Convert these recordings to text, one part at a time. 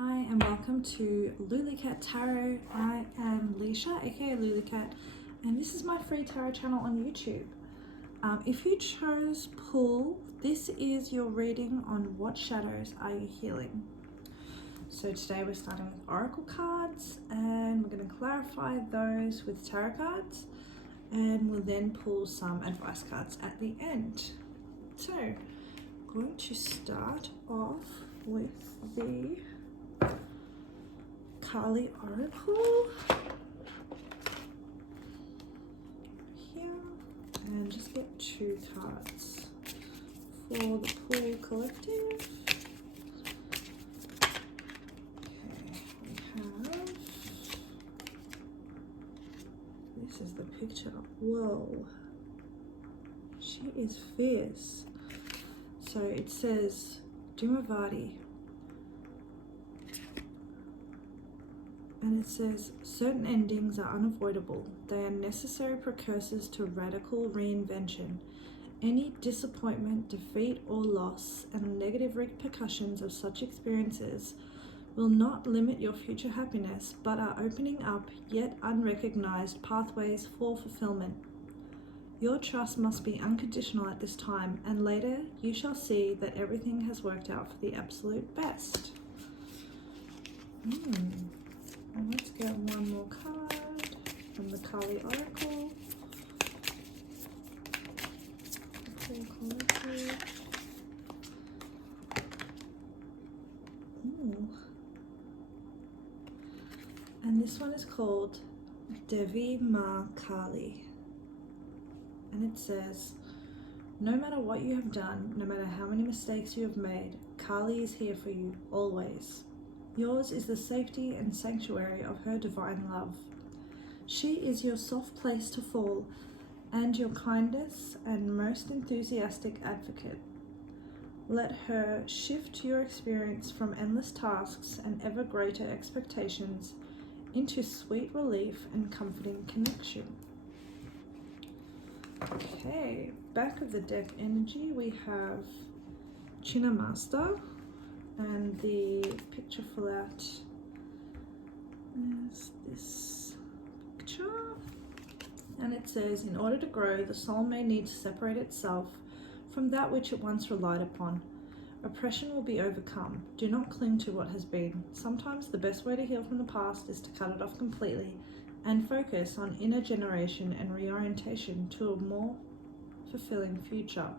Hi and welcome to Lulicat.tarot. I am Leisha, aka Lulicat, and this is my free tarot channel on YouTube. If you chose pull, this is your reading on what shadows are you healing. So today we're starting with oracle cards and we're going to clarify those with tarot cards, and we'll then pull some advice cards at the end. So I'm going to start off with the Kali Oracle here, and just get 2 cards for the Pool Collective. Okay, we have, this is the picture. Whoa, she is fierce. So it says Dimavati. And it says, certain endings are unavoidable. They are necessary precursors to radical reinvention. Any disappointment, defeat, or loss, and the negative repercussions of such experiences will not limit your future happiness, but are opening up yet unrecognized pathways for fulfillment. Your trust must be unconditional at this time, and later you shall see that everything has worked out for the absolute best. And let's get one more card from the Kali Oracle. And this one is called Devi Ma Kali. And it says, no matter what you have done, no matter how many mistakes you have made, Kali is here for you, always. Yours is the safety and sanctuary of her divine love. She is your soft place to fall, and your kindest and most enthusiastic advocate. Let her shift your experience from endless tasks and ever greater expectations into sweet relief and comforting connection. Okay, back of the deck energy, we have Chinnamasta. And the picture for that is this picture. And it says, in order to grow, the soul may need to separate itself from that which it once relied upon. Oppression will be overcome. Do not cling to what has been. Sometimes the best way to heal from the past is to cut it off completely and focus on inner generation and reorientation to a more fulfilling future.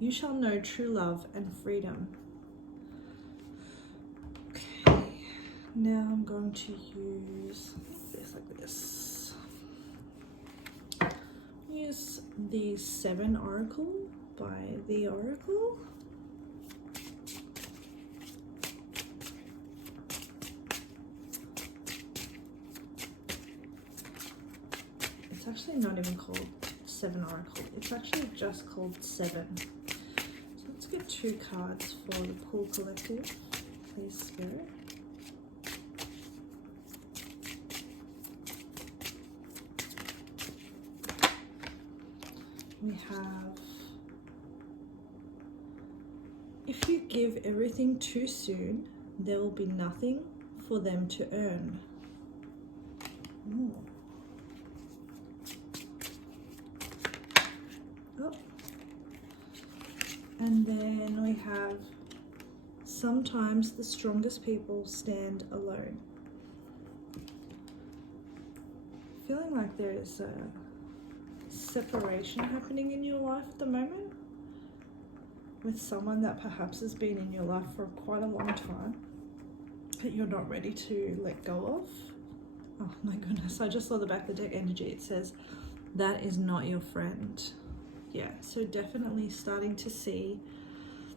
You shall know true love and freedom. Now I'm going to use this like this. Use the 7 Oracle by the Oracle. It's actually not even called 7 Oracle. It's actually just called 7. So let's get 2 cards for the Pool Collective, please, Spirit. We have, if you give everything too soon, there will be nothing for them to earn. Oh. And then we have, sometimes the strongest people stand alone. Feeling like there is a separation happening in your life at the moment with someone that perhaps has been in your life for quite a long time that you're not ready to let go of. Oh my goodness, I just saw the back of the deck energy. It says that is not your friend. Yeah, so definitely starting to see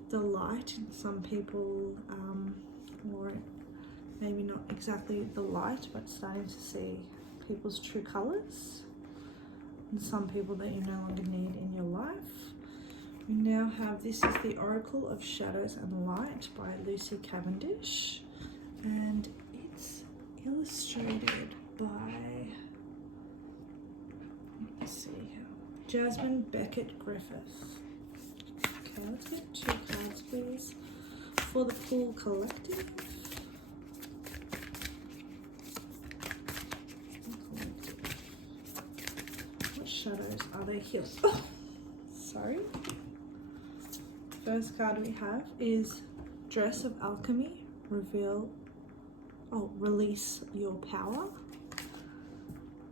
the light in some people, or maybe not exactly the light, but starting to see people's true colors. And some people that you no longer need in your life. We now have, this is the Oracle of Shadows and Light by Lucy Cavendish, and it's illustrated by, let's see here, Jasmine Beckett Griffith. Okay, let's get 2 cards please for the Pool Collective. how they heal. Sorry. First card we have is Dress of Alchemy. Release your power.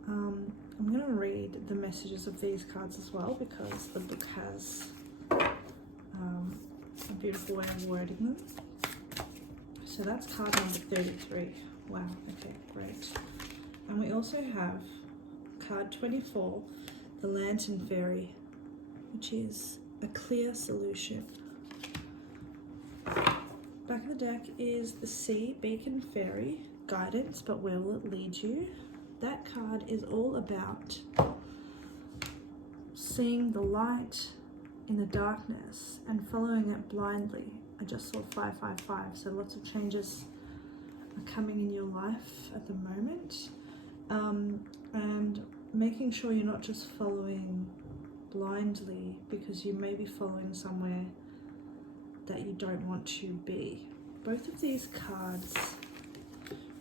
I'm going to read the messages of these cards as well because the book has a beautiful way of wording them. So that's card number 33. Wow, okay, great. And we also have card 24, the Lantern Fairy, which is a clear solution. Back of the deck is the Sea Beacon Fairy, guidance, but where will it lead you? That card is all about seeing the light in the darkness and following it blindly. I just saw 555, so lots of changes are coming in your life at the moment. And making sure you're not just following blindly because you may be following somewhere that you don't want to be. Both of these cards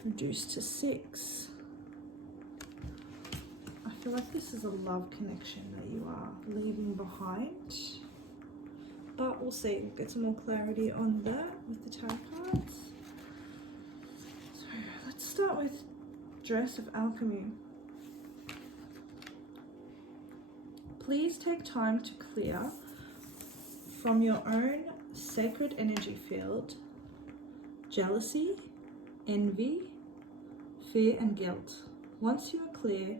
reduced to 6. I feel like this is a love connection that you are leaving behind, but we'll see. We'll get some more clarity on that with the tarot cards. So let's start with Dress of Alchemy. Please take time to clear from your own sacred energy field jealousy, envy, fear, and guilt. Once you are clear,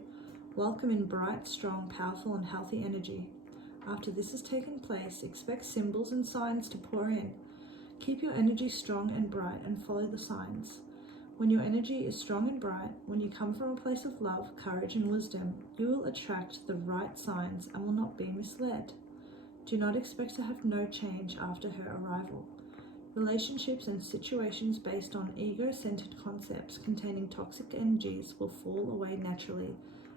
welcome in bright, strong, powerful, and healthy energy. After this has taken place, expect symbols and signs to pour in. Keep your energy strong and bright and follow the signs. When your energy is strong and bright, when you come from a place of love, courage, and wisdom, you will attract the right signs and will not be misled. Do not expect to have no change after her arrival. Relationships and situations based on ego-centered concepts containing toxic energies will fall away naturally,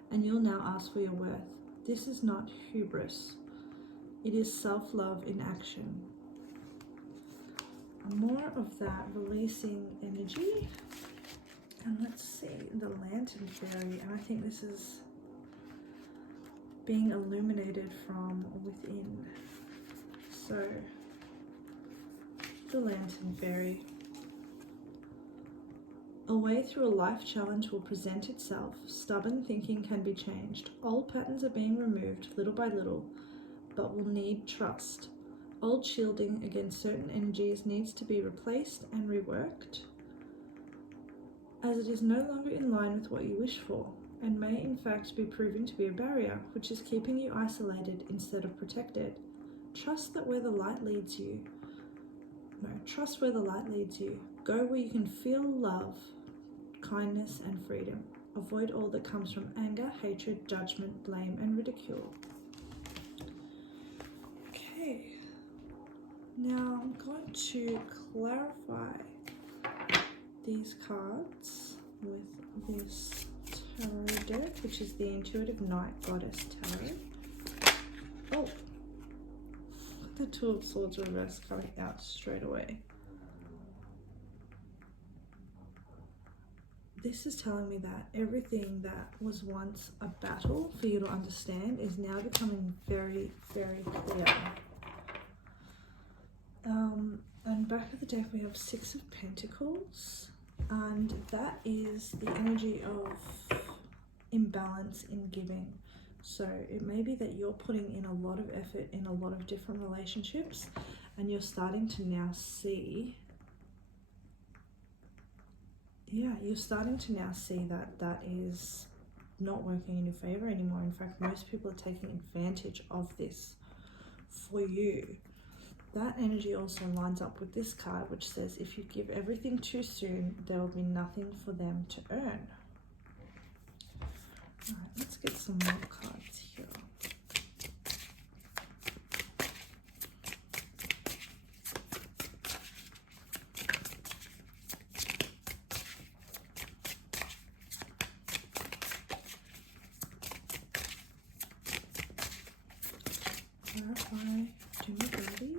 and you'll now ask for your worth. This is not hubris. It is self-love in action. More of that releasing energy. And let's see, the Lantern Fairy. And I think this is being illuminated from within. So, the Lantern Fairy. A way through a life challenge will present itself. Stubborn thinking can be changed. Old patterns are being removed little by little, but will need trust. Old shielding against certain energies needs to be replaced and reworked, as it is no longer in line with what you wish for, and may in fact be proving to be a barrier, which is keeping you isolated instead of protected. Trust where the light leads you. Go where you can feel love, kindness, and freedom. Avoid all that comes from anger, hatred, judgment, blame, and ridicule. Okay, now I'm going to clarify these cards with this tarot deck, which is the Intuitive Night Goddess Tarot. Oh, the Two of Swords reverse coming out straight away. This is telling me that everything that was once a battle for you to understand is now becoming very, very clear. And back of the deck we have 6 of Pentacles, and that is the energy of imbalance in giving. So it may be that you're putting in a lot of effort in a lot of different relationships, and you're starting to now see that that is not working in your favor anymore. In fact, most people are taking advantage of this for you. That energy also lines up with this card, which says if you give everything too soon, there will be nothing for them to earn. All right, let's get some more cards here. Clarify, durability.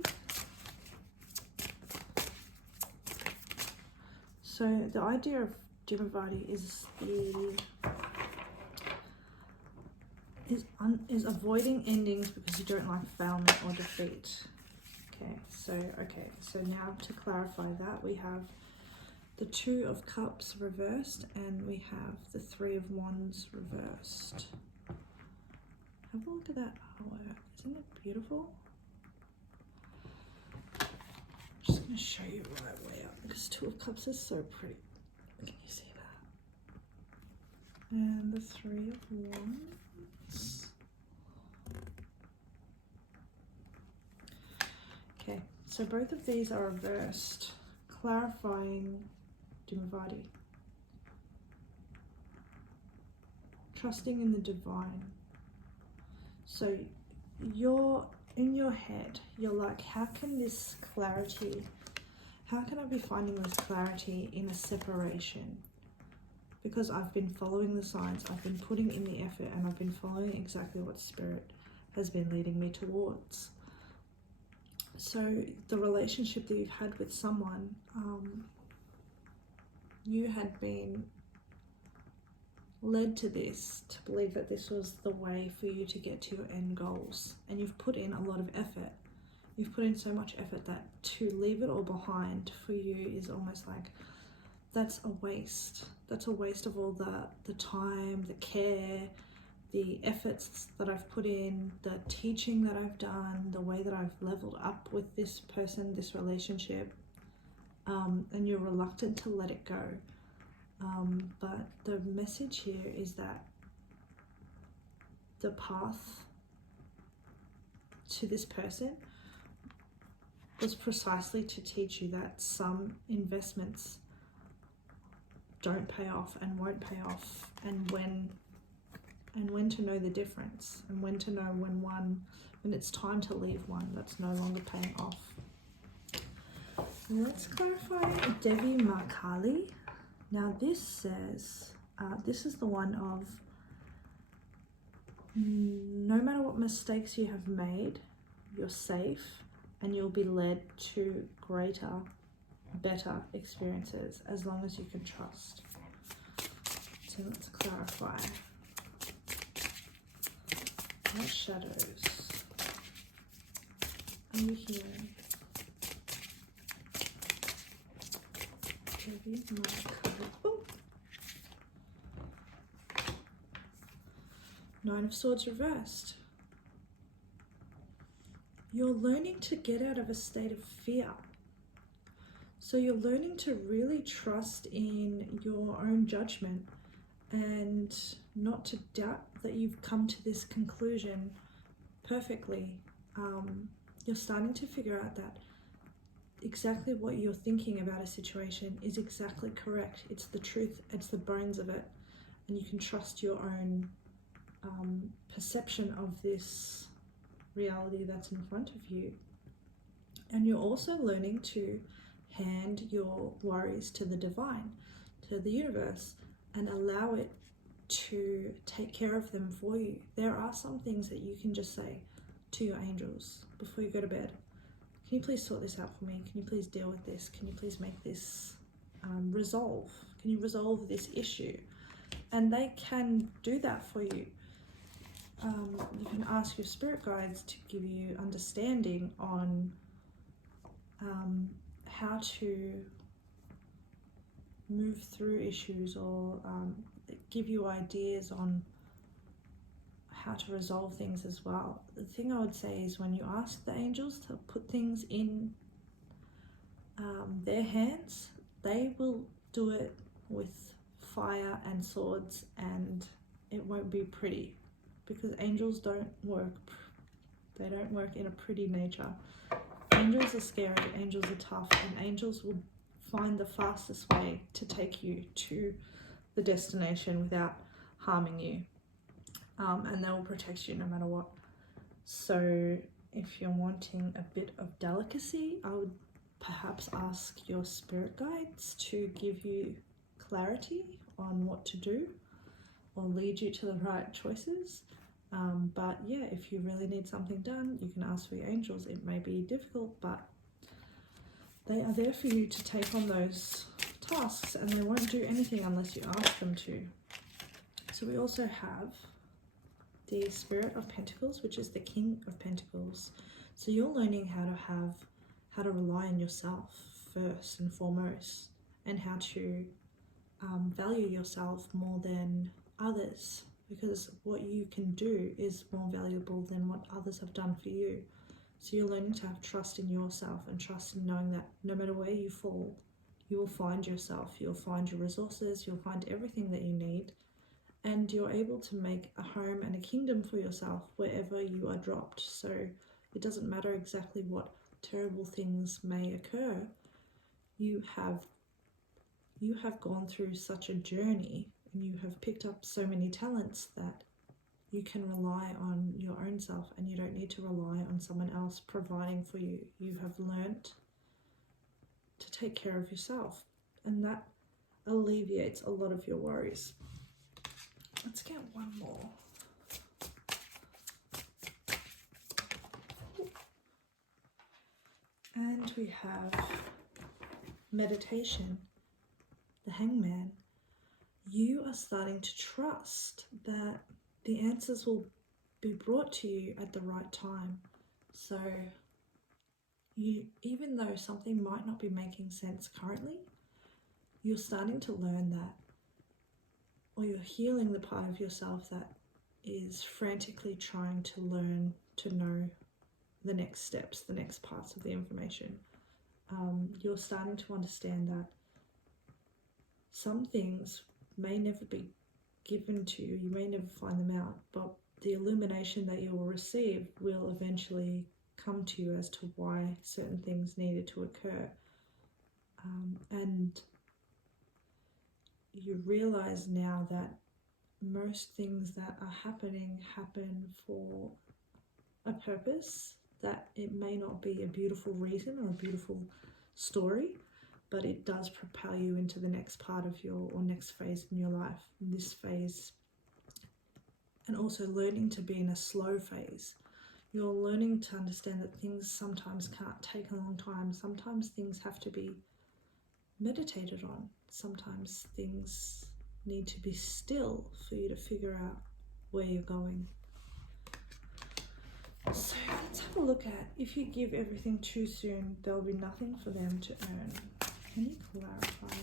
So the idea of durability is is avoiding endings because you don't like failment or defeat. So now to clarify that, we have the Two of Cups reversed and we have the Three of Wands reversed. Have a look at that artwork. Isn't it beautiful? I'm just going to show you right way up because Two of Cups is so pretty. Can you see that? And the Three of Wands. Okay, so both of these are reversed, clarifying Dimavati. Trusting in the divine. So you're in your head, you're like, how can this clarity, how can I be finding this clarity in a separation? Because I've been following the signs, I've been putting in the effort, and I've been following exactly what Spirit has been leading me towards. So the relationship that you've had with someone, you had been led to this, to believe that this was the way for you to get to your end goals. And you've put in a lot of effort. You've put in so much effort that to leave it all behind for you is almost like, that's a waste. That's a waste of all the time, the care, the efforts that I've put in, the teaching that I've done, the way that I've leveled up with this person, this relationship, and you're reluctant to let it go. But the message here is that the path to this person was precisely to teach you that some investments don't pay off and won't pay off, and when to know the difference, and when to know when it's time to leave one that's no longer paying off. Let's clarify Devi Makali. Now this says, this is the one of, no matter what mistakes you have made, you're safe and you'll be led to greater, better experiences as long as you can trust. So let's clarify. What shadows are you hearing? Nine of Swords reversed. You're learning to get out of a state of fear. So you're learning to really trust in your own judgment and not to doubt that you've come to this conclusion perfectly. You're starting to figure out that exactly what you're thinking about a situation is exactly correct. It's the truth, it's the bones of it, and you can trust your own perception of this reality that's in front of you. And you're also learning to hand your worries to the divine, to the universe, and allow it to take care of them for you. There are some things that you can just say to your angels before you go to bed. Can you please sort this out for me? Can you please deal with this? Can you please make this resolve? Can you resolve this issue? And they can do that for you. You can ask your spirit guides to give you understanding on how to move through issues, or give you ideas on how to resolve things as well. The thing I would say is, when you ask the angels to put things in their hands, they will do it with fire and swords, and it won't be pretty, because angels don't work in a pretty nature. Angels are scary, angels are tough, and angels will find the fastest way to take you to the destination without harming you, and they will protect you no matter what. So if you're wanting a bit of delicacy, I would perhaps ask your spirit guides to give you clarity on what to do or lead you to the right choices. But yeah, if you really need something done, you can ask for your angels. It may be difficult, but they are there for you to take on those tasks, and they won't do anything unless you ask them to. So we also have the Spirit of Pentacles, which is the King of Pentacles. So you're learning how to rely on yourself first and foremost, and how to value yourself more than others, because what you can do is more valuable than what others have done for you. So you're learning to have trust in yourself and trust in knowing that no matter where you fall, you will find yourself, you'll find your resources, you'll find everything that you need, and you're able to make a home and a kingdom for yourself wherever you are dropped. So it doesn't matter exactly what terrible things may occur. You have gone through such a journey, and you have picked up so many talents that you can rely on your own self, and you don't need to rely on someone else providing for you. You have learnt to take care of yourself, and that alleviates a lot of your worries. Let's get one more. And we have meditation, the Hangman. You are starting to trust that the answers will be brought to you at the right time. So even though something might not be making sense currently, you're starting to learn that, or you're healing the part of yourself that is frantically trying to learn to know the next steps, the next parts of the information. You're starting to understand that some things may never be given to you, you may never find them out, but the illumination that you will receive will eventually come to you as to why certain things needed to occur. And you realize now that most things that are happening happen for a purpose, that it may not be a beautiful reason or a beautiful story, but it does propel you into the next part of your, or next phase in your life. This phase, and also learning to be in a slow phase. You're learning to understand that things sometimes can't take a long time. Sometimes things have to be meditated on. Sometimes things need to be still for you to figure out where you're going. So let's have a look at, if you give everything too soon, there'll be nothing for them to earn. Can you clarify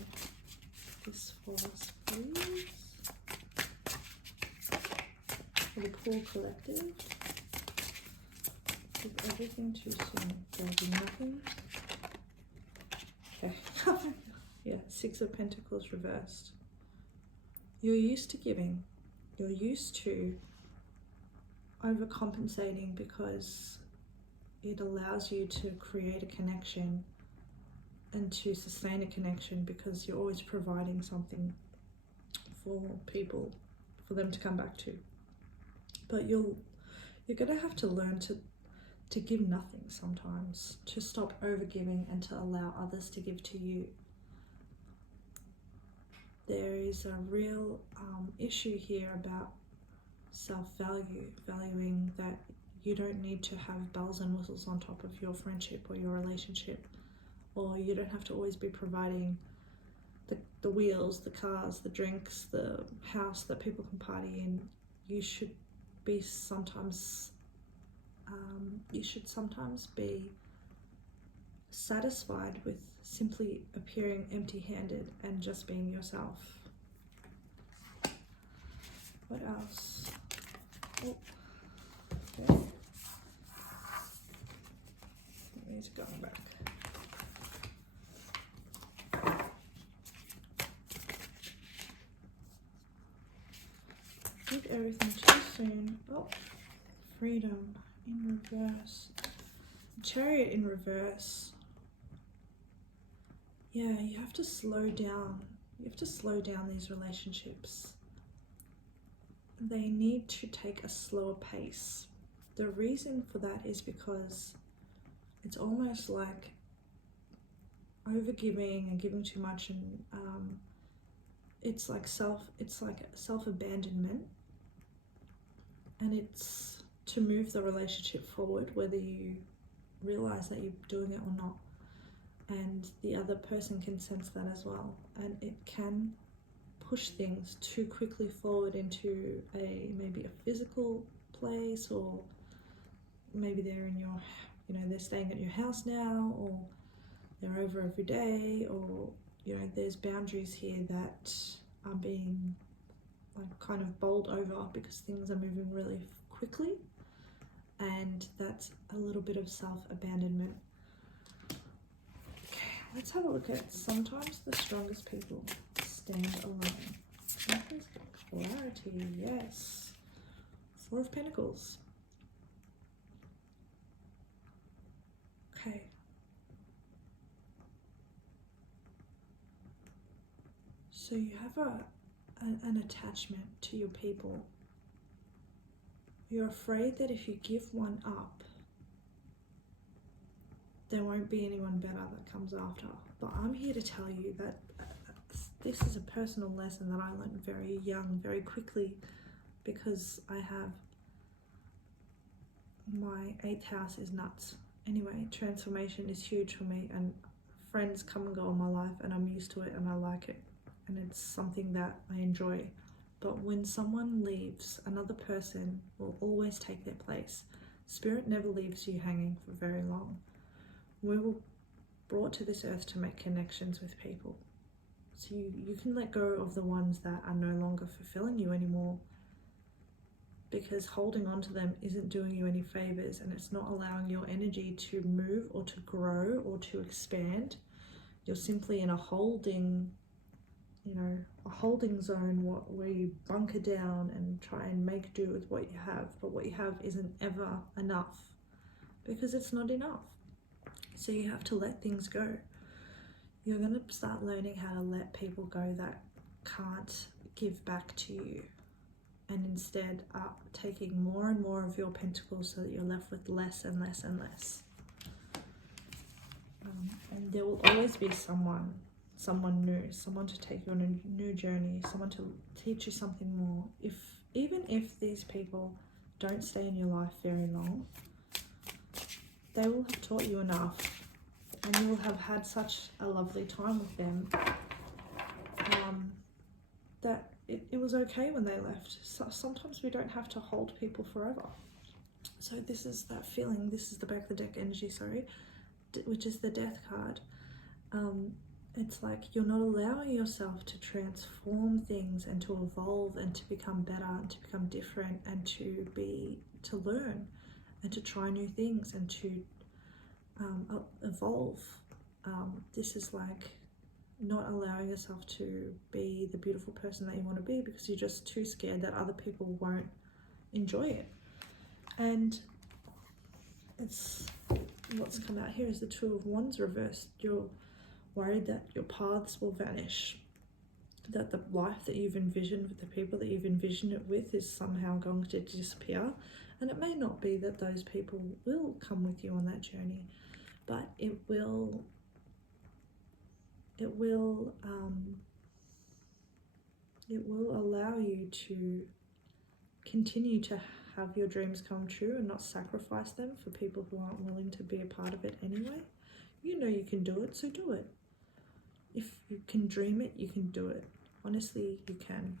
this for us, please? For the Pool Collective, give everything too soon, there'll be nothing. Okay. Yeah, Six of Pentacles reversed. You're used to giving. You're used to overcompensating because it allows you to create a connection and to sustain a connection, because you're always providing something for people, for them to come back to. But you're going to have to learn to give nothing sometimes, to stop over-giving and to allow others to give to you. There is a real issue here about self-value, valuing that you don't need to have bells and whistles on top of your friendship or your relationship, or you don't have to always be providing the wheels, the cars, the drinks, the house that people can party in. You should sometimes be satisfied with simply appearing empty-handed and just being yourself. What else? Oh, okay. He's going back. Did everything too soon. Oh, freedom in reverse. Chariot in reverse. Yeah, you have to slow down. You have to slow down these relationships. They need to take a slower pace. The reason for that is because it's almost like overgiving and giving too much, and it's like self-abandonment, and it's to move the relationship forward, whether you realize that you're doing it or not. And the other person can sense that as well, and it can push things too quickly forward into maybe a physical place, or maybe they're in your, they're staying at your house now, or they're over every day, or, there's boundaries here that are being like kind of bowled over because things are moving really quickly, and that's a little bit of self-abandonment. Okay, let's have a look at sometimes the strongest people stand alone. Clarity, yes. Four of Pentacles. Okay. So you have an attachment to your people. You're afraid that if you give one up, there won't be anyone better that comes after. But I'm here to tell you that this is a personal lesson that I learned very young, very quickly, because I have my 8th house is nuts. Anyway, transformation is huge for me, and friends come and go in my life, and I'm used to it and I like it, and it's something that I enjoy. But when someone leaves, another person will always take their place. Spirit never leaves you hanging for very long. We were brought to this earth to make connections with people. So you can let go of the ones that are no longer fulfilling you anymore, because holding on to them isn't doing you any favors, and it's not allowing your energy to move or to grow or to expand. You're simply in a holding zone where you bunker down and try and make do with what you have, but what you have isn't ever enough, because it's not enough. So you have to let things go. You're going to start learning how to let people go that can't give back to you, and instead are taking more and more of your pentacles, so that you're left with less and less and less. And there will always be someone new, someone to take you on a new journey, someone to teach you something more. Even if these people don't stay in your life very long, they will have taught you enough, and you will have had such a lovely time with them that it was okay when they left. So sometimes we don't have to hold people forever. So this is that feeling. This is the back of the deck energy, sorry, which is the Death card. It's like you're not allowing yourself to transform things and to evolve and to become better and to become different and to learn and to try new things and to evolve. This is like not allowing yourself to be the beautiful person that you want to be, because you're just too scared that other people won't enjoy it. And it's what's come out here is the Two of Wands reversed. You're worried that your paths will vanish, that the life that you've envisioned with the people that you've envisioned it with is somehow going to disappear. And it may not be that those people will come with you on that journey, but it will allow you to continue to have your dreams come true and not sacrifice them for people who aren't willing to be a part of it anyway. You know you can do it, so do it. If you can dream it, you can do it. Honestly, you can.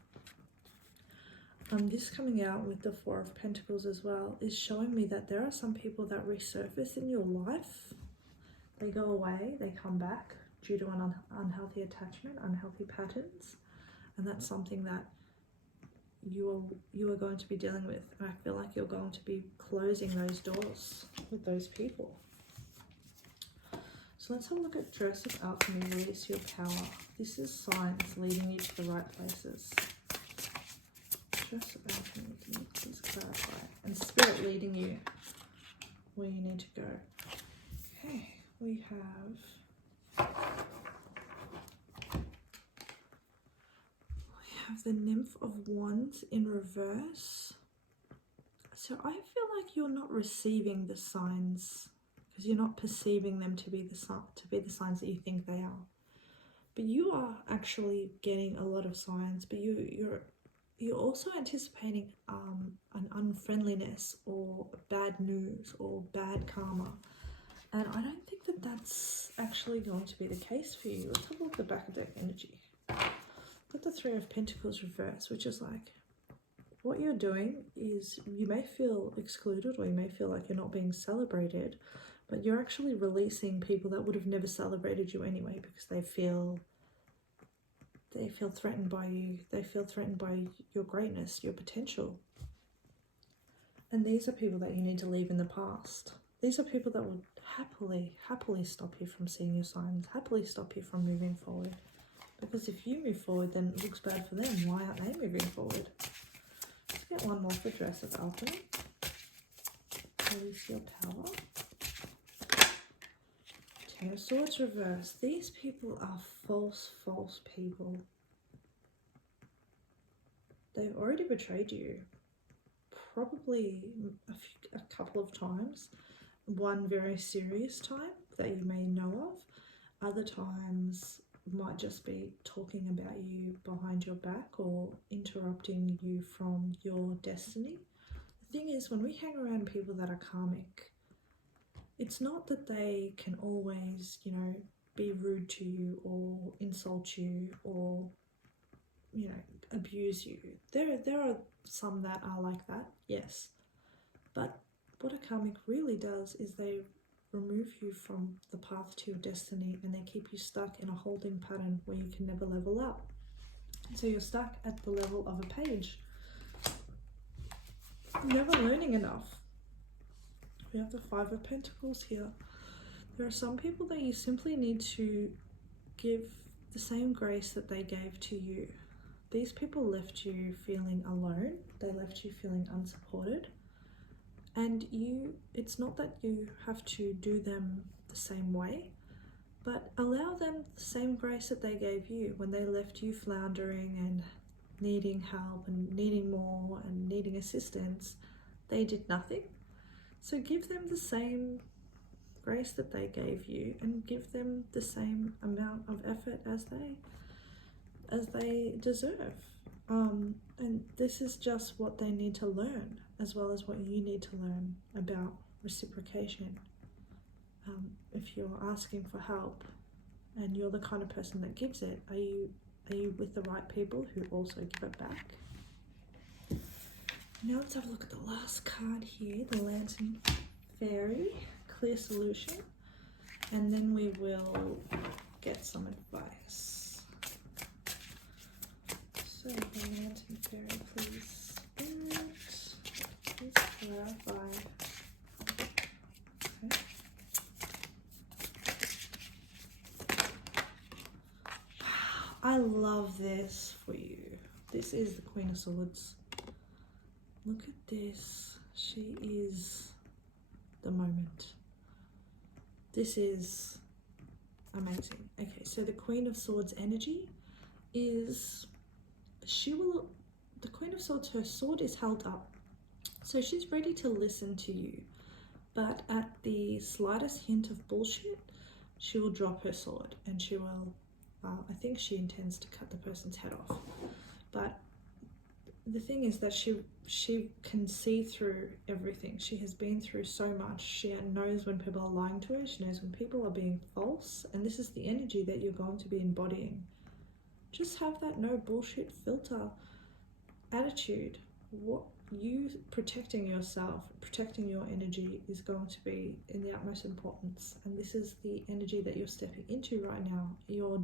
This coming out with the Four of Pentacles as well is showing me that there are some people that resurface in your life. They go away, they come back due to an unhealthy attachment, unhealthy patterns, and that's something that you are going to be dealing with. And I feel like you're going to be closing those doors with those people. So let's have a look at Dress of Alchemy, Release Your Power. This is signs leading you to the right places. Dress of Alchemy, can you please clarify? And Spirit leading you where you need to go. Okay, we have the Nymph of Wands in reverse. So I feel like you're not receiving the signs, because you're not perceiving them to be the signs that you think they are. But you are actually getting a lot of signs, but you're also anticipating an unfriendliness or bad news or bad karma. And I don't think that that's actually going to be the case for you. Let's have a look at the back of deck energy. Got the Three of Pentacles reversed, which is like what you're doing is you may feel excluded or you may feel like you're not being celebrated, but you're actually releasing people that would have never celebrated you anyway because they feel threatened by you. They feel threatened by your greatness, your potential. And these are people that you need to leave in the past. These are people that would happily stop you from seeing your signs, happily stop you from moving forward. Because if you move forward, then it looks bad for them. Why aren't they moving forward? Let's get one more for Dress of Alchemy. Release your power. Ten of Swords reverse. These people are false people. They've already betrayed you. Probably a couple of times. One very serious time that you may know of. Other times might just be talking about you behind your back or interrupting you from your destiny. The thing is, when we hang around people that are karmic, it's not that they can always, you know, be rude to you or insult you or, you know, abuse you. There are some that are like that, yes. But what a karmic really does is they remove you from the path to your destiny and they keep you stuck in a holding pattern where you can never level up. So you're stuck at the level of a page, never learning enough. We have the Five of Pentacles here. There are some people that you simply need to give the same grace that they gave to you. These people left you feeling alone. They left you feeling unsupported. And it's not that you have to do them the same way, but allow them the same grace that they gave you when they left you floundering and needing help and needing more and needing assistance. They did nothing. So give them the same grace that they gave you and give them the same amount of effort as they deserve. And this is just what they need to learn, as well as what you need to learn about reciprocation. If you're asking for help and you're the kind of person that gives it, are you with the right people who also give it back? Now let's have a look at the last card here, the Lantern Fairy, clear solution, and then we will get some advice. So the Lantern Fairy, please, Spirit, please clarify. Okay. I love this for you. This is the Queen of Swords. Look at this. She is the moment. This is amazing. Okay, so the Queen of Swords energy is, the Queen of Swords, her sword is held up. So she's ready to listen to you. But at the slightest hint of bullshit, she will drop her sword and she will, I think she intends to cut the person's head off. But the thing is that she can see through everything. She has been through so much. She knows when people are lying to her. She knows when people are being false. And this is the energy that you're going to be embodying. Just have that no bullshit filter attitude. What you protecting yourself, protecting your energy is going to be in the utmost importance. And this is the energy that you're stepping into right now. Your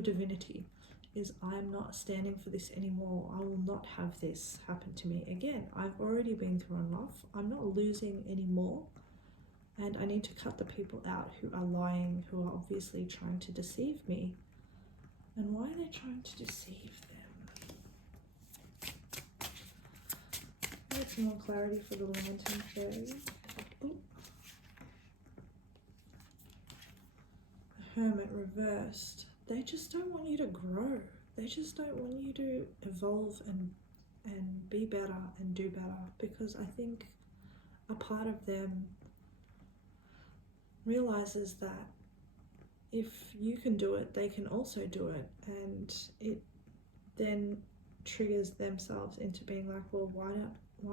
divinity is, I am not standing for this anymore. I will not have this happen to me again. I've already been through enough. I'm not losing anymore. And I need to cut the people out who are lying, who are obviously trying to deceive me. And why are they trying to deceive them? Get some more clarity for the Lantern Fairy. Ooh. The Hermit reversed. They just don't want you to grow. They just don't want you to evolve and be better and do better, because I think a part of them realizes that if you can do it, they can also do it, and it then triggers themselves into being like, well, why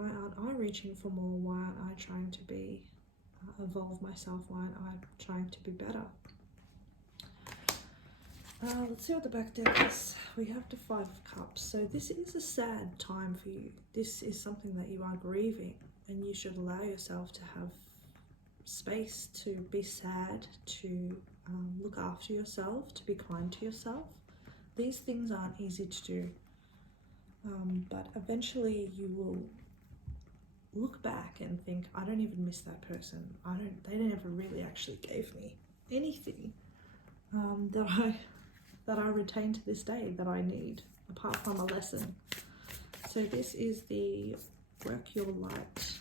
aren't I reaching for more? Why aren't I trying to be evolve myself? Why aren't I trying to be better? Let's see what the back deck is. We have the Five of Cups. So this is a sad time for you. This is something that you are grieving, and you should allow yourself to have space to be sad, to look after yourself, to be kind to yourself. These things aren't easy to do, but eventually you will look back and think, I don't even miss that person. They never really actually gave me anything that I retain to this day that I need, apart from a lesson. So this is the Work Your Light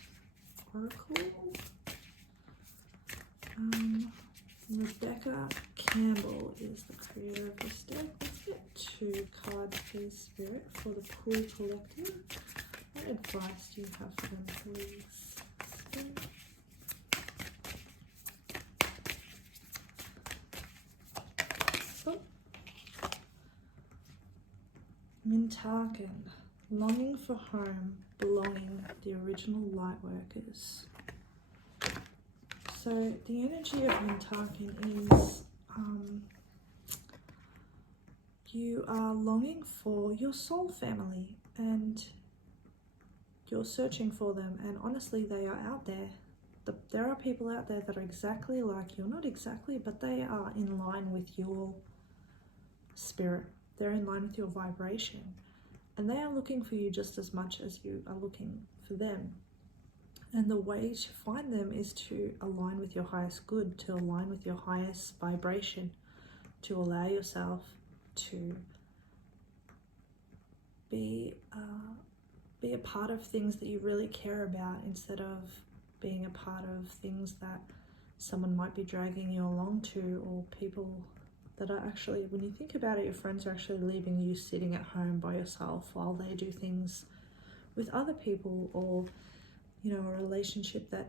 Oracle. Rebecca Campbell is the creator of this deck. Let's get 2 cards, please, Spirit, for the Pool Collective. What advice do you have for them, please? So, Mintarkin, longing for home, belonging, the original light workers. So the energy of Mintarkin is you are longing for your soul family, and you're searching for them, and honestly they are out there. There are people out there that are exactly like you. Not exactly, but they are in line with your spirit. They're in line with your vibration, and they are looking for you just as much as you are looking for them. And the way to find them is to align with your highest good, to align with your highest vibration, to allow yourself to be a part of things that you really care about, instead of being a part of things that someone might be dragging you along to, or people that are actually, when you think about it, your friends are actually leaving you sitting at home by yourself while they do things with other people, or you know, a relationship that,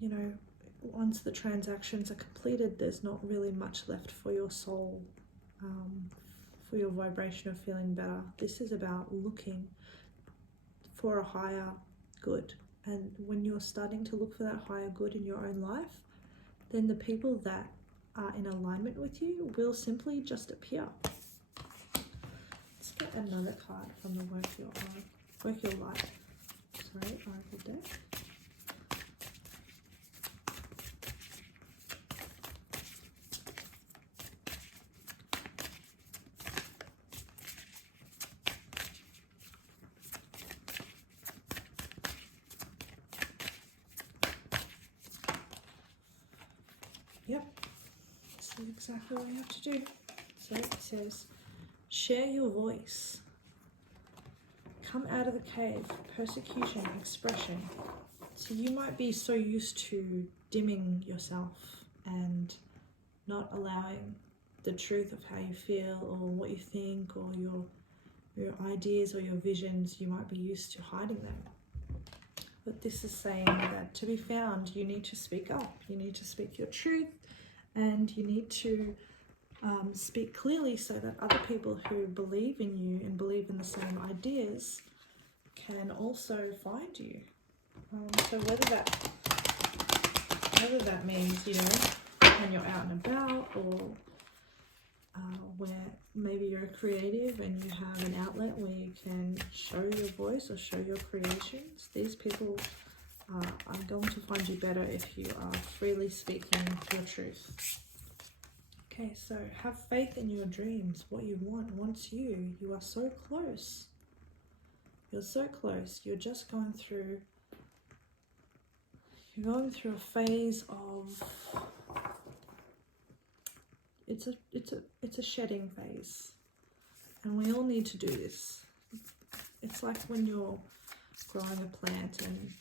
you know, once the transactions are completed, there's not really much left for your soul, for your vibration of feeling better. This is about looking for a higher good. And when you're starting to look for that higher good in your own life, then the people that are in alignment with you will simply just appear. Let's get another card from the Work Your Light. Oracle deck. Yep, this is exactly what you have to do. So it says, share your voice. Come out of the cave, persecution, expression. So you might be so used to dimming yourself and not allowing the truth of how you feel, or what you think, or your ideas or your visions. You might be used to hiding them. But this is saying that to be found, you need to speak up. You need to speak your truth, and you need to speak clearly, so that other people who believe in you and believe in the same ideas can also find you. So whether that means, you know, when you're out and about, or where maybe you're a creative and you have an outlet where you can show your voice or show your creations, these people are going to find you better if you are freely speaking your truth. Okay, so have faith in your dreams. What you want wants you. You are so close. You're so close. You're just going through a phase of, it's a shedding phase. And we all need to do this. It's like when you're growing a plant and,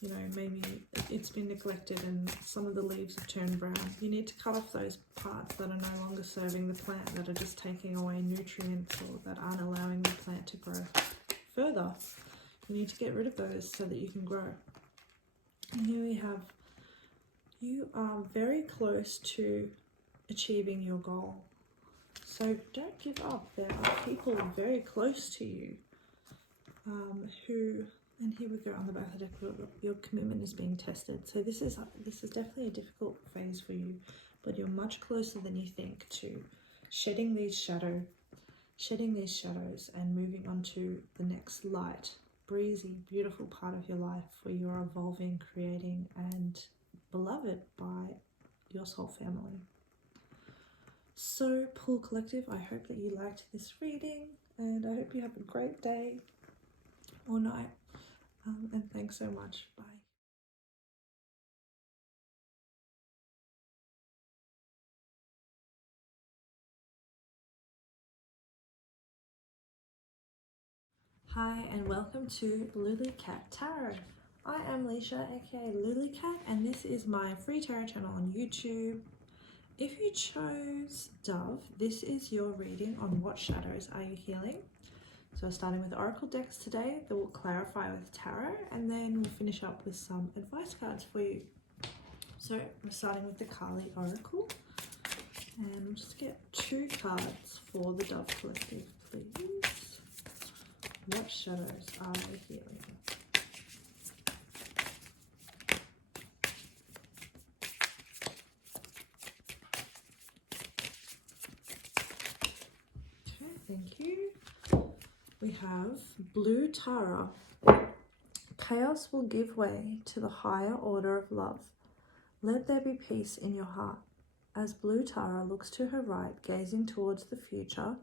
you know, maybe it's been neglected and some of the leaves have turned brown. You need to cut off those parts that are no longer serving the plant, that are just taking away nutrients, or that aren't allowing the plant to grow further. You need to get rid of those so that you can grow. And here we have, you are very close to achieving your goal. So don't give up. There are people very close to you who, and here we go on the back of the deck, your commitment is being tested. So this is definitely a difficult phase for you, but you're much closer than you think to shedding these shadows and moving on to the next light, breezy, beautiful part of your life where you are evolving, creating, and beloved by your soul family. So, Pool Collective, I hope that you liked this reading, and I hope you have a great day or night, and thanks so much. Bye. Hi, and welcome to lulicat.tarot. I am Leisha, aka Lulicat, and this is my free tarot channel on YouTube. If you chose Dove, this is your reading on what shadows are you healing. So starting with oracle decks today that will clarify with tarot, and then we'll finish up with some advice cards for you. So we're starting with the Kali Oracle, and we'll just get 2 cards for the Dove Collective, please. What shadows are they healing? Okay, thank you. We have Blue Tara. Chaos will give way to the higher order of love. Let there be peace in your heart. As Blue Tara looks to her right, gazing towards the future,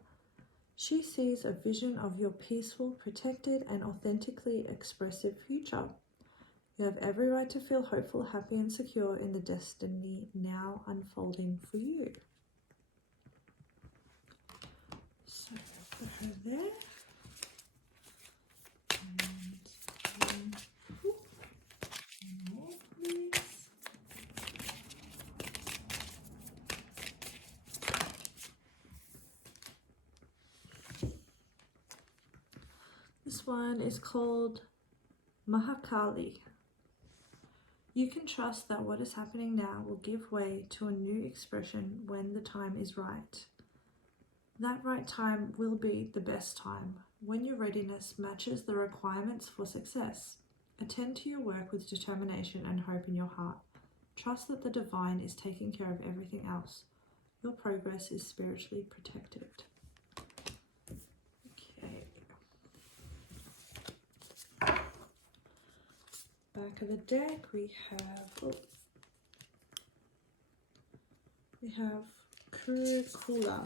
she sees a vision of your peaceful, protected, and authentically expressive future. You have every right to feel hopeful, happy, and secure in the destiny now unfolding for you. So, put her there. And more, please. This one is called Mahakali. You can trust that what is happening now will give way to a new expression when the time is right. That right time will be the best time, when your readiness matches the requirements for success. Attend to your work with determination and hope in your heart. Trust that the divine is taking care of everything else. Your progress is spiritually protected. Okay. Back of the deck we have Kurikula.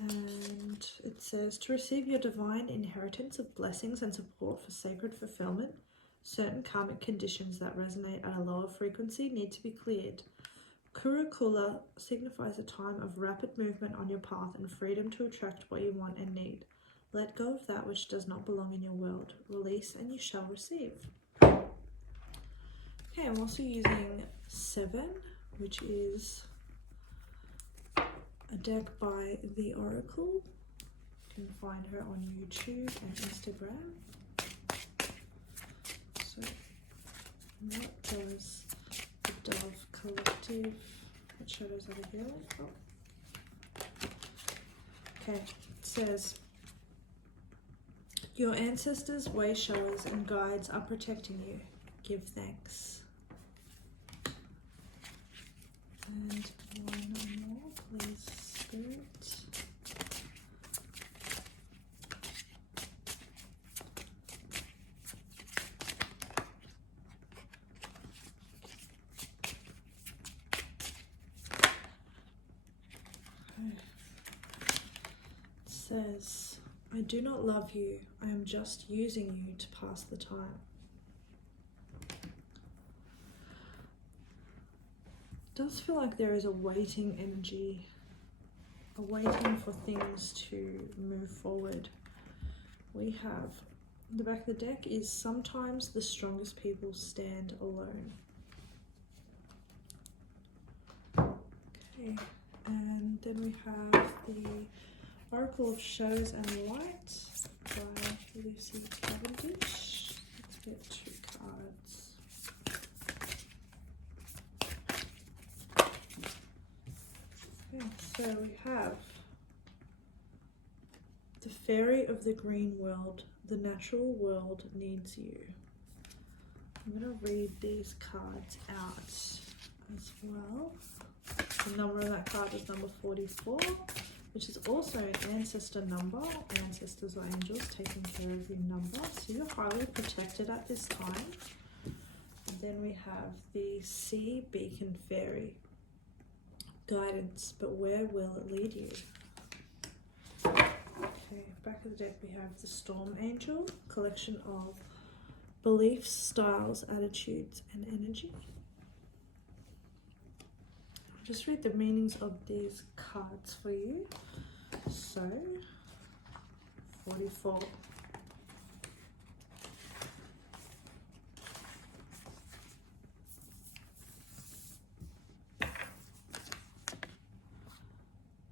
And it says, to receive your divine inheritance of blessings and support for sacred fulfillment, certain karmic conditions that resonate at a lower frequency need to be cleared. Kurikula signifies a time of rapid movement on your path and freedom to attract what you want and need. Let go of that which does not belong in your world. Release and you shall receive. Okay, I'm also using 7, which is a deck by The Oracle. You can find her on YouTube and Instagram. So, what does the Dove Collective, what shadows are they healing? Oh. Okay, it says, your ancestors, way showers, and guides are protecting you. Give thanks. And one more, please, Spirit. It says, I do not love you. I am just using you to pass the time. It does feel like there is a waiting energy, a waiting for things to move forward. We have, the back of the deck is, sometimes the strongest people stand alone. Okay, and then we have the Oracle of Shadows and Light by Lucy Cavendish. Let's get 2 cards. Okay, so we have the Fairy of the Green World. The natural world needs you. I'm going to read these cards out as well. The number of that card is number 44, which is also an ancestor number. Ancestors or angels taking care of your number. So you're highly protected at this time. And then we have the Sea Beacon Fairy. Guidance, but where will it lead you? Okay, back of the deck we have the Storm Angel, collection of beliefs, styles, attitudes, and energy. I'll just read the meanings of these cards for you. So, 44.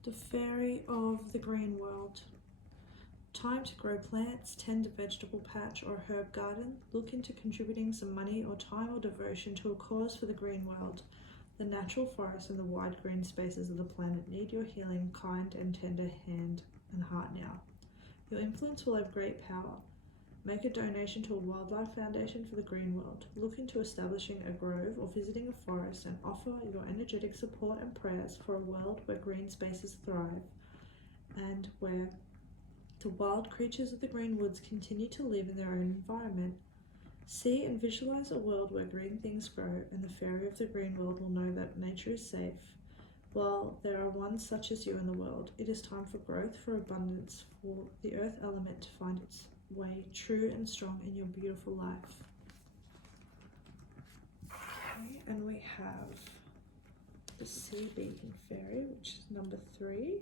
The Fairy of the Green World. Time to grow plants, tend a vegetable patch or herb garden, look into contributing some money or time or devotion to a cause for the green world. The natural forest and the wide green spaces of the planet need your healing, kind and tender hand and heart now. Your influence will have great power. Make a donation to a wildlife foundation for the green world. Look into establishing a grove or visiting a forest and offer your energetic support and prayers for a world where green spaces thrive and where the wild creatures of the green woods continue to live in their own environment. See and visualize a world where green things grow, and the fairy of the green world will know that nature is safe. While there are ones such as you in the world, it is time for growth, for abundance, for the earth element to find its way true and strong in your beautiful life. Okay, and we have the Sea Beacon Fairy, which is number 3.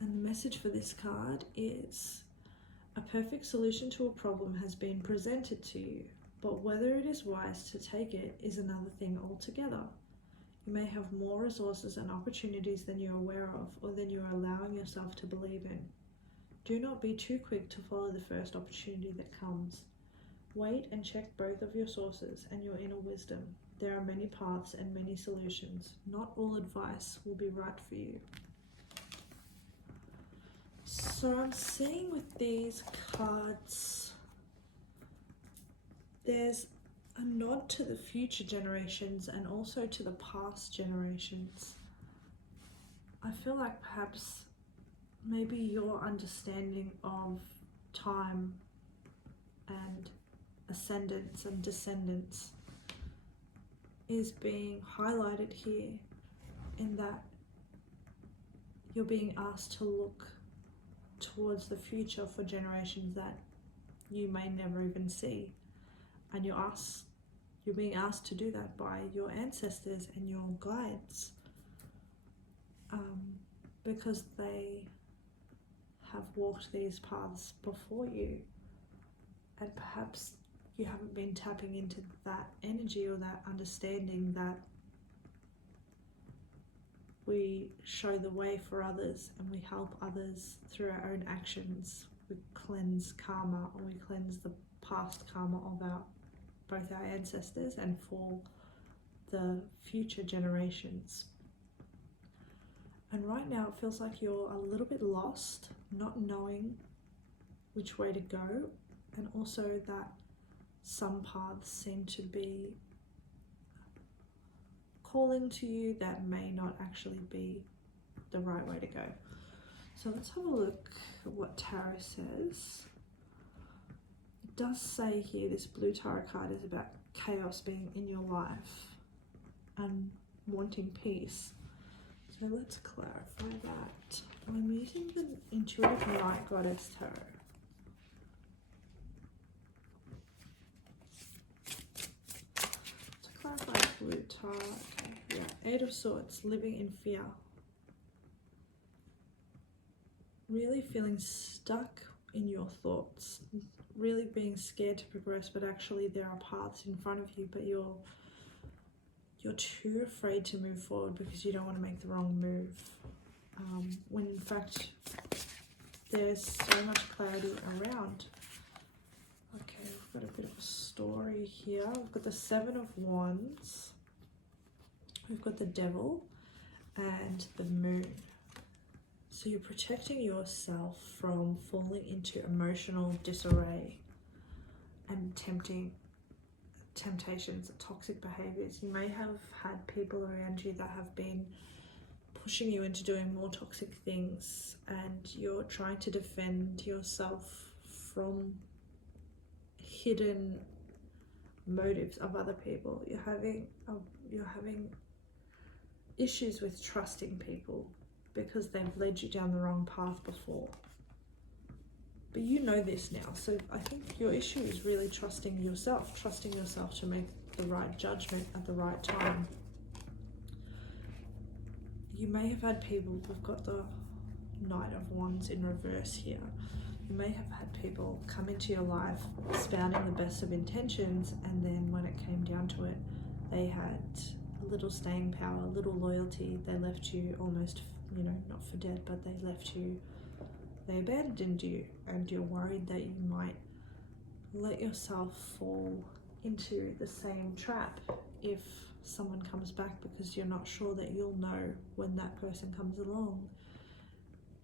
And the message for this card is: a perfect solution to a problem has been presented to you, but whether it is wise to take it is another thing altogether. You may have more resources and opportunities than you're aware of, or than you are allowing yourself to believe in. Do not be too quick to follow the first opportunity that comes. Wait and check both of your sources and your inner wisdom. There are many paths and many solutions. Not all advice will be right for you. So I'm seeing with these cards, there's a nod to the future generations and also to the past generations. I feel like perhaps maybe your understanding of time and ascendants and descendants is being highlighted here, in that you're being asked to look towards the future for generations that you may never even see, and you're being asked to do that by your ancestors and your guides, because they have walked these paths before you, and perhaps you haven't been tapping into that energy or that understanding that we show the way for others and we help others through our own actions. We cleanse karma, or we cleanse the past karma of both our ancestors and for the future generations. And right now it feels like you're a little bit lost, not knowing which way to go, and also that some paths seem to be calling to you that may not actually be the right way to go. So let's have a look at what tarot says. It does say here, this blue tarot card is about chaos being in your life and wanting peace. So let's clarify that. I'm using the Intuitive Night Goddess Tarot. To clarify blue tarot, okay, yeah, 8 of Swords, living in fear. Really feeling stuck in your thoughts, really being scared to progress, but actually there are paths in front of you, but you're too afraid to move forward because you don't want to make the wrong move. When in fact there's so much clarity around. Okay, we've got a bit of a story here. We've got the 7 of Wands, we've got the Devil, and the Moon. So you're protecting yourself from falling into emotional disarray and temptations, toxic behaviors. You may have had people around you that have been pushing you into doing more toxic things, and you're trying to defend yourself from hidden motives of other people. You're having issues with trusting people because they've led you down the wrong path before. But you know this now, so I think your issue is really trusting yourself to make the right judgment at the right time. You may have had people, we've got the Knight of Wands in reverse here. You may have had people come into your life spouting the best of intentions, and then when it came down to it, they had a little staying power, a little loyalty. They left you almost, not for dead, but they left you, they abandoned you, and you're worried that you might let yourself fall into the same trap if someone comes back, because you're not sure that you'll know when that person comes along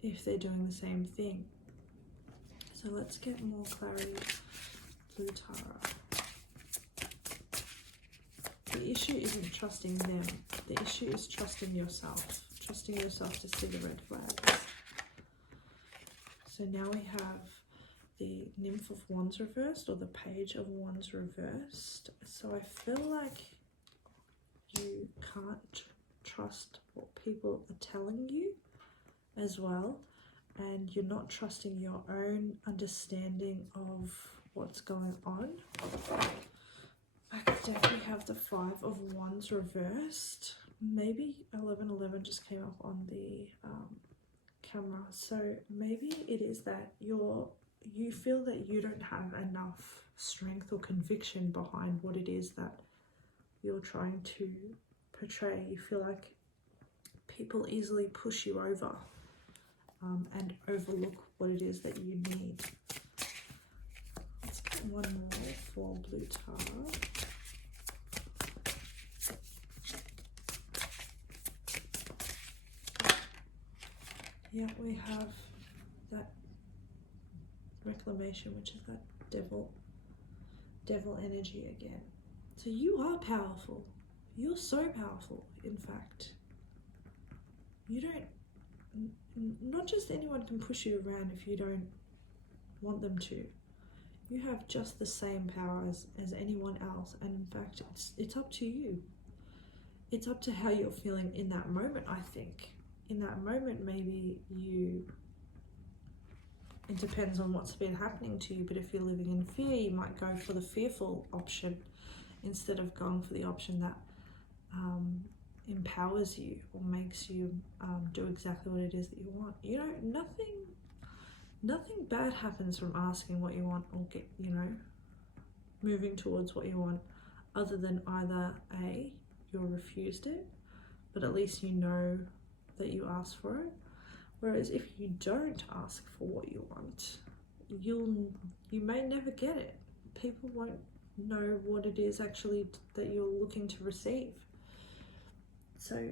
if they're doing the same thing. So let's get more clarity, Blue Tarot. The issue isn't trusting them. The issue is trusting yourself to see the red flags. So now we have the Nymph of Wands reversed, or the Page of Wands reversed. So I feel like you can't trust what people are telling you as well, and you're not trusting your own understanding of what's going on. Back deck we have the Five of Wands reversed. Maybe 1111 just came up on the camera, so maybe it is that you feel that you don't have enough strength or conviction behind what it is that you're trying to portray. You feel like people easily push you over and overlook what it is that you need. Let's get one more for Blue Tarot. Yeah, we have that reclamation, which is that devil energy again. So you are powerful. You're so powerful, in fact. You don't, not just anyone can push you around if you don't want them to. You have just the same power as anyone else, and in fact, it's up to you. It's up to how you're feeling in that moment, I think. In that moment, maybe it depends on what's been happening to you, but if you're living in fear, you might go for the fearful option instead of going for the option that empowers you or makes you do exactly what it is that you want. Nothing bad happens from asking what you want or moving towards what you want, other than either A, you're refused it, but at least you know that you asked for it. Whereas if you don't ask for what you want, you may never get it. People won't know what it is actually that you're looking to receive. So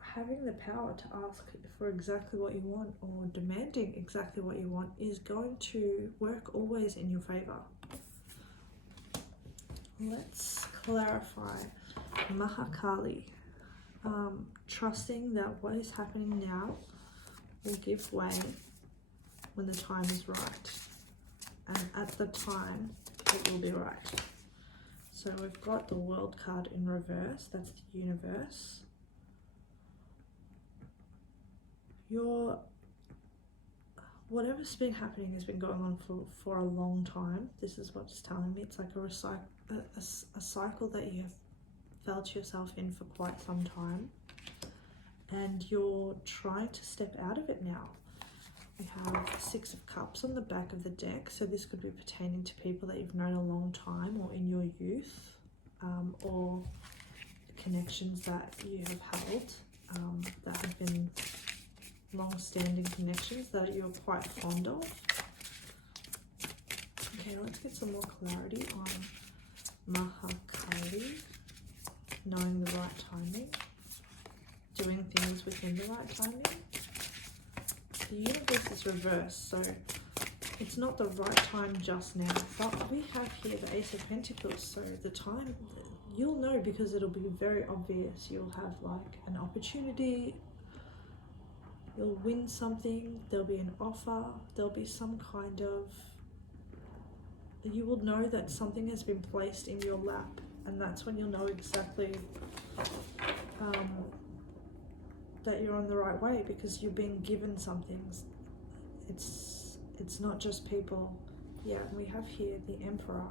having the power to ask for exactly what you want, or demanding exactly what you want, is going to work always in your favor. Let's clarify Mahakali. Trusting that what is happening now will give way when the time is right, and at the time it will be right. So we've got the World card in reverse, that's the universe. Whatever's been happening has been going on for a long time. This is what it's telling me. It's like a cycle that you have felt yourself in for quite some time, and you're trying to step out of it now. We have Six of Cups on the back of the deck, so this could be pertaining to people that you've known a long time, or in your youth, or connections that you have held that have been long-standing connections that you're quite fond of. Okay, let's get some more clarity on Mahakali. Knowing the right timing, doing things within the right timing. The universe is reversed, so it's not the right time just now. But we have here the Ace of Pentacles, so the time, you'll know because it'll be very obvious. You'll have like an opportunity, you'll win something, there'll be an offer, there'll be some kind of, you will know that something has been placed in your lap, and that's when you'll know exactly that you're on the right way, because you've been given something. It's not just people. Yeah, we have here the Emperor.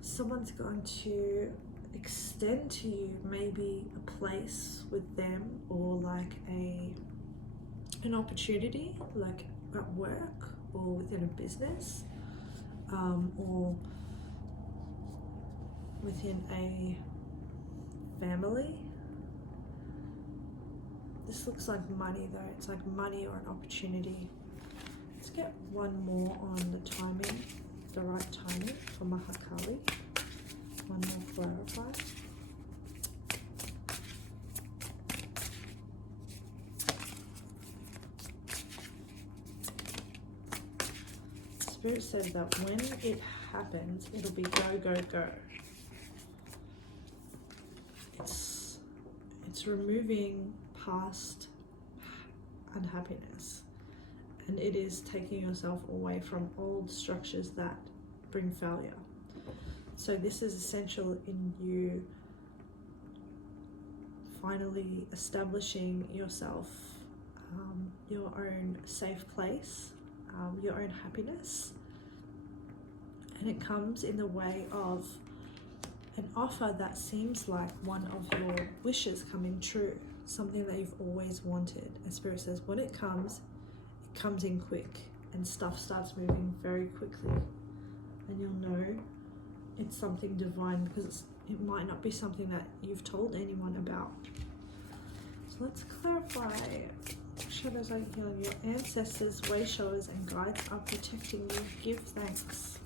Someone's going to extend to you maybe a place with them, or like an opportunity, like at work or within a business, or within a family. This looks like money though. It's like money or an opportunity. Let's get one more on the timing, the right timing for Mahakali. One more clarify. Spirit says that when it happens, it'll be go, go, go. It's removing past unhappiness, and it is taking yourself away from old structures that bring failure. So this is essential in you finally establishing yourself, your own safe place, your own happiness, and it comes in the way of an offer that seems like one of your wishes coming true, something that you've always wanted. And Spirit says when it comes in quick, and stuff starts moving very quickly, and you'll know it's something divine, because it might not be something that you've told anyone about. So let's clarify. Shadows are healing. Your ancestors, way showers, and guides are protecting you. Give thanks.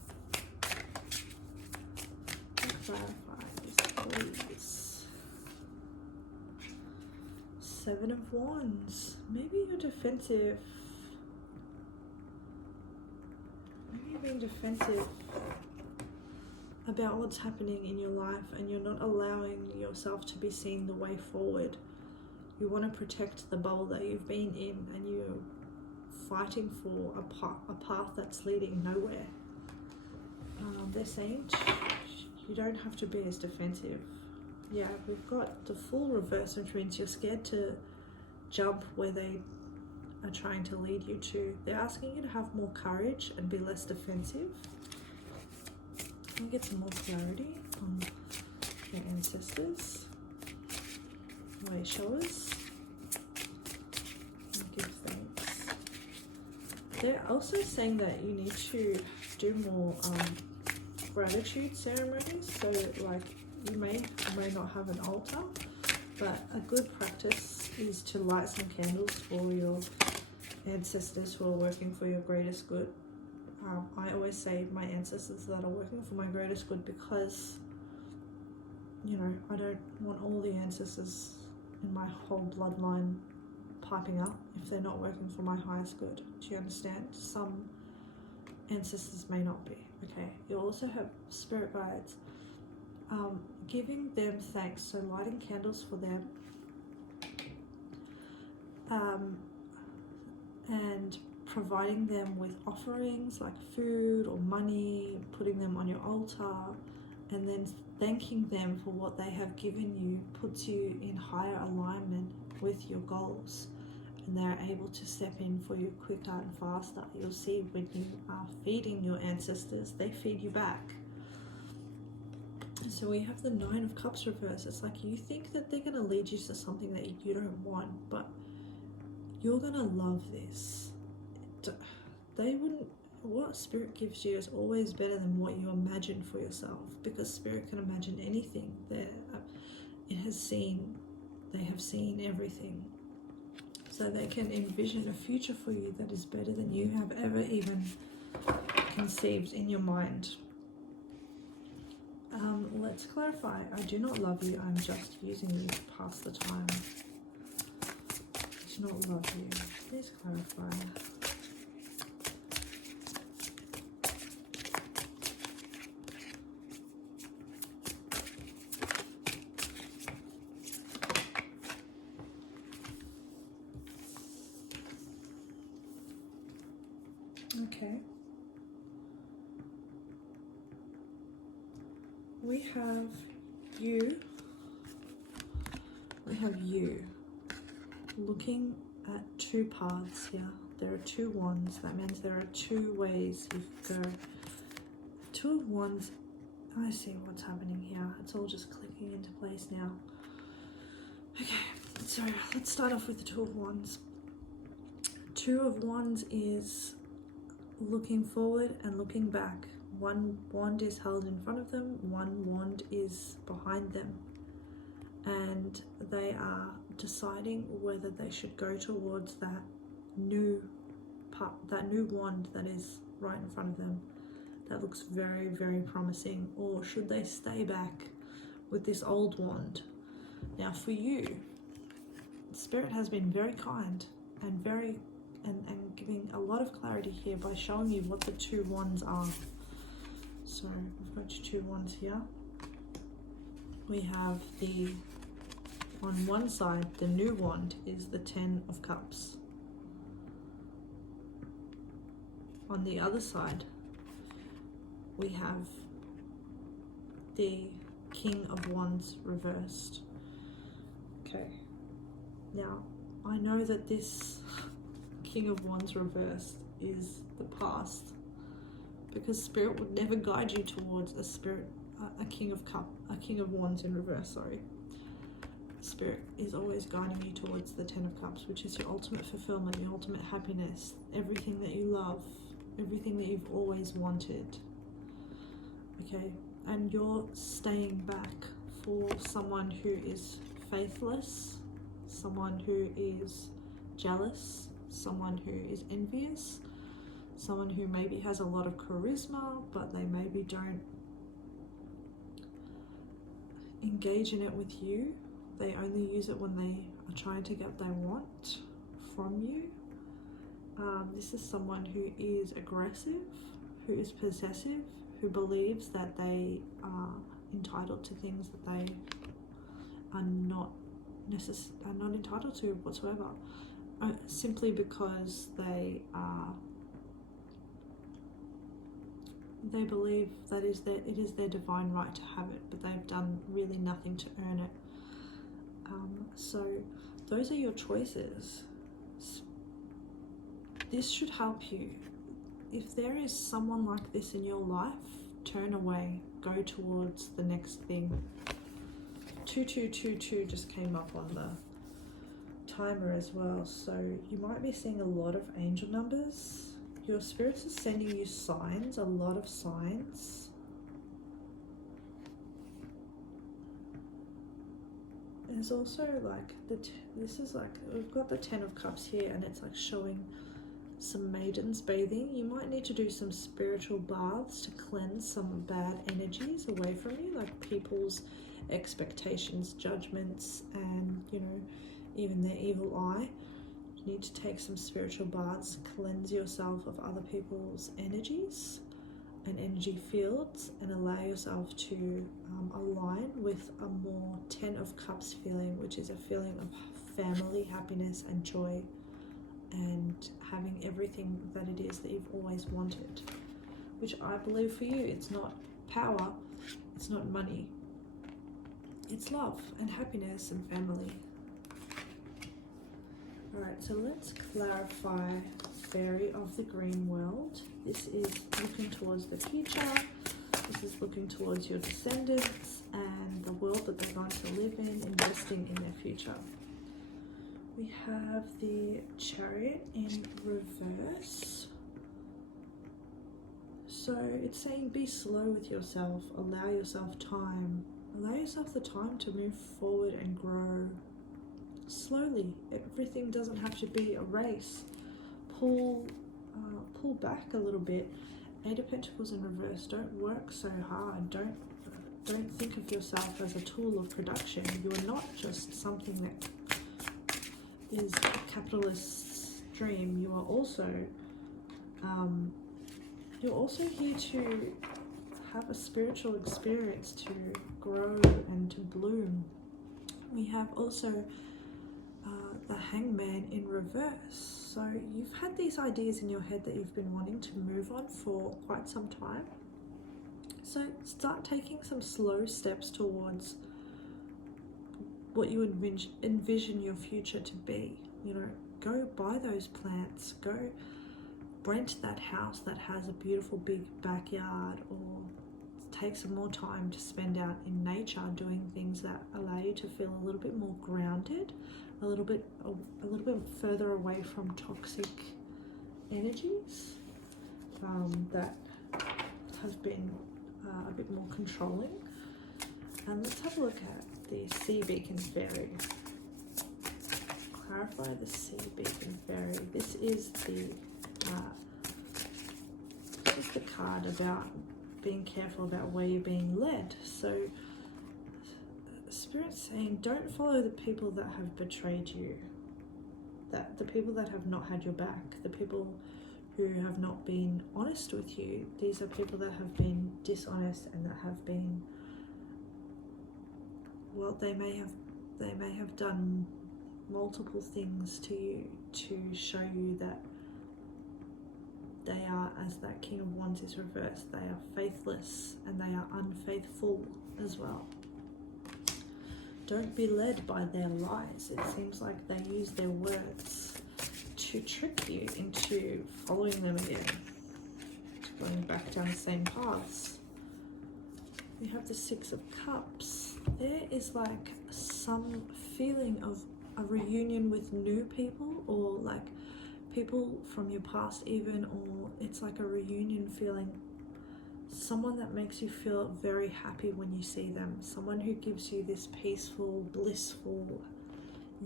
Clarify this, please. Seven of Wands. Maybe you're defensive. Maybe you're being defensive about what's happening in your life, and you're not allowing yourself to be seen the way forward. You want to protect the bubble that you've been in, and you're fighting for a path that's leading nowhere. They're saying you don't have to be as defensive. Yeah, we've got the full reverse, which means you're scared to jump where they are trying to lead you to. They're asking you to have more courage and be less defensive. Can we get some more clarity on your ancestors? Way showers. And give thanks. They're also saying that you need to do more gratitude ceremonies. So like you may or may not have an altar, but a good practice is to light some candles for your ancestors who are working for your greatest good. I always say my ancestors that are working for my greatest good, because you know, I don't want all the ancestors in my whole bloodline piping up if they're not working for my highest good. Do you understand? Some ancestors may not be. Okay, you also have spirit guides, giving them thanks, so lighting candles for them, and providing them with offerings like food or money, putting them on your altar, and then thanking them for what they have given you puts you in higher alignment with your goals, and they're able to step in for you quicker and faster. You'll see when you are feeding your ancestors, they feed you back. So we have the Nine of Cups reversed. It's like you think that they're going to lead you to something that you don't want, but you're going to love this. They wouldn't, what Spirit gives you is always better than what you imagine for yourself, because Spirit can imagine anything. They have seen everything. So they can envision a future for you that is better than you have ever even conceived in your mind. Let's clarify. I do not love you. I'm just using you to pass the time. I do not love you. Please clarify. Okay. We have you looking at two paths here. There are two wands. That means there are two ways you could go. Two of wands. I see what's happening here. It's all just clicking into place now. Okay, so let's start off with the two of wands. Two of wands is looking forward and looking back. One wand is held in front of them, one wand is behind them, and they are deciding whether they should go towards that new wand that is right in front of them. That looks very, very promising. Or should they stay back with this old wand? Now for you, Spirit has been very kind and and giving a lot of clarity here by showing you what the two wands are. So we've got your two wands here. We have on one side, the new wand is the 10 of Cups. On the other side, we have the King of Wands reversed. Okay, now I know that this King of Wands reversed is the past, because Spirit would never guide you towards a King of Wands in reverse, sorry. Spirit is always guiding you towards the 10 of Cups, which is your ultimate fulfillment, your ultimate happiness, everything that you love, everything that you've always wanted. Okay, and you're staying back for someone who is faithless, someone who is jealous, someone who is envious, someone who maybe has a lot of charisma, but they maybe don't engage in it with you. They only use it when they are trying to get what they want from you. This is someone who is aggressive, who is possessive, who believes that they are entitled to things that they are not entitled to whatsoever, simply because they believe that it is their divine right to have it, but they've done really nothing to earn it. So those are your choices. This should help you. If there is someone like this in your life, turn away, go towards the next thing. 2222 just came up on the timer as well, so you might be seeing a lot of angel numbers. Your spirits are sending you signs, a lot of signs. There's also like we've got the 10 of Cups here, and it's like showing some maidens bathing. You might need to do some spiritual baths to cleanse some bad energies away from you, like people's expectations, judgments, and even their evil eye. You need to take some spiritual baths, cleanse yourself of other people's energies and energy fields, and allow yourself to align with a more 10 of Cups feeling, which is a feeling of family, happiness and joy, and having everything that it is that you've always wanted, which I believe for you, it's not power, it's not money, it's love and happiness and family. Alright, so let's clarify Fairy of the Green World. This is looking towards the future, this is looking towards your descendants and the world that they're going to live in, investing in their future. We have the Chariot in reverse. So it's saying be slow with yourself, allow yourself time. Allow yourself the time to move forward and grow slowly. Everything doesn't have to be a race. Pull back a little bit. 8 of Pentacles in reverse. Don't work so hard. Don't think of yourself as a tool of production. You are not just something that is a capitalist's dream. You are also here to have a spiritual experience, to grow and to bloom. We have also the Hangman in reverse. So you've had these ideas in your head that you've been wanting to move on for quite some time. So start taking some slow steps towards what you envision your future to be. You know, go buy those plants, go rent that house that has a beautiful big backyard, or take some more time to spend out in nature doing things that allow you to feel a little bit more grounded, a little bit further away from toxic energies that have been a bit more controlling. And let's have a look at the Sea Beacon Fairy. Clarify the Sea Beacon Fairy. This is the card about being careful about where you're being led. So Spirit's saying, don't follow the people that have betrayed you, that the people that have not had your back, the people who have not been honest with you. These are people that have been dishonest and that have been, well, they may have done multiple things to you to show you that they are, as that King of Wands is reversed, they are faithless and they are unfaithful as well. Don't be led by their lies. It seems like they use their words to trick you into following them again, going back down the same paths. We have the Six of Cups. There is like some feeling of a reunion with new people, or like people from your past even, or it's like a reunion feeling. Someone that makes you feel very happy when you see them. Someone who gives you this peaceful, blissful,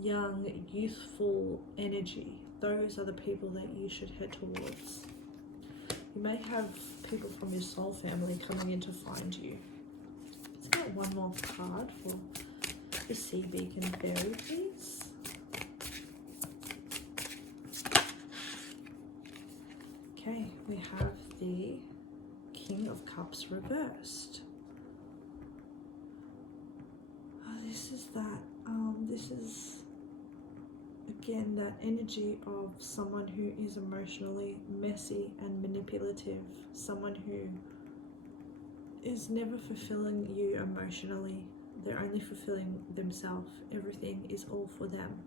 young, youthful energy. Those are the people that you should head towards. You may have people from your soul family coming in to find you. Let's get one more card for the Sea Beacon Fairy, please. Okay, we have the King of Cups reversed. This is that, this is again that energy of someone who is emotionally messy and manipulative, someone who is never fulfilling you emotionally. They're only fulfilling themselves. Everything is all for them.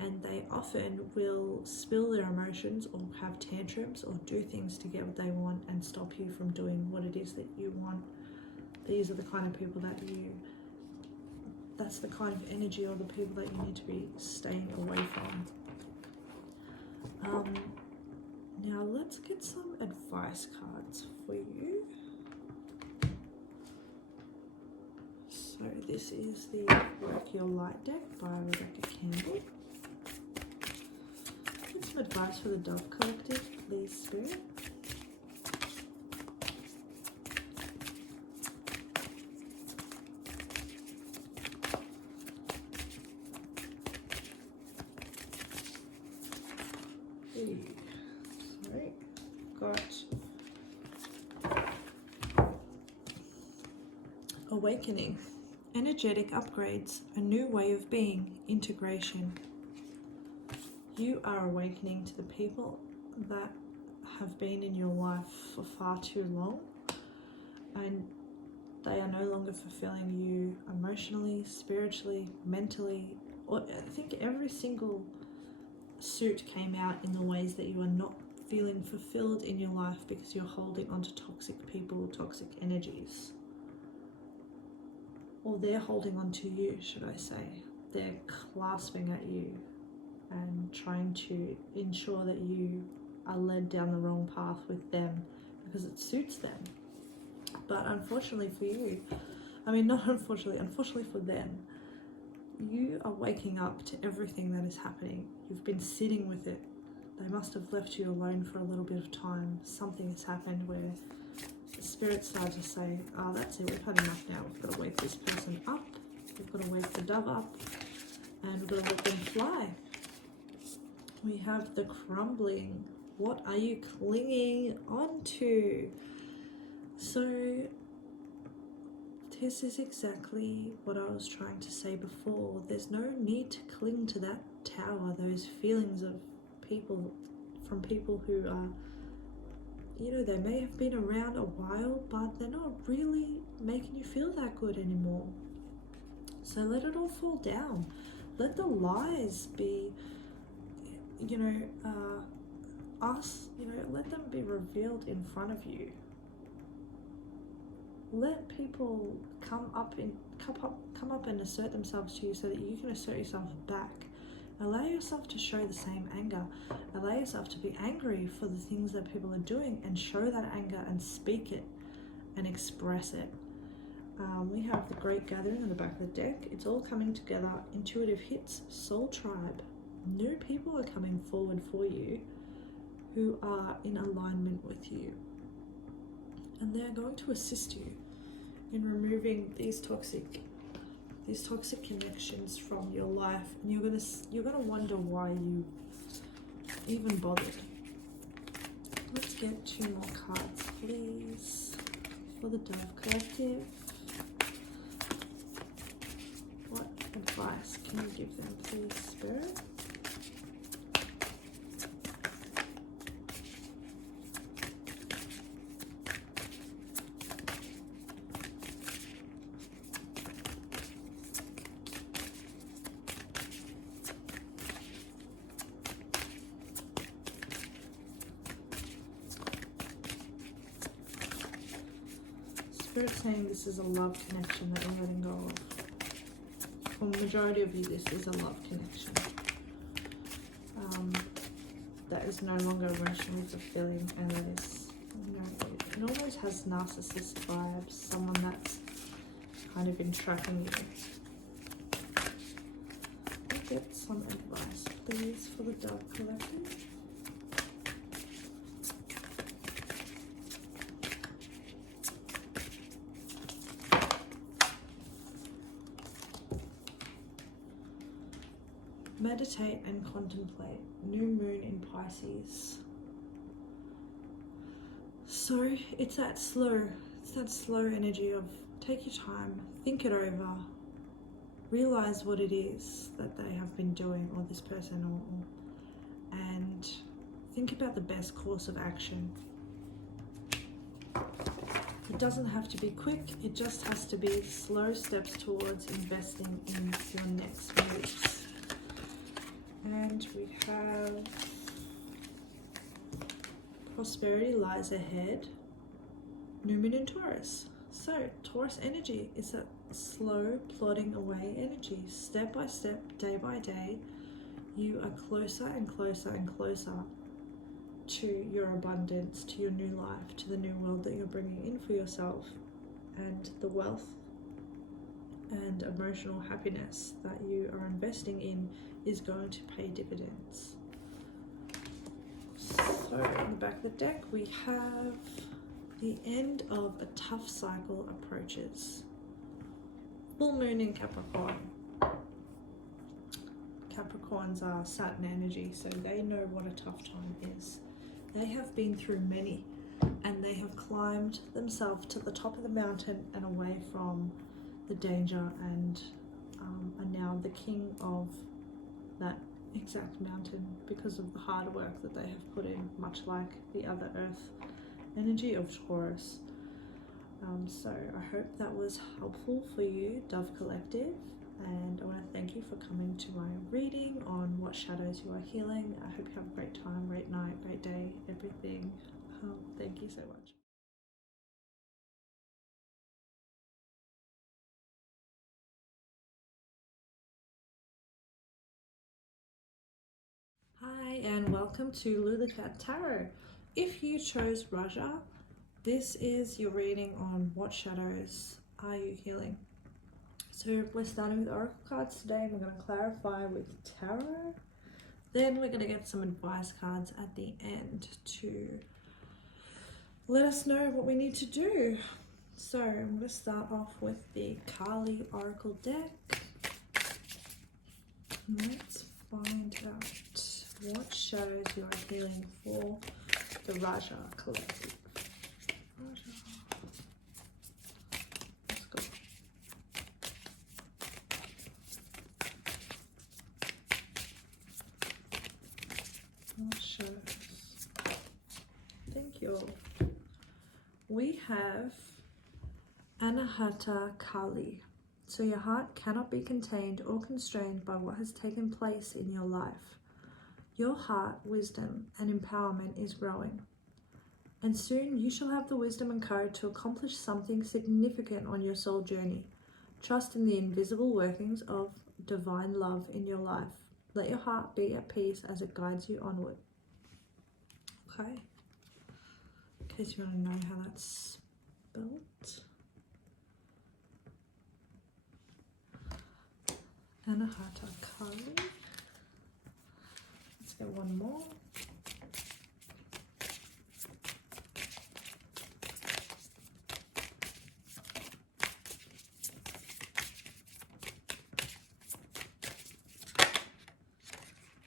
And they often will spill their emotions or have tantrums or do things to get what they want and stop you from doing what it is that you want. These are the kind of people that's the kind of energy or the people that you need to be staying away from. Now let's get some advice cards for you. So this is the Work Your Light deck by Rebecca Campbell. Some advice for the Dove Collective, please, Spirit. Sorry, got Awakening, energetic upgrades, a new way of being, integration. You are awakening to the people that have been in your life for far too long, and they are no longer fulfilling you emotionally, spiritually, mentally. Or I think every single suit came out in the ways that you are not feeling fulfilled in your life because you're holding on to toxic people, toxic energies. Or they're holding on to you, should I say. They're clasping at you and trying to ensure that you are led down the wrong path with them because it suits them. But unfortunately for you, unfortunately for them, you are waking up to everything that is happening. You've been sitting with it. They must have left you alone for a little bit of time. Something has happened where the spirit started to say, oh, that's it, we've had enough now. We've got to wake this person up. We've got to wake the dove up. And we've got to let them fly. We have the crumbling. What are you clinging onto? So this is exactly what I was trying to say before. There's no need to cling to that tower, those feelings of people, from people who are, you know, they may have been around a while, but they're not really making you feel that good anymore. So let it all fall down. Let the lies be, you know, let them be revealed in front of you. Let people come up and assert themselves to you so that you can assert yourself back. Allow yourself to show the same anger. Allow yourself to be angry for the things that people are doing, and show that anger and speak it and express it. We have the Great Gathering on the back of the deck. It's all coming together. Intuitive hits, soul tribe. New people are coming forward for you who are in alignment with you. And they're going to assist you in removing these toxic connections from your life, and you're gonna wonder why you even bothered. Let's get 2 more cards, please, for the Dove Collective. What advice can you give them, please, Spirit? Spirit's saying this is a love connection that you're letting go of. For the majority of you, this is a love connection. That is no longer emotionally fulfilling, and that is, you know, it always has narcissist vibes, someone that's kind of entrapping you. I'll get some advice, please, for the Dove Collective. Meditate and contemplate. New moon in Pisces. So it's that slow energy of take your time, think it over, realize what it is that they have been doing, or this person, and think about the best course of action. It doesn't have to be quick, it just has to be slow steps towards investing in your next moves. And we have prosperity lies ahead. New moon in Taurus. So Taurus energy is that slow, plodding away energy. Step by step, day by day, you are closer and closer and closer to your abundance, to your new life, to the new world that you're bringing in for yourself, and the wealth and emotional happiness that you are investing in is going to pay dividends. So in the back of the deck we have the end of a tough cycle approaches. Full moon in Capricorn. Capricorns are Saturn energy, so they know what a tough time is. They have been through many, and they have climbed themselves to the top of the mountain and away from the danger, and are now the king of that exact mountain because of the hard work that they have put in, much like the other earth energy of Taurus. So I hope that was helpful for you, Dove Collective, and I want to thank you for coming to my reading on what shadows you are healing. I hope you have a great time, great night, great day, everything. Thank you so much. Hi and welcome to lulicat.tarot. If you chose Rajah, this is your reading on what shadows are you healing. So we're starting with oracle cards today. We're going to clarify with tarot. Then we're going to get some advice cards at the end to let us know what we need to do. So I'm going to start off with the Kali oracle deck. Let's find out what shadows you are healing for the Rajah collective. Rajah. Let's go. shadows. Thank you. We have Anahata Kali. So your heart cannot be contained or constrained by what has taken place in your life. Your heart, wisdom, and empowerment is growing. And soon you shall have the wisdom and courage to accomplish something significant on your soul journey. Trust in the invisible workings of divine love in your life. Let your heart be at peace as it guides you onward. Okay. In case you want to know how that's spelled. Anahata Kali. Let's get one more.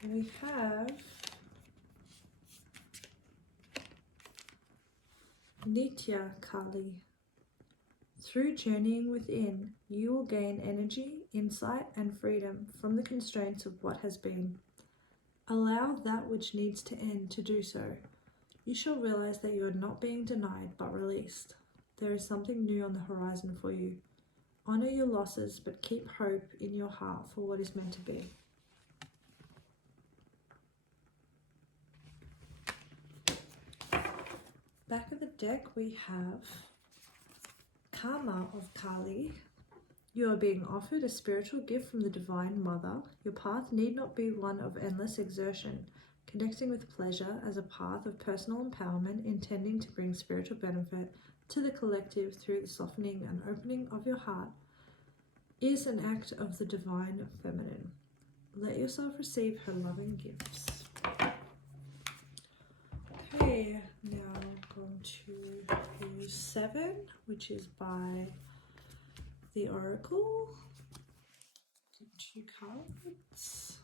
We have Nitya Kali. Through journeying within, you will gain energy, insight, and freedom from the constraints of what has been. Allow that which needs to end to do so. You shall realize that you are not being denied, but released. There is something new on the horizon for you. Honor your losses, but keep hope in your heart for what is meant to be. Back of the deck, we have Karma of Kali. You are being offered a spiritual gift from the Divine Mother. Your path need not be one of endless exertion. Connecting with pleasure as a path of personal empowerment, intending to bring spiritual benefit to the collective through the softening and opening of your heart, is an act of the Divine Feminine. Let yourself receive her loving gifts. Okay, now I'm going to use 7, which is by the Oracle. 2 cards.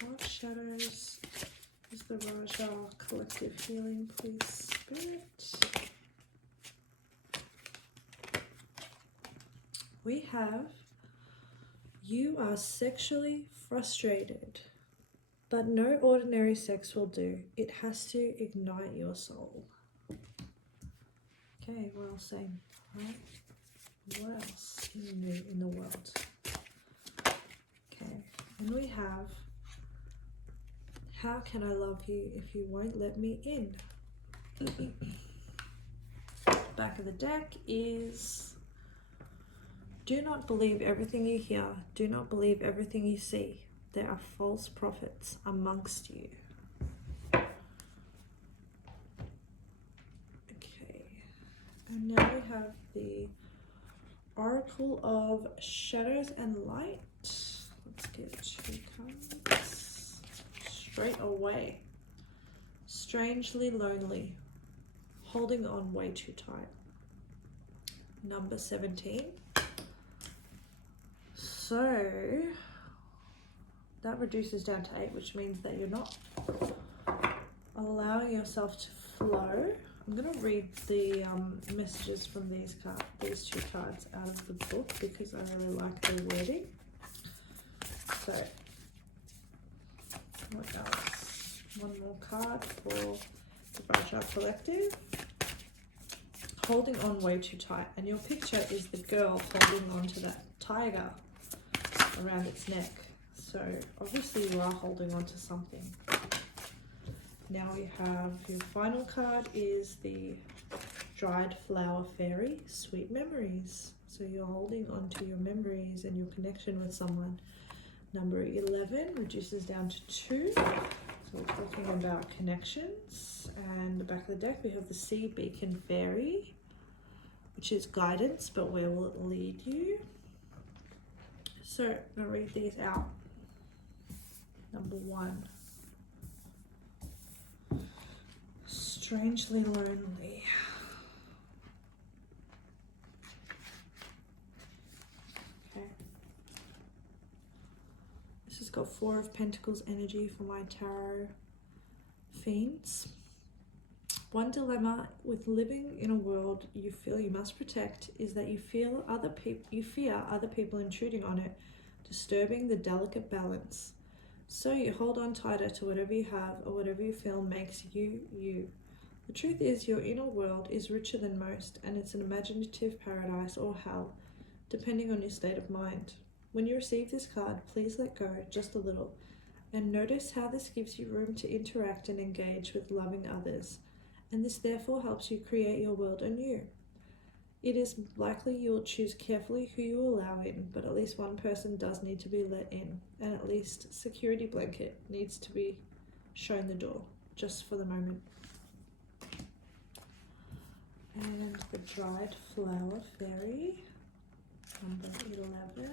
What shadows is the Rajah collective healing, please, Spirit? We have, you are sexually frustrated, but no ordinary sex will do. It has to ignite your soul. Okay, well, same, right? What else is new in the world? Okay, and we have, how can I love you if you won't let me in? Back of the deck is, do not believe everything you hear. Do not believe everything you see. There are false prophets amongst you. Okay, and now we have the Oracle of Shadows and Light. Let's get 2 cards. Straight away. Strangely lonely. Holding on way too tight. Number 17. So that reduces down to 8, which means that you're not allowing yourself to flow. I'm going to read the messages from these 2 cards out of the book because I really like the wording. So, what else? One more card for the Rajah Collective. Holding on way too tight. And your picture is the girl holding on to that tiger around its neck. So, obviously you are holding on to something. Now we have your final card is the Dried Flower Fairy, Sweet Memories. So you're holding on to your memories and your connection with someone. Number 11 reduces down to 2. So we're talking about connections. And the back of the deck we have the Sea Beacon Fairy, which is guidance, but where will it lead you? So I'm going to read these out. Number 1. Strangely lonely. Okay. This has got Four of Pentacles energy for my tarot fiends. One dilemma with living in a world you feel you must protect is that you fear other people intruding on it, disturbing the delicate balance. So you hold on tighter to whatever you have or whatever you feel makes you, you. The truth is your inner world is richer than most, and it's an imaginative paradise or hell, depending on your state of mind. When you receive this card, please let go just a little and notice how this gives you room to interact and engage with loving others, and this therefore helps you create your world anew. It is likely you will choose carefully who you allow in, but at least one person does need to be let in, and at least security blanket needs to be shown the door, just for the moment. And the dried flower fairy, number 11.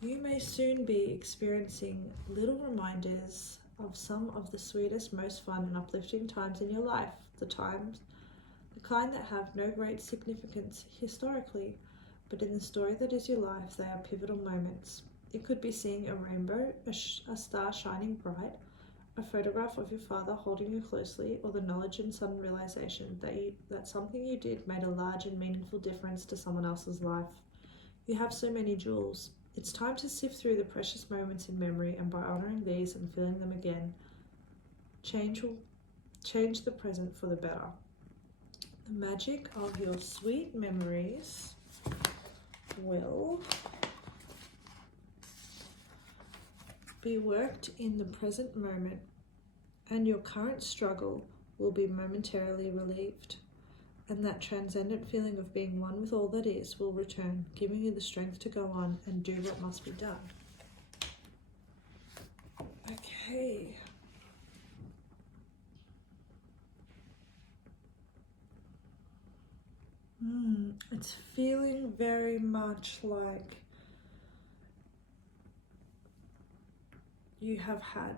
You may soon be experiencing little reminders of some of the sweetest, most fun and uplifting times in your life, the kind that have no great significance historically, but in the story that is your life, they are pivotal moments. It could be seeing a rainbow, a star shining bright, a photograph of your father holding you closely, or the knowledge and sudden realization that something you did made a large and meaningful difference to someone else's life. You have so many jewels. It's time to sift through the precious moments in memory, and by honoring these and feeling them again, change the present for the better. The magic of your sweet memories will be worked in the present moment, and your current struggle will be momentarily relieved. And that transcendent feeling of being one with all that is will return, giving you the strength to go on and do what must be done. Okay. It's feeling very much like you have had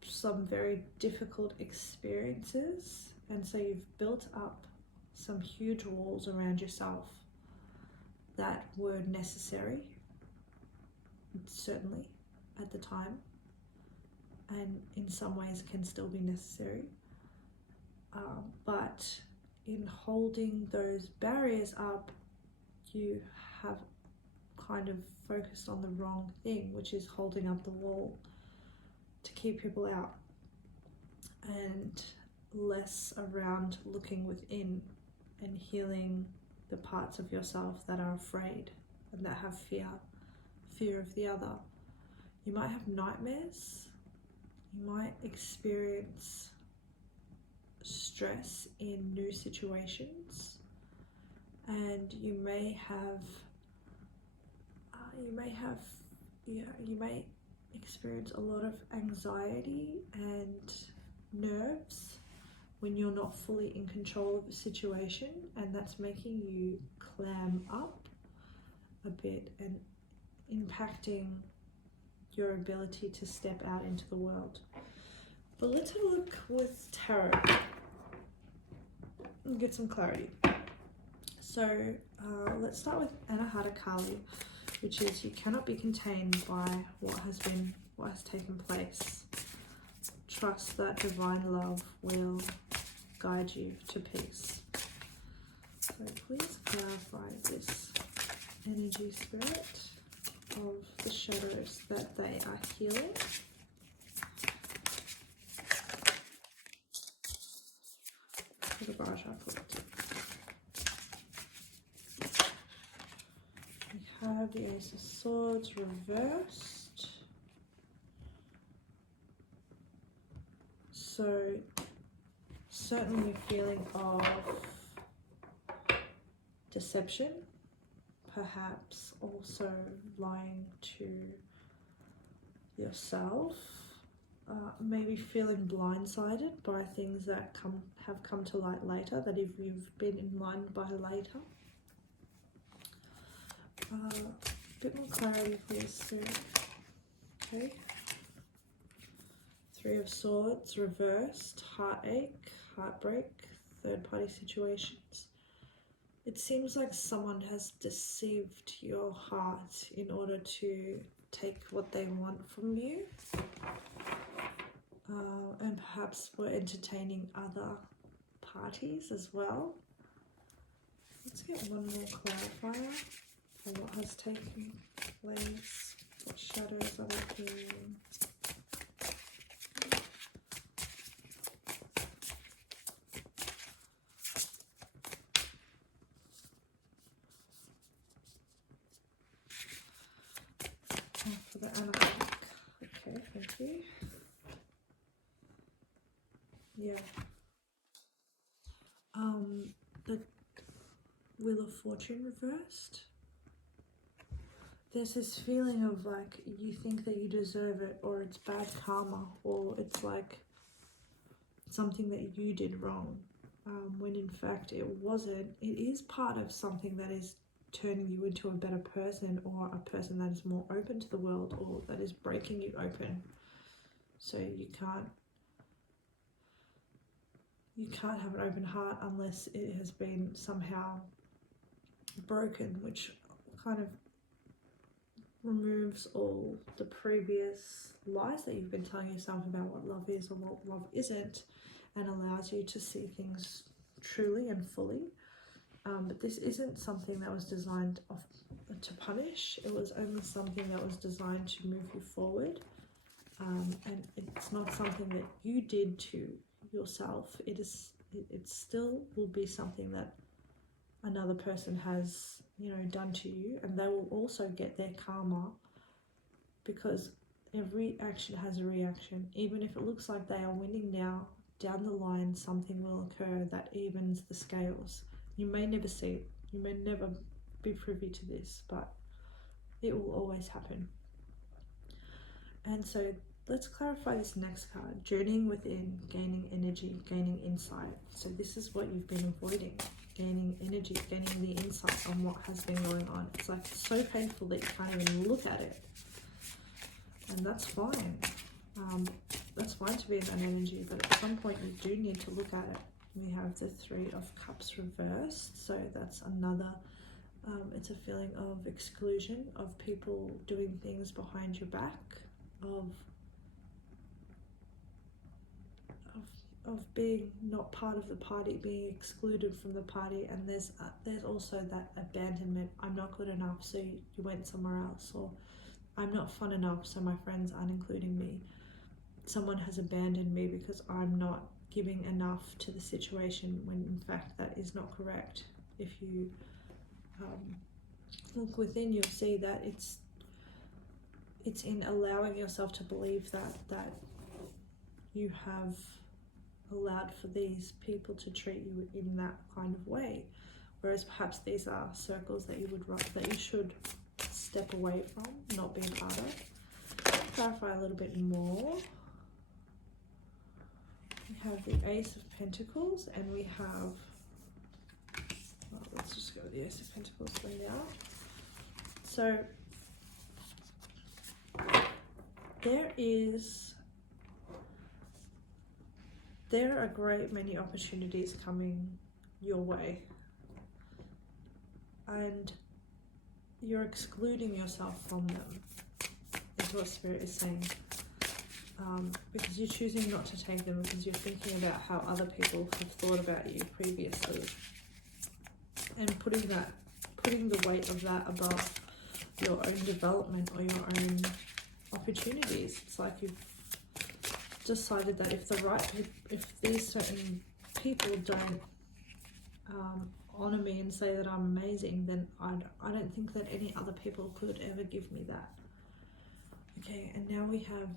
some very difficult experiences, and so you've built up some huge walls around yourself that were necessary, certainly at the time, and in some ways can still be necessary, but in holding those barriers up, you have kind of focused on the wrong thing, which is holding up the wall to keep people out, and less around looking within and healing the parts of yourself that are afraid and that have fear of the other. You might have nightmares, you might experience stress in new situations, and you may experience a lot of anxiety and nerves when you're not fully in control of a situation, and that's making you clam up a bit and impacting your ability to step out into the world. But let's have a look with tarot and get some clarity. So let's start with Anahata Kali, which is you cannot be contained by what has taken place. Trust that divine love will guide you to peace. So please clarify this energy, spirit, of the shadows that they are healing. For the rajah collective. We have the Ace of Swords reversed. So certainly a feeling of deception, perhaps also lying to yourself, maybe feeling blindsided by things that have come to light later, that if you've been enlightened by later. A bit more clarity for your spirit. Okay. Three of Swords reversed, heartache, heartbreak, third party situations. It seems like someone has deceived your heart in order to take what they want from you. And perhaps we're entertaining other parties as well. Let's get one more clarifier for what has taken place. What shadows are they hearing? Oh, for the Anahuac. Okay, thank you. Yeah. The Wheel of Fortune reversed. There's this feeling of like you think that you deserve it, or it's bad karma, or it's like something that you did wrong, when in fact it wasn't. It is part of something that is turning you into a better person, or a person that is more open to the world, or that is breaking you open. So you can't have an open heart unless it has been somehow broken, which kind of removes all the previous lies that you've been telling yourself about what love is or what love isn't, and allows you to see things truly and fully. But this isn't something that was designed to punish. It was only something that was designed to move you forward. And it's not something that you did to yourself. It still will be something that another person has, done to you, and they will also get their karma, because every action has a reaction. Even if it looks like they are winning now, down the line something will occur that evens the scales. You may never see it, you may never be privy to this, but it will always happen. And so let's clarify this next card. Journeying within, gaining energy, gaining insight. So this is what you've been avoiding. Gaining energy, gaining the insight on what has been going on. It's like so painful that you can't even look at it. And that's fine. That's fine to be in that energy, but at some point you do need to look at it. We have the Three of Cups reversed, so that's another, it's a feeling of exclusion, of people doing things behind your back, of being not part of the party, being excluded from the party. And there's also that abandonment. I'm not good enough, so you went somewhere else, or I'm not fun enough, so my friends aren't including me. Someone has abandoned me because I'm not giving enough to the situation, when in fact that is not correct. If you look within, you'll see that it's in allowing yourself to believe that you have allowed for these people to treat you in that kind of way, whereas perhaps these are circles that you should step away from, not be a part of. Clarify a little bit more. We have the Ace of Pentacles, and we have, well, let's just go with the Ace of Pentacles for now. So there are a great many opportunities coming your way, and you're excluding yourself from them, is what Spirit is saying. Because you're choosing not to take them, because you're thinking about how other people have thought about you previously, and putting the weight of that above your own development or your own opportunities. It's like you've decided that if these certain people don't honor me and say that I'm amazing, then I don't think that any other people could ever give me that. Okay, and now we have,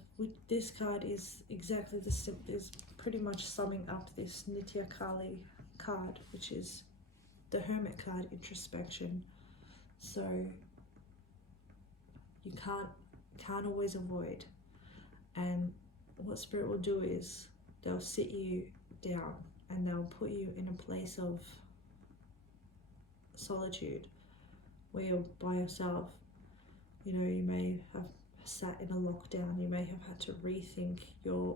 this card is exactly is pretty much summing up this Nitya Kali card, which is the Hermit card, introspection. So you can't always avoid, and what Spirit will do is they'll sit you down and they'll put you in a place of solitude where you're by yourself. You may have sat in a lockdown, you may have had to rethink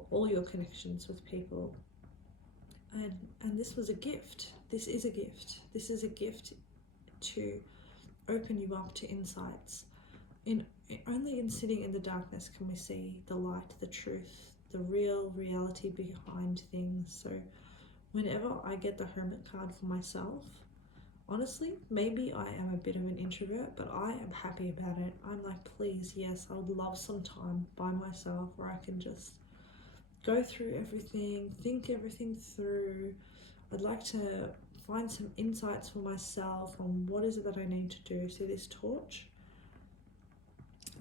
all your connections with people, And this was a gift. This is a gift. This is a gift to open you up to insights. Only in sitting in the darkness can we see the light, the truth, the real reality behind things. So whenever I get the Hermit card for myself, honestly, maybe I am a bit of an introvert, but I am happy about it. I'm like, please, yes, I would love some time by myself where I can just go through everything, think everything through. I'd like to find some insights for myself on what is it that I need to do. See this torch?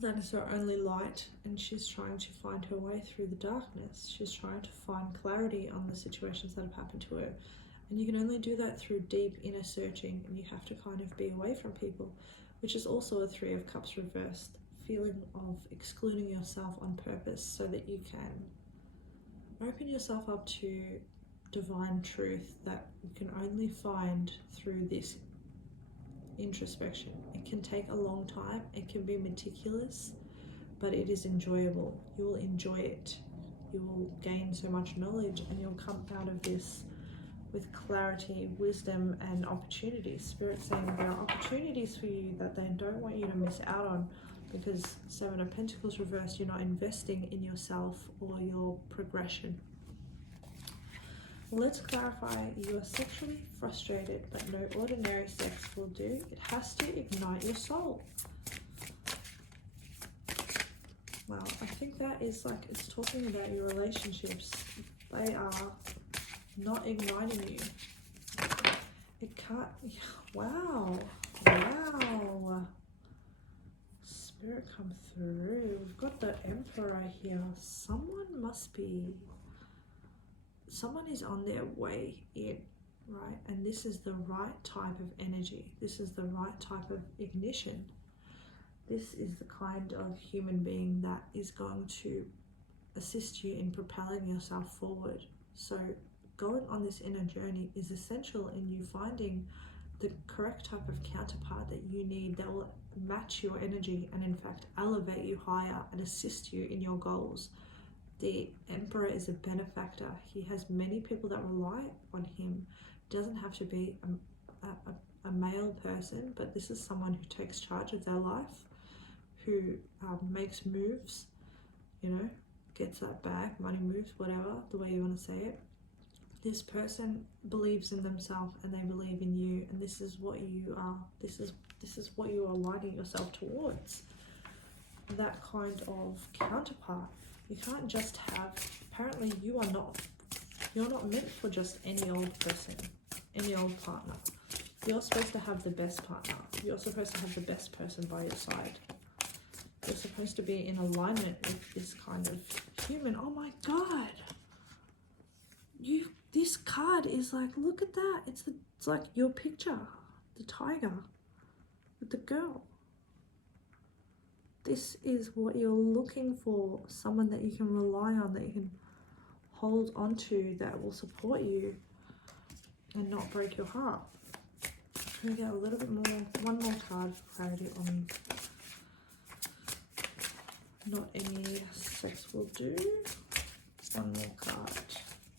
That is her only light, and she's trying to find her way through the darkness. She's trying to find clarity on the situations that have happened to her. And you can only do that through deep inner searching, and you have to kind of be away from people, which is also a Three of Cups reversed, feeling of excluding yourself on purpose so that you can open yourself up to divine truth that you can only find through this introspection. It can take a long time, it can be meticulous, but it is enjoyable. You will enjoy it. You will gain so much knowledge, and you'll come out of this with clarity, wisdom, and opportunities. Spirit saying there are opportunities for you that they don't want you to miss out on, because Seven of Pentacles reversed, you're not investing in yourself or your progression. Let's clarify. You are sexually frustrated, but no ordinary sex will do. It has to ignite your soul. Wow, I think that is like, it's talking about your relationships. They are not igniting you. It can't, wow, wow. Spirit come through. We've got the Emperor here. Someone is on their way in, right? And this is the right type of energy. This is the right type of ignition. This is the kind of human being that is going to assist you in propelling yourself forward. So going on this inner journey is essential in you finding the correct type of counterpart that you need, that will match your energy and in fact elevate you higher and assist you in your goals. The Emperor is a benefactor. He has many people that rely on him. It doesn't have to be a male person, but this is someone who takes charge of their life, who makes moves, you know, gets that bag, money moves, whatever, the way you want to say it. This person believes in themselves and they believe in you, and this is what you are. This is what you are aligning yourself towards. That kind of counterpart. You can't just have, apparently you're not meant for just any old person, any old partner. You're supposed to have the best partner. You're supposed to have the best person by your side. You're supposed to be in alignment with this kind of human. Oh my God. This card is like, look at that. It's like your picture, the tiger with the girl. This is what you're looking for, someone that you can rely on, that you can hold on to, that will support you and not break your heart. Can we get a little bit more, one more card for clarity on not any sex will do? One more card,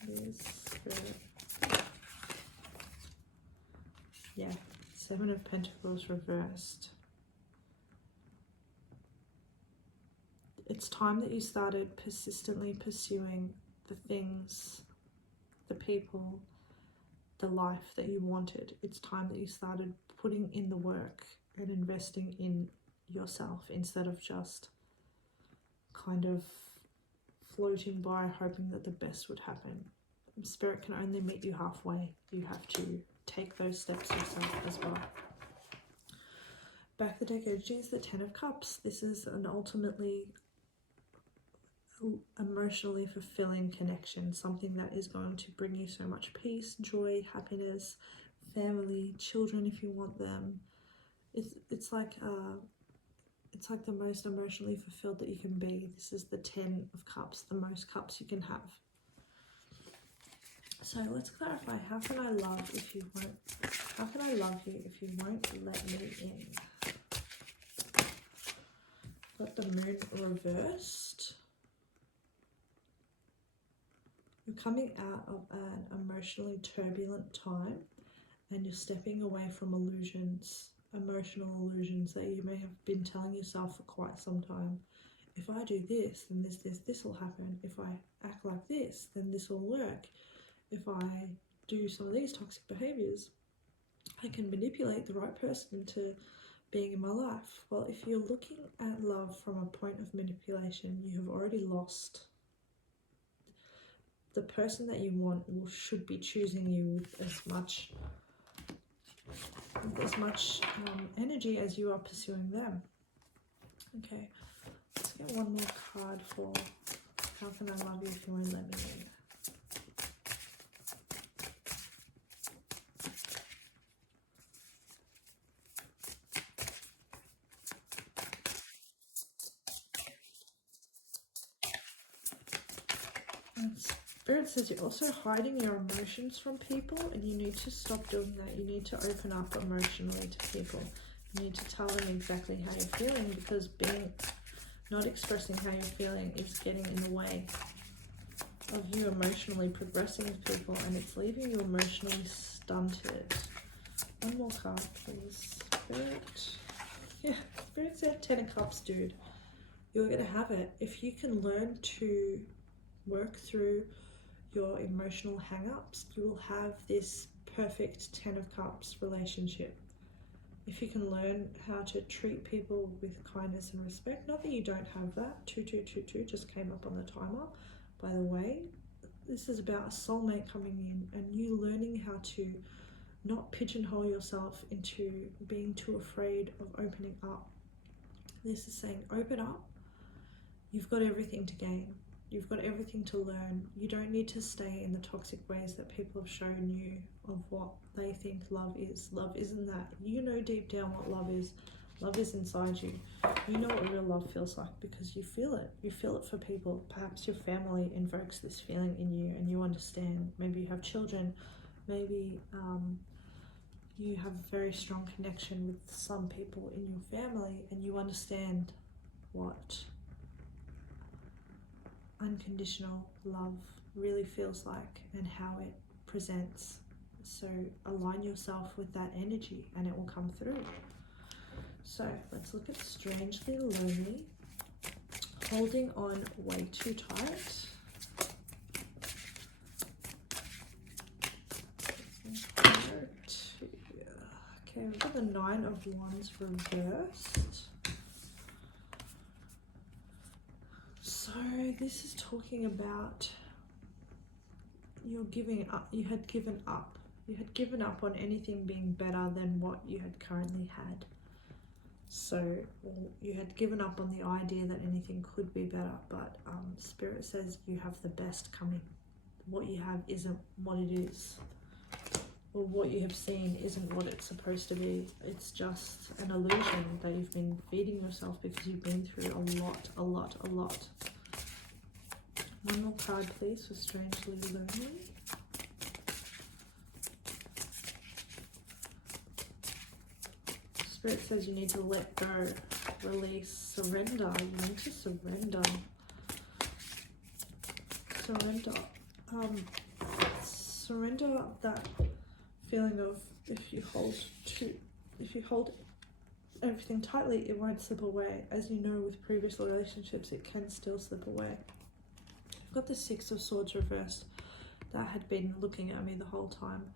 please. Yeah, Seven of Pentacles reversed. It's time that you started persistently pursuing the things, the people, the life that you wanted. It's time that you started putting in the work and investing in yourself instead of just kind of floating by hoping that the best would happen. Spirit can only meet you halfway. You have to take those steps yourself as well. Back the deck energy is the Ten of Cups. This is an ultimately emotionally fulfilling connection, something that is going to bring you so much peace, joy, happiness, family, children if you want them. It's like the most emotionally fulfilled that you can be. This is the 10 of Cups, the most cups you can have. So let's clarify, how can I love you if you won't let me in? Got the Moon reversed. You're coming out of an emotionally turbulent time, and you're stepping away from illusions, emotional illusions that you may have been telling yourself for quite some time. If I do this, then this will happen. If I act like this, then this will work. If I do some of these toxic behaviors, I can manipulate the right person into being in my life. Well, if you're looking at love from a point of manipulation, you have already lost. The person that you want should be choosing you with as much energy as you are pursuing them. Okay, let's get one more card for how can I love you if you won't let me in. Spirit says you're also hiding your emotions from people, and you need to stop doing that. You need to open up emotionally to people. You need to tell them exactly how you're feeling, because not expressing how you're feeling is getting in the way of you emotionally progressing with people, and it's leaving you emotionally stunted. One more card, please. Spirit. Yeah, Spirit said 10 of Cups, dude. You're going to have it. If you can learn to work through your emotional hang-ups, you will have this perfect 10 of Cups relationship. If you can learn how to treat people with kindness and respect, not that you don't have that. 2222 just came up on the timer, by the way. This is about a soulmate coming in and you learning how to not pigeonhole yourself into being too afraid of opening up. This is saying open up. You've got everything to gain. You've got everything to learn. You don't need to stay in the toxic ways that people have shown you of what they think love is. Love isn't that. You know deep down what love is. Love is inside you. You know what real love feels like because you feel it. You feel it for people. Perhaps your family invokes this feeling in you and you understand. Maybe you have children. Maybe you have a very strong connection with some people in your family and you understand what unconditional love really feels like and how it presents. So align yourself with that energy and it will come through. So let's look at strangely lonely, holding on way too tight. Okay, we've got the 9 of Wands reversed. So this is talking about you're giving up. You had given up. You had given up on anything being better than what you had currently had. So you had given up on the idea that anything could be better, but Spirit says you have the best coming. What you have isn't what it is. Or what you have seen isn't what it's supposed to be. It's just an illusion that you've been feeding yourself because you've been through a lot. One more card, please, for strangely lonely. Spirit says you need to let go, release, surrender. You need to surrender. Surrender that feeling of if you hold everything tightly, it won't slip away. As you know, with previous relationships, it can still slip away. I've got the 6 of Swords reversed. That had been looking at me the whole time.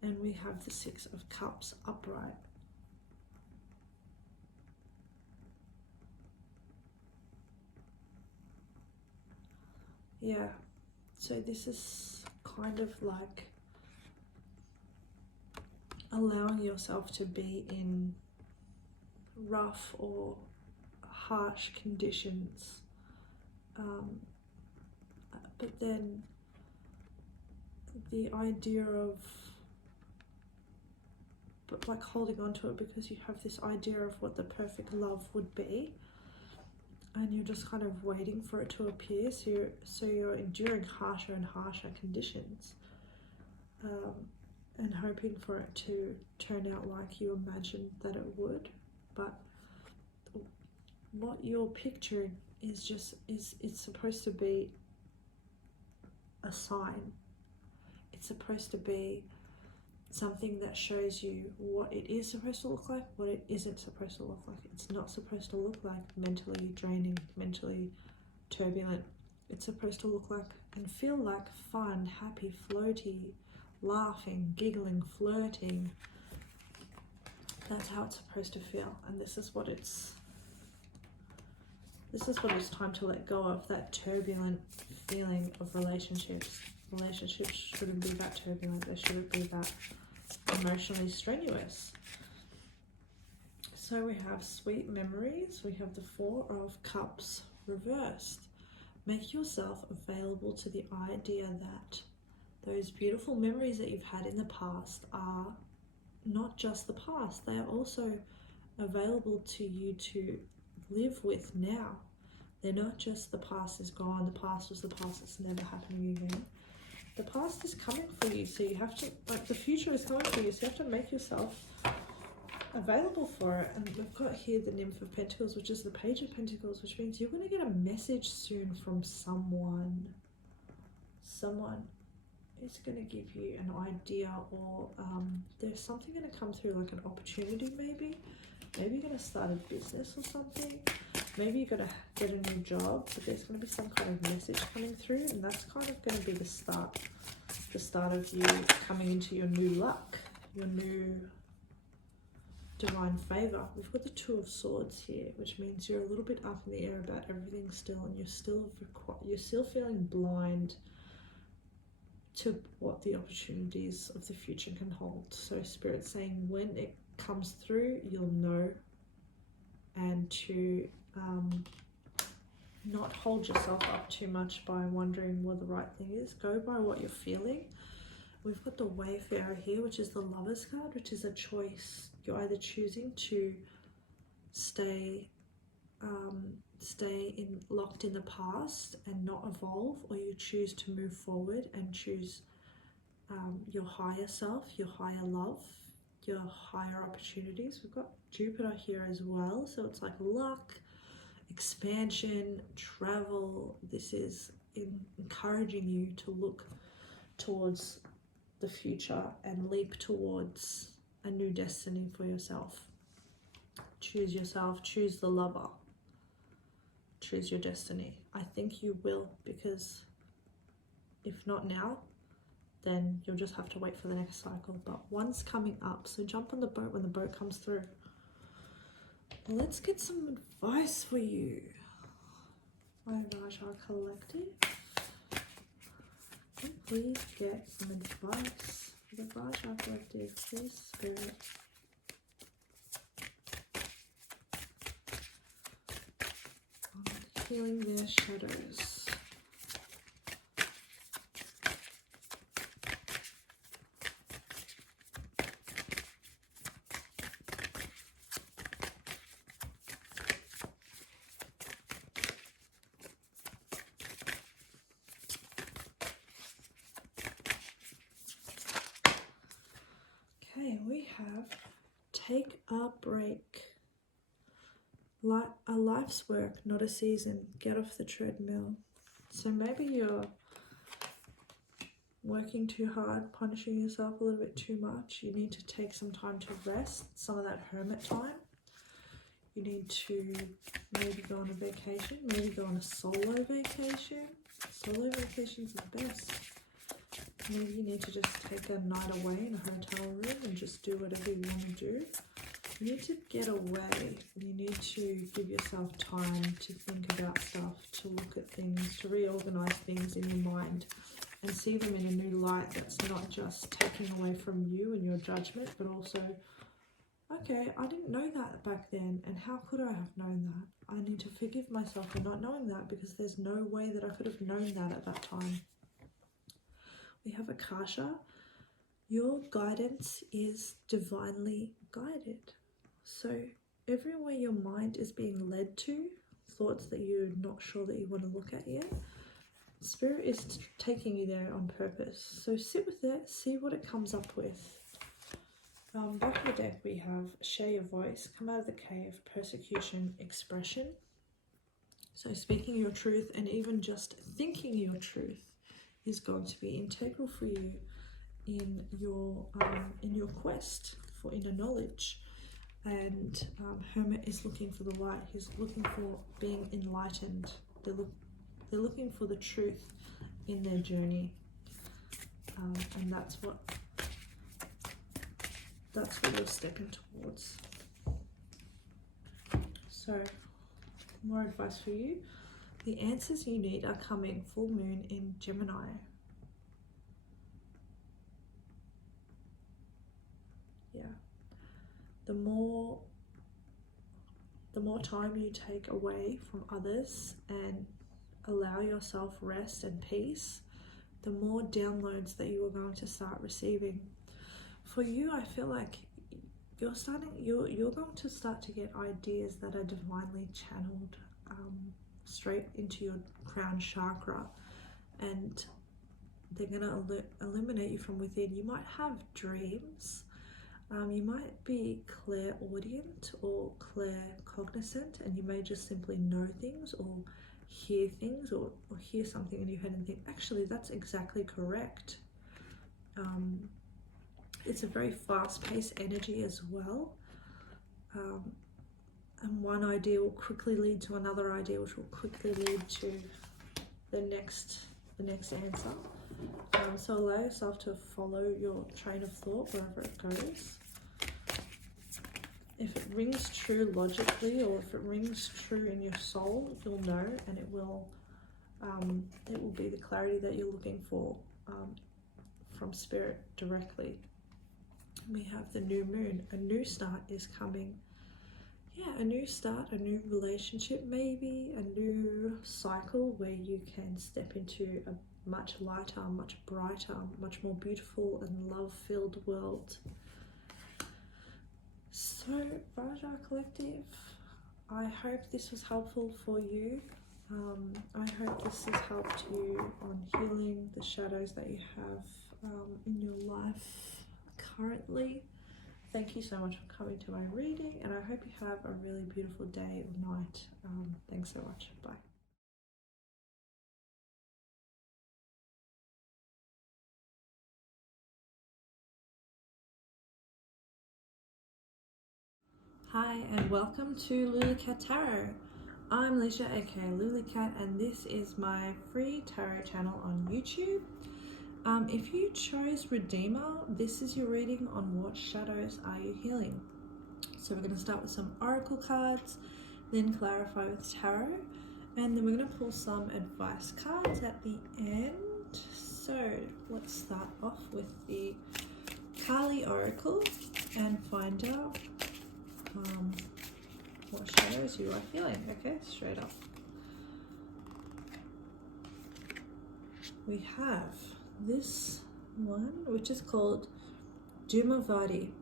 And we have the 6 of Cups upright. Yeah, so this is kind of like allowing yourself to be in rough or harsh conditions, but then the idea of like holding on to it because you have this idea of what the perfect love would be and you're just kind of waiting for it to appear, so you're enduring harsher and harsher conditions, and hoping for it to turn out like you imagined that it would. But what you're picturing is it's supposed to be a sign. It's supposed to be something that shows you what it is supposed to look like, what it isn't supposed to look like. It's not supposed to look like mentally draining, mentally turbulent. It's supposed to look like and feel like fun, happy, floaty, laughing, giggling, flirting. That's how it's supposed to feel. And this is what it's time to let go of, that turbulent feeling of relationships. Relationships shouldn't be that turbulent. They shouldn't be that emotionally strenuous. So we have sweet memories. We have the Four of Cups reversed. Make yourself available to the idea that those beautiful memories that you've had in the past are not just the past. They are also available to you to live with now. They're not just the past is gone, the past was the past, it's never happening again. The past is coming for you, so you have to, like, the future is coming for you, so you have to make yourself available for it. And we've got here the Nymph of Pentacles, which is the Page of Pentacles, which means you're going to get a message soon from someone. Someone is going to give you an idea, or there's something going to come through, like an opportunity maybe. Maybe you're going to start a business or something. Maybe you're going to get a new job, but there's going to be some kind of message coming through, and that's kind of going to be the start of you coming into your new luck, your new divine favor. We've got the Two of Swords here, which means you're a little bit up in the air about everything still, and you're still feeling blind to what the opportunities of the future can hold. So Spirit's saying when it comes through, you'll know, and to not hold yourself up too much by wondering what the right thing is. Go by what you're feeling. We've got the Wayfarer here, which is the Lover's card, which is a choice. You're either choosing to stay locked in the past and not evolve, or you choose to move forward and choose your higher self, your higher love, your higher opportunities. We've got Jupiter here as well, so it's like luck, expansion, travel. This is encouraging you to look towards the future and leap towards a new destiny for yourself. Choose yourself, choose the lover, choose your destiny. I think you will, because if not now, then you'll just have to wait for the next cycle. But one's coming up, so jump on the boat when the boat comes through. Let's get some advice for you, my Rajah Collective. Please get some advice for the Rajah Collective, please, Spirit. On healing their shadows. We have take a break. A life's work, not a season. Get off the treadmill. So maybe you're working too hard, punishing yourself a little bit too much. You need to take some time to rest, some of that hermit time. You need to maybe go on a vacation, maybe go on a solo vacation. Solo vacations are the best. Maybe you need to just take a night away in a hotel room and just do whatever you want to do. You need to get away. You need to give yourself time to think about stuff, to look at things, to reorganize things in your mind and see them in a new light that's not just taking away from you and your judgment, but also, okay, I didn't know that back then, and how could I have known that? I need to forgive myself for not knowing that, because there's no way that I could have known that at that time. We have Akasha. Your guidance is divinely guided. So everywhere your mind is being led to, thoughts that you're not sure that you want to look at yet, Spirit is taking you there on purpose. So sit with it, see what it comes up with. Back of the deck we have share your voice, come out of the cave, persecution, expression. So speaking your truth, and even just thinking your truth is going to be integral for you in your quest for inner knowledge. And Hermit is looking for the light. He's looking for being enlightened. They're looking for the truth in their journey, and that's what you're stepping towards. So, more advice for you. The answers you need are coming. Full moon in Gemini. Yeah. The more time you take away from others and allow yourself rest and peace, the more downloads that you are going to start receiving. For you, I feel like you're going to start to get ideas that are divinely channeled straight into your crown chakra, and they're going to illuminate you from within. You might have dreams. You might be clairaudient or claircognizant, and you may just simply know things or hear things or hear something in your head and think, actually, that's exactly correct. It's a very fast-paced energy as well. And one idea will quickly lead to another idea, which will quickly lead to the next answer. So allow yourself to follow your train of thought wherever it goes. If it rings true logically, or if it rings true in your soul, you'll know, and it will be the clarity that you're looking for from spirit directly. We have the new moon. A new start is coming. Yeah, a new start, a new relationship, maybe a new cycle where you can step into a much lighter, much brighter, much more beautiful and love-filled world. So, Rajah Collective, I hope this was helpful for you. I hope this has helped you on healing the shadows that you have in your life currently. Thank you so much for coming to my reading, and I hope you have a really beautiful day or night. Thanks so much. Bye. Hi, and welcome to lulicat.tarot. I'm Leisha, aka Lulicat, and this is my free tarot channel on YouTube. If you chose Redeemer, this is your reading on what shadows are you healing. So we're going to start with some oracle cards, then clarify with tarot, and then we're going to pull some advice cards at the end. So let's start off with the Kali Oracle and find out what shadows you are feeling. Okay, straight up. We have this one, which is called Dumavadi.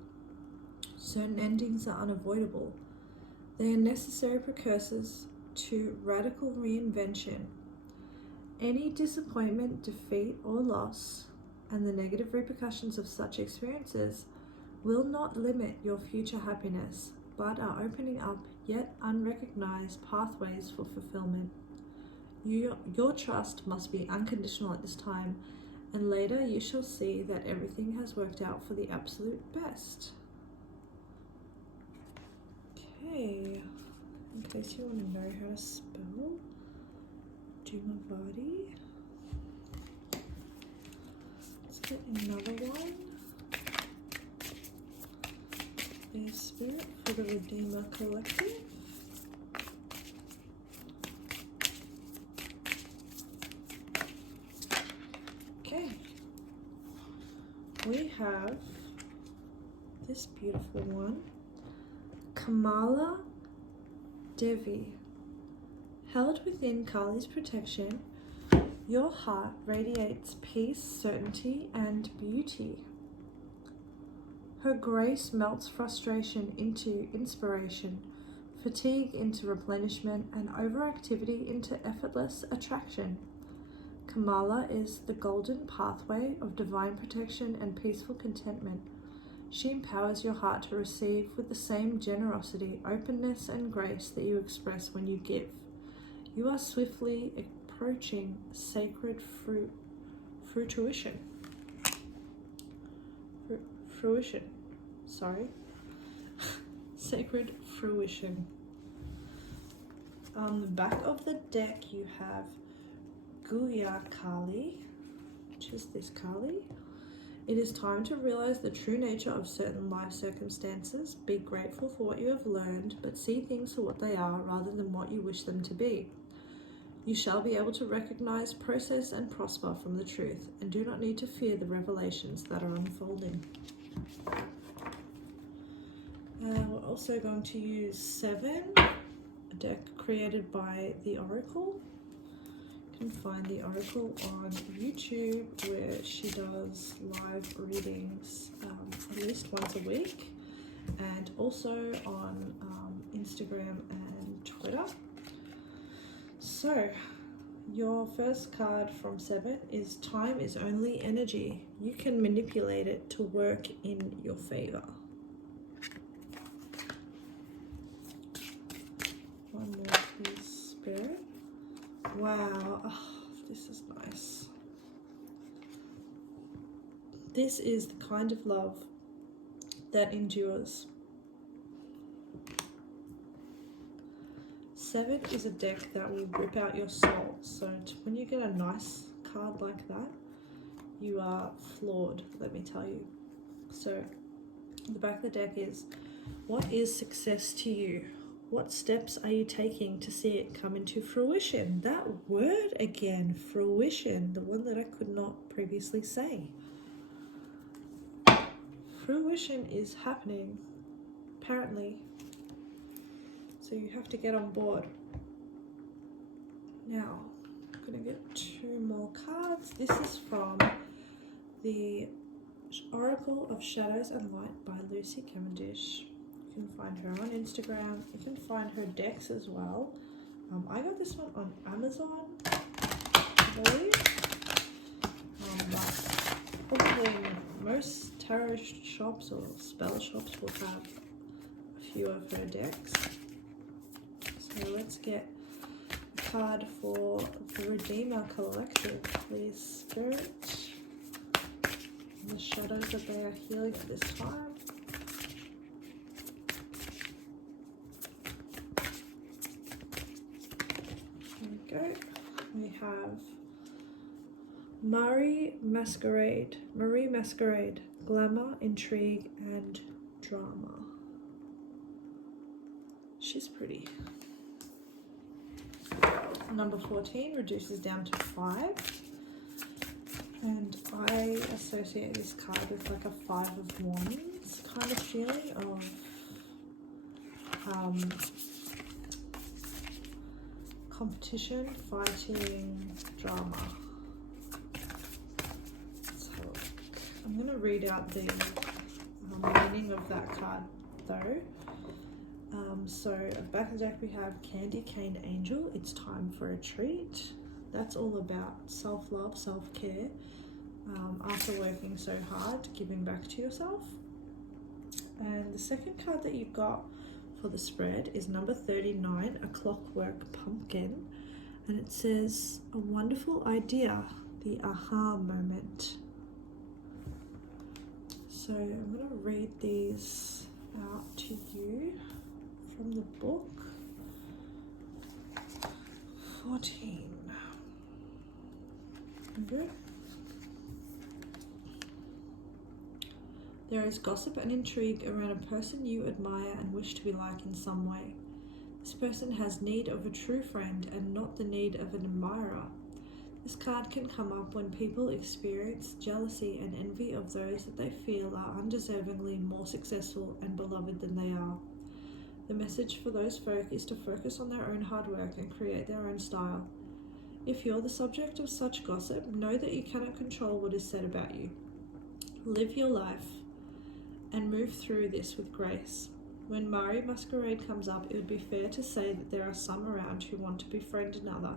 Certain endings are unavoidable. They are necessary precursors to radical reinvention. Any disappointment, defeat, or loss, and the negative repercussions of such experiences will not limit your future happiness, but are opening up yet unrecognized pathways for fulfillment. Your trust must be unconditional at this time, and later you shall see that everything has worked out for the absolute best. Okay, in case you want to know how to spell Dumavadi, let's get another one. There's spirit for the Redeemer Collective. Okay, we have this beautiful one, Kamala Devi. Held within Kali's protection, your heart radiates peace, certainty, and beauty. Her grace melts frustration into inspiration, fatigue into replenishment, and overactivity into effortless attraction. Kamala is the golden pathway of divine protection and peaceful contentment. She empowers your heart to receive with the same generosity, openness, and grace that you express when you give. You are swiftly approaching sacred fruit fruition. Fruition. Sorry. Sacred fruition. On the back of the deck you have Guya Kali, which is this Kali. It is time to realize the true nature of certain life circumstances. Be grateful for what you have learned, but see things for what they are rather than what you wish them to be. You shall be able to recognize, process, and prosper from the truth, and do not need to fear the revelations that are unfolding. We're also going to use 7, a deck created by the Oracle. You can find the Oracle on YouTube, where she does live readings at least once a week, and also on Instagram and Twitter. So your first card from 7 is Time is Only Energy. You can manipulate it to work in your favor. One more, please, Spirit. Wow, oh, this is nice. This is the kind of love that endures. 7 is a deck that will rip out your soul. So when you get a nice card like that, you are floored, let me tell you. So the back of the deck is, what is success to you? What steps are you taking to see it come into fruition? That word again, fruition, the one that I could not previously say. Fruition is happening, apparently. So you have to get on board. Now, I'm going to get 2 more cards. This is from the Oracle of Shadows and Light by Lucy Cavendish. You can find her on Instagram. You can find her decks as well. I got this one on Amazon, I believe. But probably most tarot shops or spell shops will have a few of her decks. So let's get a card for the Redeemer Collective, please, Spirit. And the shadows that they are healing at this time. Go. We have Marie Masquerade, glamour, intrigue, and drama. She's pretty. Number 14 reduces down to 5, and I associate this card with like a 5 of Wands kind of feeling of competition, fighting, drama. So I'm going to read out the meaning of that card though. So at back of the deck we have Candy Cane Angel. It's time for a treat. That's all about self-love, self-care. After working so hard, giving back to yourself. And the second card that you've got for the spread is number 39, a clockwork pumpkin, and it says a wonderful idea, the aha moment. So I'm going to read these out to you from the book. 14. Good. There is gossip and intrigue around a person you admire and wish to be like in some way. This person has need of a true friend and not the need of an admirer. This card can come up when people experience jealousy and envy of those that they feel are undeservingly more successful and beloved than they are. The message for those folk is to focus on their own hard work and create their own style. If you're the subject of such gossip, know that you cannot control what is said about you. Live your life and move through this with grace. When Marie Masquerade comes up, it would be fair to say that there are some around who want to befriend another,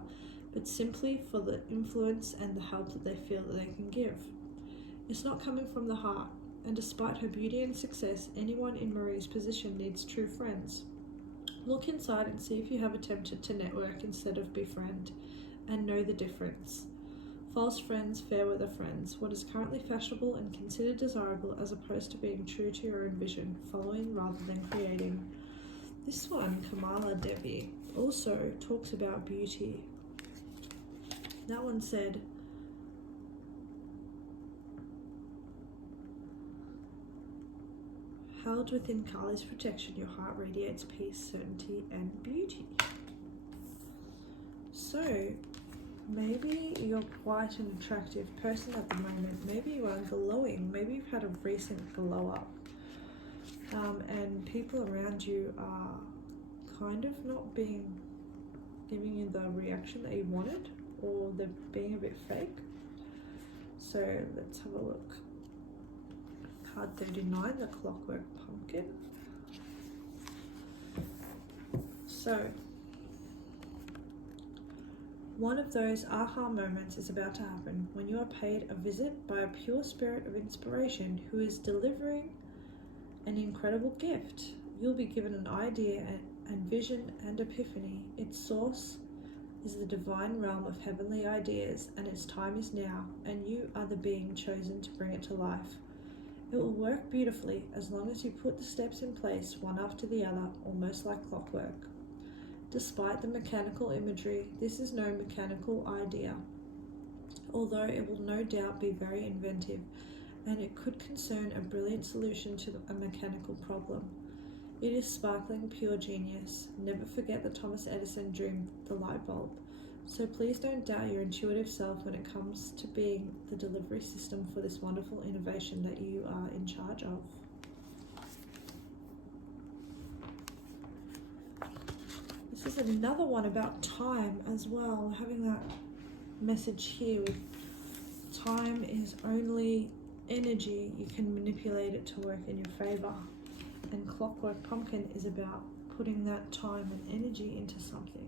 but simply for the influence and the help that they feel that they can give. It's not coming from the heart, and despite her beauty and success, anyone in Marie's position needs true friends. Look inside and see if you have attempted to network instead of befriend, and know the difference. False friends, fair weather friends. What is currently fashionable and considered desirable as opposed to being true to your own vision. Following rather than creating. This one, Kamala Devi, also talks about beauty. That one said, held within Kali's protection, your heart radiates peace, certainty, and beauty. So, maybe you're quite an attractive person at the moment. Maybe you are glowing. Maybe you've had a recent glow up. And people around you are kind of not giving you the reaction that you wanted, or they're being a bit fake. So let's have a look. Card 39, the clockwork pumpkin. So one of those aha moments is about to happen when you are paid a visit by a pure spirit of inspiration who is delivering an incredible gift. You'll be given an idea and vision and epiphany. Its source is the divine realm of heavenly ideas, and its time is now, and you are the being chosen to bring it to life. It will work beautifully as long as you put the steps in place one after the other, almost like clockwork. Despite the mechanical imagery, this is no mechanical idea, although it will no doubt be very inventive, and it could concern a brilliant solution to a mechanical problem. It is sparkling pure genius. Never forget that Thomas Edison dreamed the light bulb. So please don't doubt your intuitive self when it comes to being the delivery system for this wonderful innovation that you are in charge of. This is another one about time as well. Having that message here with time is only energy. You can manipulate it to work in your favor. And clockwork pumpkin is about putting that time and energy into something.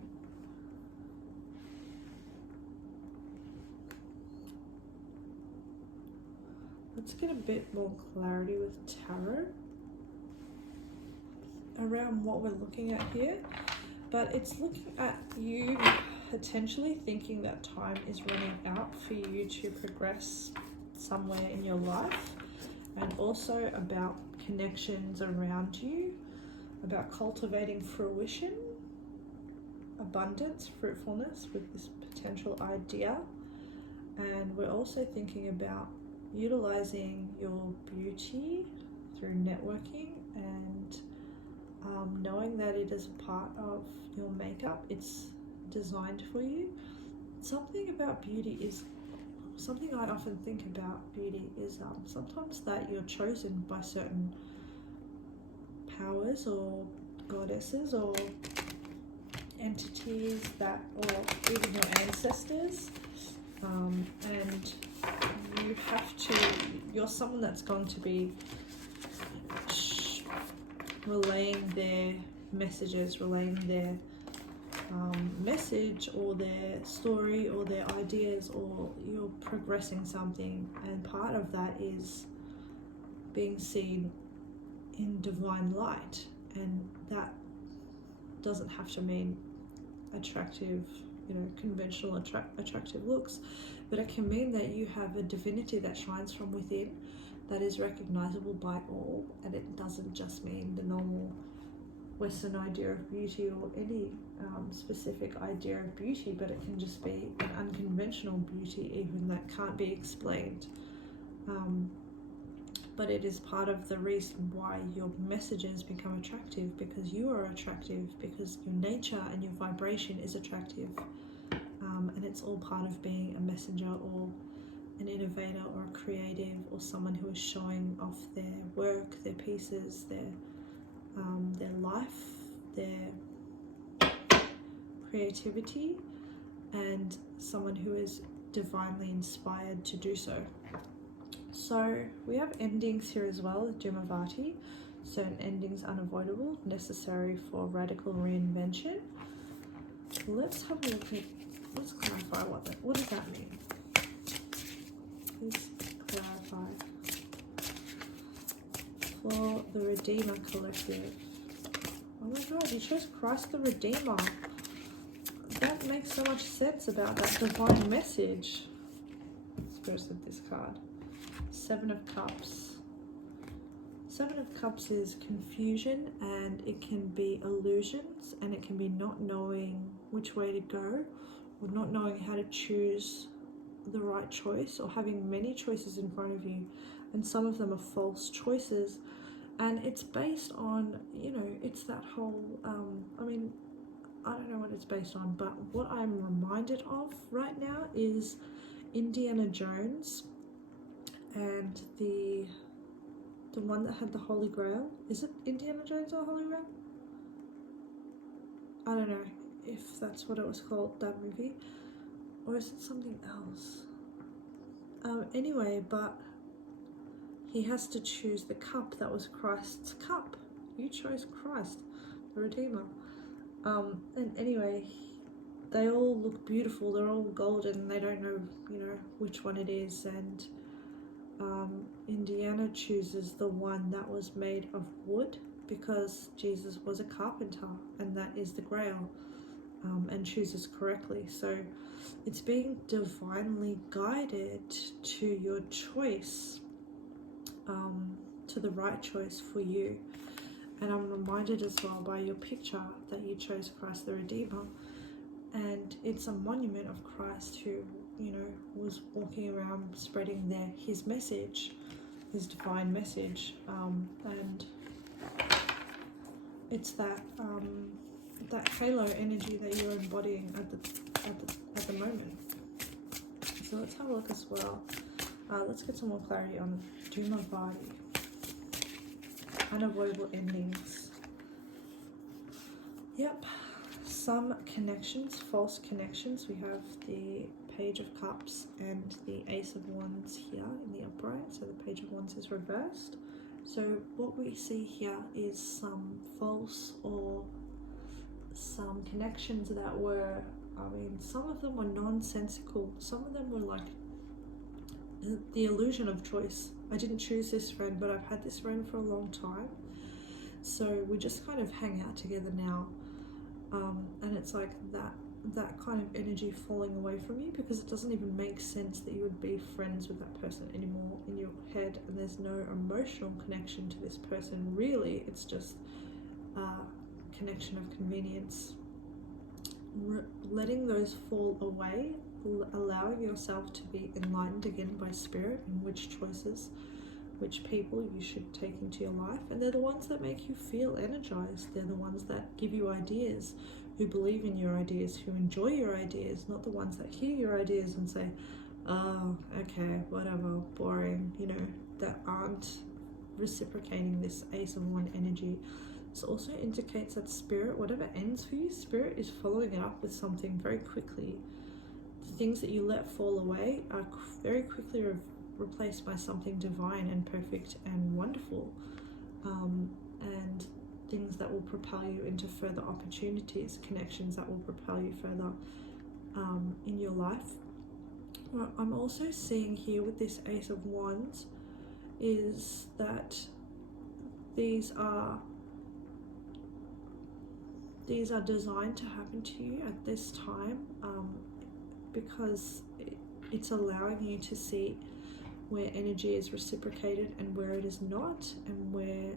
Let's get a bit more clarity with tarot around what we're looking at here. But it's looking at you potentially thinking that time is running out for you to progress somewhere in your life, and also about connections around you, about cultivating fruition, abundance, fruitfulness with this potential idea. And we're also thinking about utilizing your beauty through networking and knowing that it is a part of your makeup. It's designed for you. Something about beauty is something I often think about beauty is sometimes that you're chosen by certain powers or goddesses or entities that, or even your ancestors, and you have to, you're someone that's going to be relaying their messages, relaying their message or their story or their ideas, or you're progressing something, and part of that is being seen in divine light. And that doesn't have to mean attractive, conventional attractive looks, but it can mean that you have a divinity that shines from within that is recognizable by all. And it doesn't just mean the normal Western idea of beauty or any specific idea of beauty, but it can just be an unconventional beauty even that can't be explained. But it is part of the reason why your messages become attractive, because you are attractive, because your nature and your vibration is attractive. And it's all part of being a messenger or an innovator or a creative, or someone who is showing off their work, their pieces, their life, their creativity, and someone who is divinely inspired to do so. So we have endings here as well, Jimavati. Certain endings unavoidable, necessary for radical reinvention. Let's have a look at, let's clarify what does that mean? Please clarify. For the Redeemer Collective. Oh my God, you chose Christ the Redeemer. That makes so much sense about that divine message. Spirit said this card. Seven of Cups. Seven of Cups is confusion, and it can be illusions, and it can be not knowing which way to go, or not knowing how to choose the right choice, or having many choices in front of you, and some of them are false choices. And it's based on, you know, it's that whole, I mean, I don't know what it's based on, but what I'm reminded of right now is Indiana Jones and the one that had the Holy Grail. Is it Indiana Jones or Holy Grail? I don't know if that's what it was called, that movie, or is it something else? Anyway, but he has to choose the cup that was Christ's cup. You chose Christ, the Redeemer. And anyway, they all look beautiful. They're all golden. They don't know, you know, which one it is. And Indiana chooses the one that was made of wood, because Jesus was a carpenter, and that is the Grail, and chooses correctly. So it's being divinely guided to your choice, to the right choice for you. And I'm reminded as well by your picture that you chose Christ the Redeemer, and it's a monument of Christ who, you know, was walking around spreading his message, his divine message, and it's that that halo energy that you're embodying at the moment. So let's have a look as well. Let's get some more clarity on Dumavadi. Unavoidable endings. Yep, some connections, false connections. We have the Page of Cups and the Ace of Wands here in the upright. So the Page of Wands is reversed. So what we see here is some false, or some connections that were, I mean, some of them were nonsensical. Some of them were like the illusion of choice. I didn't choose this friend, but I've had this friend for a long time. So we just kind of hang out together now. And it's like that kind of energy falling away from you, because it doesn't even make sense that you would be friends with that person anymore in your head, and there's no emotional connection to this person. Really, it's just a connection of convenience. Letting those fall away, allowing yourself to be enlightened again by spirit in which choices, which people you should take into your life. And they're the ones that make you feel energized. They're the ones that give you ideas, who believe in your ideas, who enjoy your ideas, not the ones that hear your ideas and say, oh, okay, whatever, boring, you know, that aren't reciprocating this Ace of Wands energy. This also indicates that spirit, whatever ends for you, spirit is following it up with something very quickly. The things that you let fall away are very quickly replaced by something divine and perfect and wonderful, and things that will propel you into further opportunities, connections that will propel you further in your life. What I'm also seeing here with this Ace of Wands is that these are designed to happen to you at this time, because it's allowing you to see where energy is reciprocated and where it is not, and where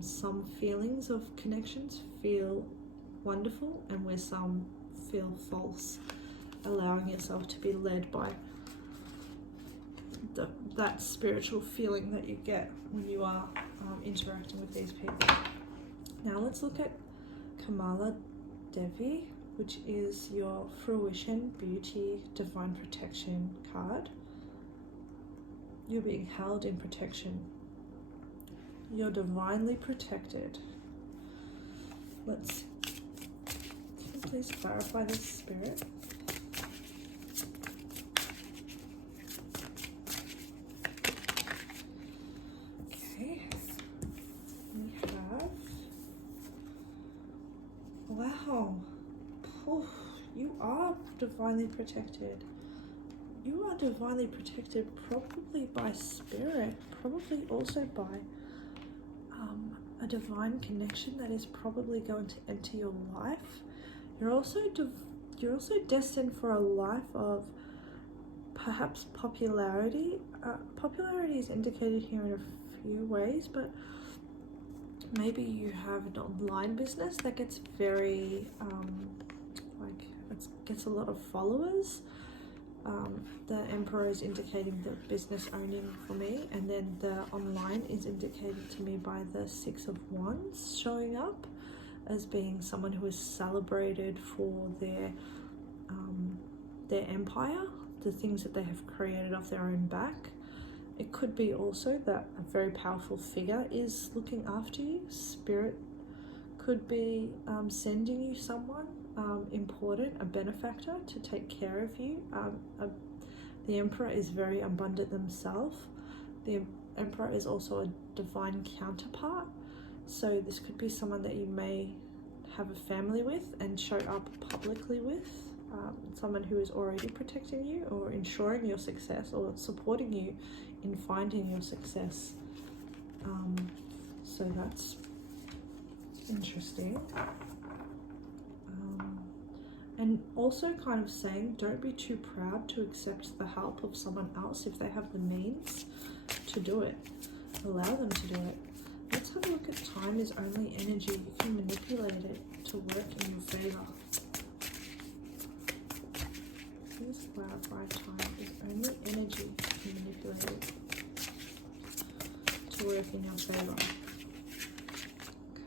some feelings of connections feel wonderful and where some feel false, allowing yourself to be led by that spiritual feeling that you get when you are interacting with these people. Now let's look at Kamala Devi, which is your fruition, beauty, divine protection card. You're being held in protection. You're divinely protected. Can you please clarify this, Spirit? Okay. We have... Wow. Oof, you are divinely protected. You are divinely protected, probably by spirit, probably also by a divine connection that is probably going to enter your life. You're also destined for a life of perhaps popularity. Popularity is indicated here in a few ways, but maybe you have an online business that gets very gets a lot of followers. The Emperor is indicating the business owning for me, and then the online is indicated to me by the Six of Wands showing up as being someone who is celebrated for their empire, the things that they have created off their own back. It could be also that a very powerful figure is looking after you. Spirit could be sending you someone important, a benefactor to take care of you. The Emperor is very abundant themselves. The Emperor is also a divine counterpart. So this could be someone that you may have a family with and show up publicly with. Someone who is already protecting you or ensuring your success or supporting you in finding your success. So that's interesting. And also kind of saying, don't be too proud to accept the help of someone else if they have the means to do it. Allow them to do it. Let's have a look at time is only energy. You can manipulate it to work in your favor. Please clarify, time is only energy. You can manipulate it to work in your favor.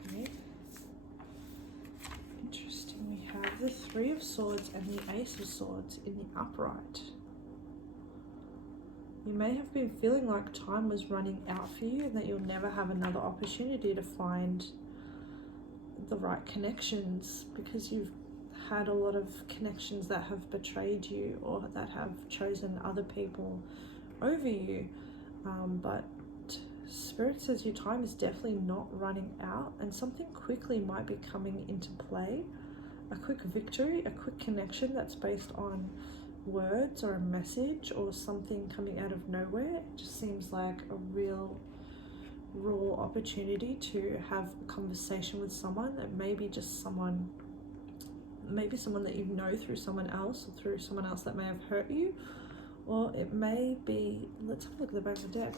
Okay. Interesting. We have the Three of Swords and the Ace of Swords in the upright. You may have been feeling like time was running out for you and that you'll never have another opportunity to find the right connections, because you've had a lot of connections that have betrayed you or that have chosen other people over you. But Spirit says your time is definitely not running out, and something quickly might be coming into play. A quick victory, a quick connection that's based on words or a message or something coming out of nowhere. It just seems like a real raw opportunity to have a conversation with someone that maybe just someone that you know through someone else, or through someone else that may have hurt you, or it may be, let's have a look at the back of the deck.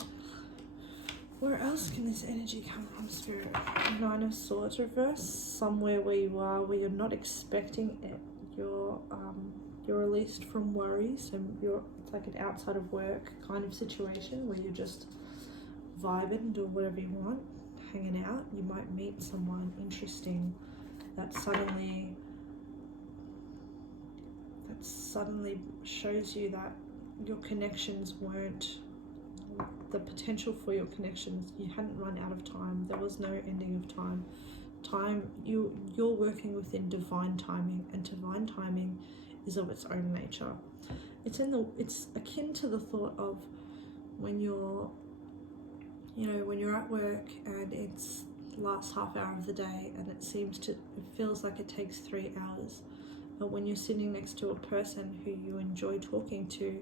Where else can this energy come from, Spirit? Nine of Swords reverse, somewhere where you are, where you're not expecting it. You're released from worries, and it's like an outside of work kind of situation where you're just vibing and doing whatever you want, hanging out. You might meet someone interesting that suddenly shows you that your connections weren't the potential for your connections. You hadn't run out of time. There was no ending of time. You're working within divine timing, and divine timing is of its own nature. It's akin to the thought of when you're at work and it's the last half hour of the day and it feels like it takes 3 hours. But when you're sitting next to a person who you enjoy talking to,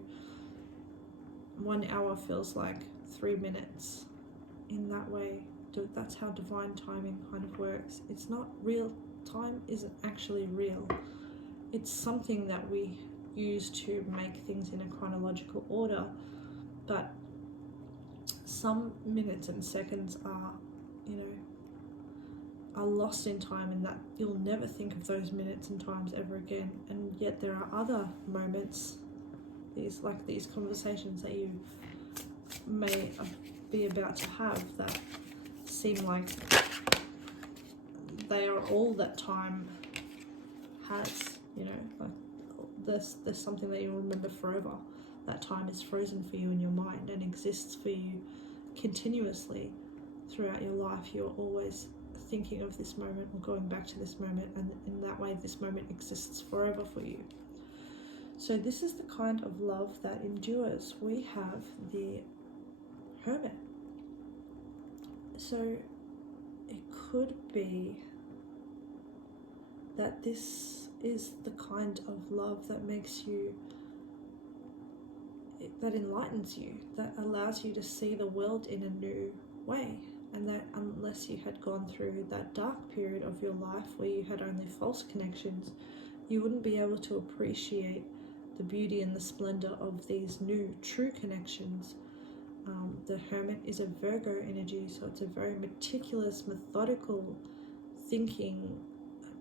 1 hour feels like 3 minutes. In that way, that's how divine timing kind of works. It's not real. Time isn't actually real. It's something that we use to make things in a chronological order, but some minutes and seconds are lost in time, and that you'll never think of those minutes and times ever again. And yet there are other moments, these conversations that you may be about to have, that seem like they are all that time has. There's something that you'll remember forever. That time is frozen for you in your mind and exists for you continuously throughout your life. You're always thinking of this moment or going back to this moment, and in that way this moment exists forever for you. So this is the kind of love that endures. We have the Hermit. So it could be that this is the kind of love that makes you, that enlightens you, that allows you to see the world in a new way. And that unless you had gone through that dark period of your life where you had only false connections, you wouldn't be able to appreciate the beauty and the splendor of these new true connections. The Hermit is a Virgo energy, so it's a very meticulous, methodical thinking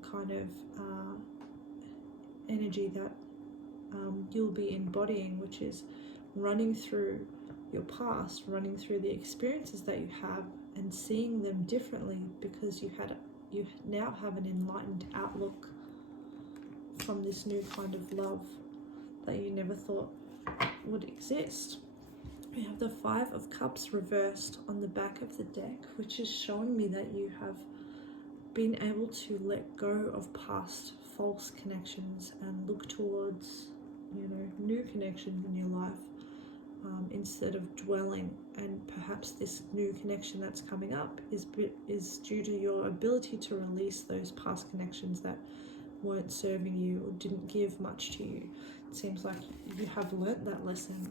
kind of energy that you'll be embodying, which is running through your past, running through the experiences that you have and seeing them differently, because you now have an enlightened outlook from this new kind of love that you never thought would exist. We have the Five of Cups reversed on the back of the deck, which is showing me that you have been able to let go of past false connections and look towards, new connections in your life, instead of dwelling. And perhaps this new connection that's coming up is due to your ability to release those past connections that weren't serving you or didn't give much to you. It seems like you have learnt that lesson.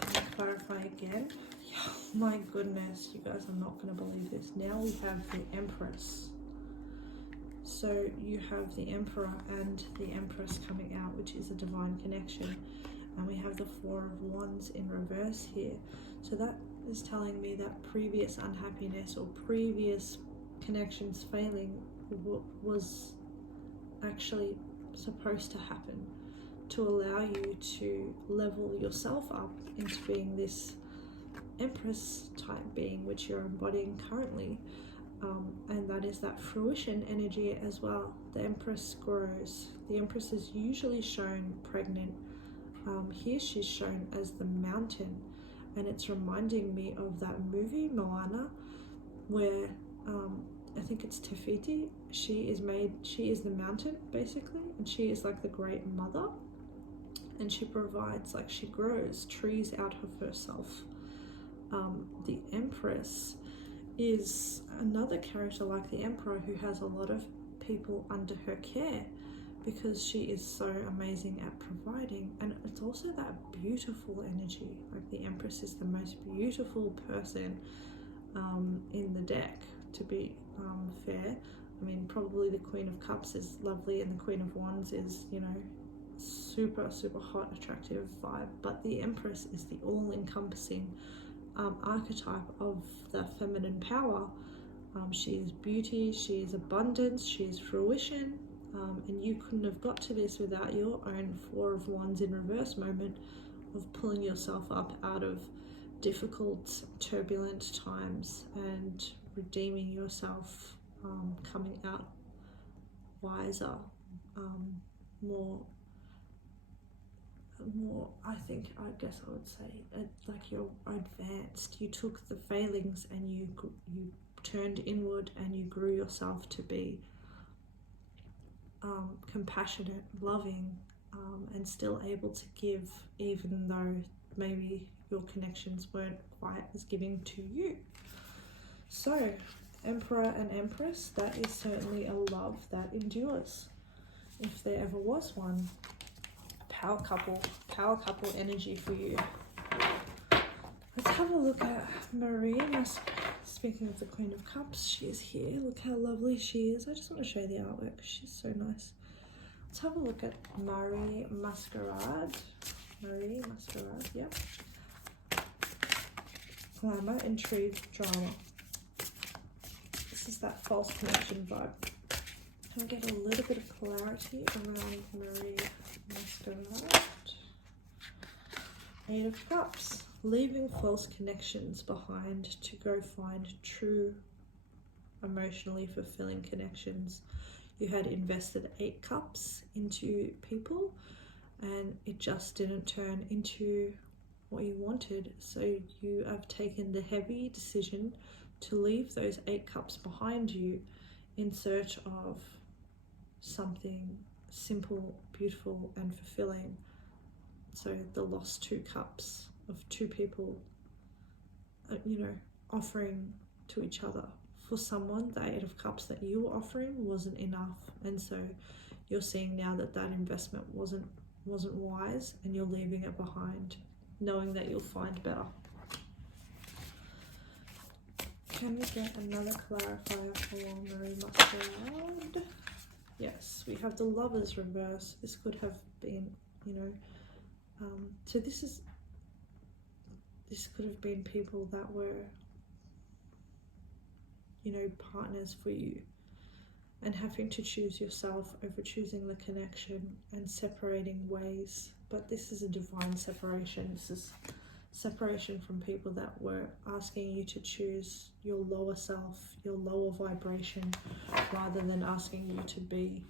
Can I clarify again? Oh, my goodness, you guys are not going to believe this. Now we have the Empress. So you have the Emperor and the Empress coming out, which is a divine connection. And we have the Four of Wands in reverse here. So that is telling me that previous unhappiness or previous connections failing was actually supposed to happen to allow you to level yourself up into being this Empress type being, which you're embodying currently. And that is that fruition energy as well. The Empress grows. The Empress is usually shown pregnant. Here she's shown as the mountain, and it's reminding me of that movie Moana, where I think it's Tefiti. She is the mountain basically, and she is like the great mother, and she provides, like, she grows trees out of herself. The Empress is another character like the Emperor who has a lot of people under her care, because she is so amazing at providing. And it's also that beautiful energy. Like, the Empress is the most beautiful person in the deck, to be fair. I mean, probably the Queen of Cups is lovely, and the Queen of Wands is, super, super hot, attractive vibe. But the Empress is the all-encompassing archetype of the feminine power. She is beauty, she is abundance, she is fruition. And you couldn't have got to this without your own Four of Wands in reverse moment of pulling yourself up out of difficult, turbulent times and redeeming yourself, coming out wiser, more, I guess I would say, like, you're advanced. You took the failings and you turned inward and you grew yourself to be compassionate, loving, and still able to give, even though maybe your connections weren't quite as giving to you. So, Emperor and Empress, that is certainly a love that endures, if there ever was one. Power couple energy for you. Let's have a look at Maria. Speaking of the Queen of Cups, she is here. Look how lovely she is. I just want to show you the artwork. She's so nice. Let's have a look at Marie Masquerade. Yep. Glamour, intrigue, drama. This is that false connection vibe. Can we get a little bit of clarity around Marie Masquerade? Eight of Cups. Leaving false connections behind to go find true, emotionally fulfilling connections. You had invested 8 cups into people and it just didn't turn into what you wanted. So you have taken the heavy decision to leave those 8 cups behind you in search of something simple, beautiful, and fulfilling. So the lost 2 cups of 2 people, offering to each other. For someone, the 8 of Cups that you were offering wasn't enough, and so you're seeing now that investment wasn't wise, and you're leaving it behind, knowing that you'll find better. Can we get another clarifier for Marie Masquerade? Yes, we have the Lovers reverse. This could have been, you know, so this could have been people that were, you know, partners for you, and having to choose yourself over choosing the connection and separating ways. But this is a divine separation. This is separation from people that were asking you to choose your lower self, your lower vibration, rather than asking you to be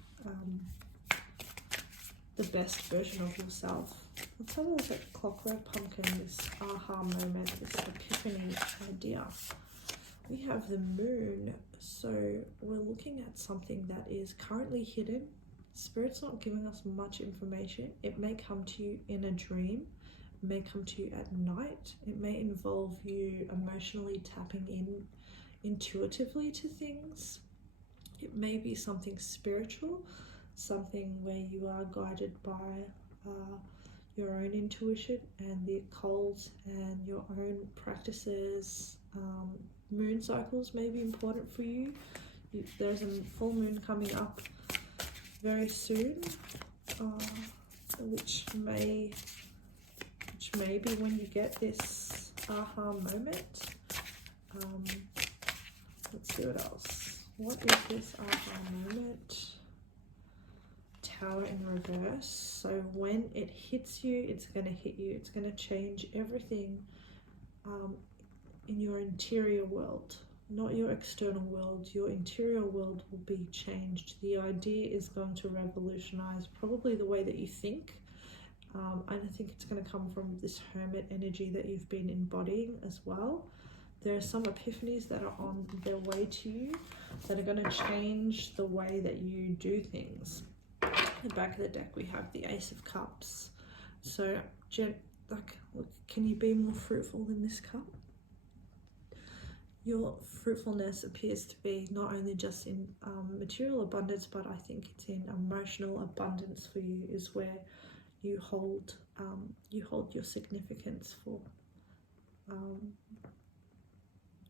the best version of yourself. Let's have a look at Clockwork Pumpkin, this aha moment, this epiphany idea. We have the Moon, so we're looking at something that is currently hidden. Spirit's not giving us much information. It may come to you in a dream, it may come to you at night, it may involve you emotionally tapping in intuitively to things. It may be something spiritual, something where you are guided by your own intuition and the occult and your own practices. Moon cycles may be important for you. There's a full moon coming up very soon, which may be when you get this aha moment. Let's see what else. What is this aha moment? Tower in reverse. So when it hits you, it's going to hit you. It's going to change everything in your interior world, not your external world. Your interior world will be changed. The idea is going to revolutionize probably the way that you think. And I think it's going to come from this hermit energy that you've been embodying as well. There are some epiphanies that are on their way to you that are going to change the way that you do things. At the back of the deck we have the Ace of Cups. So like, look, can you be more fruitful in this cup? Your fruitfulness appears to be not only just in material abundance, but I think it's in emotional abundance for you, is where you hold your significance for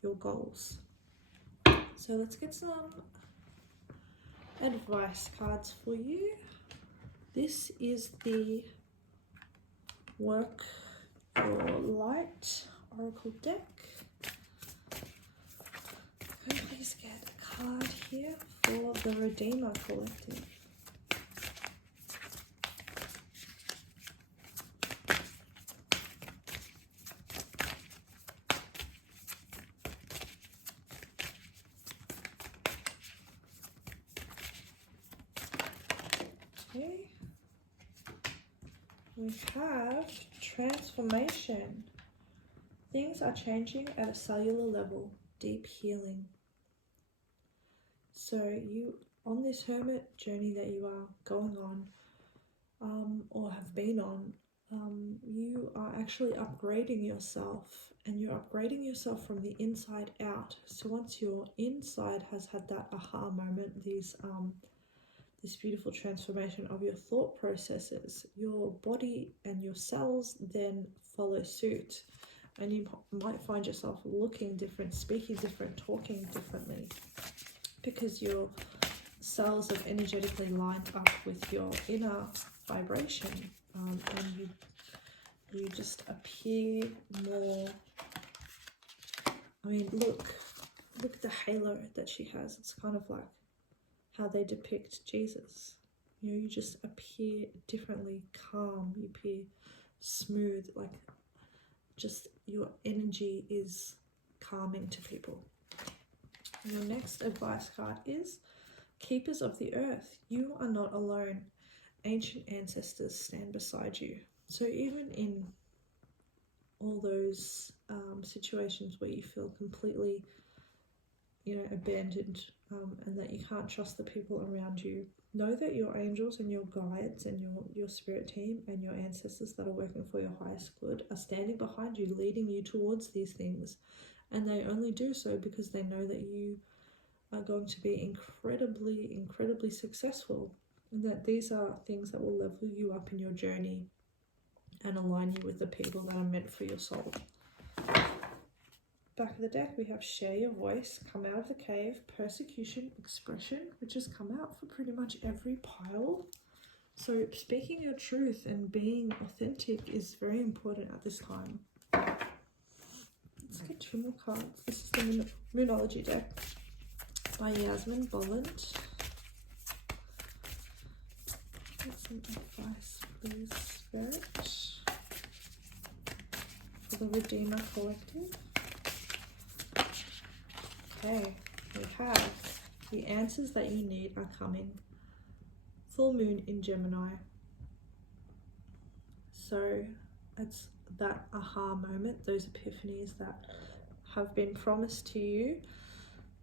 your goals. So let's get some advice cards for you. This is the Work Your Light Oracle deck. Please get a card here for the Redeemer Collective. Okay. We have transformation. Things are changing at a cellular level. Deep healing. So you, on this hermit journey that you are going on, or have been on, you are actually upgrading yourself, and you're upgrading yourself from the inside out. So once your inside has had that aha moment, this beautiful transformation of your thought processes, your body and your cells then follow suit, and you might find yourself looking different, speaking different, talking differently, because your cells have energetically lined up with your inner vibration, and you just appear more. I mean, look at the halo that she has. It's kind of like how they depict Jesus. You know, you just appear differently, calm, you appear smooth, like just your energy is calming to people. And your next advice card is Keepers of the Earth. You are not alone. Ancient ancestors stand beside you. So even in all those situations where you feel completely, you know, abandoned, and that you can't trust the people around you, know that your angels and your guides and your spirit team and your ancestors that are working for your highest good are standing behind you, leading you towards these things. And they only do so because they know that you are going to be incredibly, incredibly successful, and that these are things that will level you up in your journey and align you with the people that are meant for your soul. Back of the deck, we have share your voice, come out of the cave, persecution, expression, which has come out for pretty much every pile. So speaking your truth and being authentic is very important at this time. Let's get 2 more cards. This is the moonology deck by Yasmine, Boland. Get some advice, please, Spirit, for the Redeemer Collective. Okay, we have the answers that you need are coming. Full moon in Gemini. So it's that aha moment, those epiphanies that have been promised to you.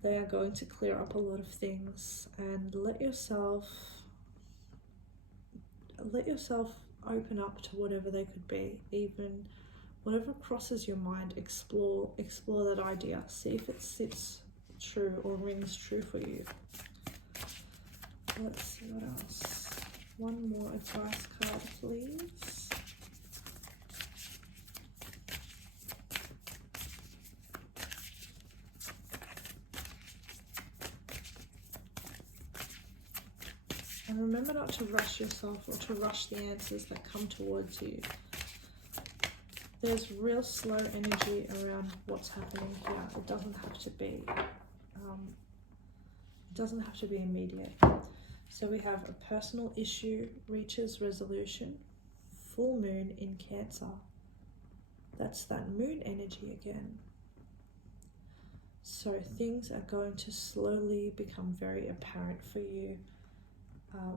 They are going to clear up a lot of things, and let yourself open up to whatever they could be. Even whatever crosses your mind, explore that idea. See if it sits true or rings true for you. Let's see what else. One more advice card, please. And remember not to rush yourself or to rush the answers that come towards you. There's real slow energy around what's happening here. It doesn't have to be immediate. So we have a personal issue reaches resolution. Full moon in Cancer. That's that moon energy again. So things are going to slowly become very apparent for you.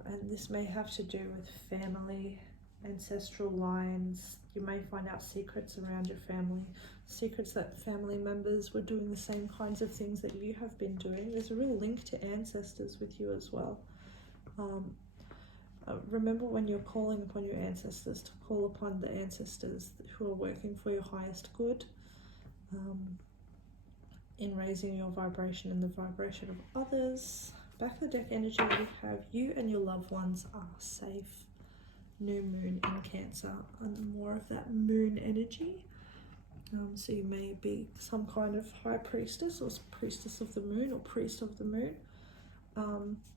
And this may have to do with family, ancestral lines. You may find out secrets around your family, secrets that family members were doing the same kinds of things that you have been doing. There's a real link to ancestors with you as well. Remember when you're calling upon your ancestors to call upon the ancestors who are working for your highest good, in raising your vibration and the vibration of others. Back of the deck energy, we have you and your loved ones are safe. New moon in Cancer, and more of that moon energy. So you may be some kind of high priestess or priestess of the moon or priest of the moon.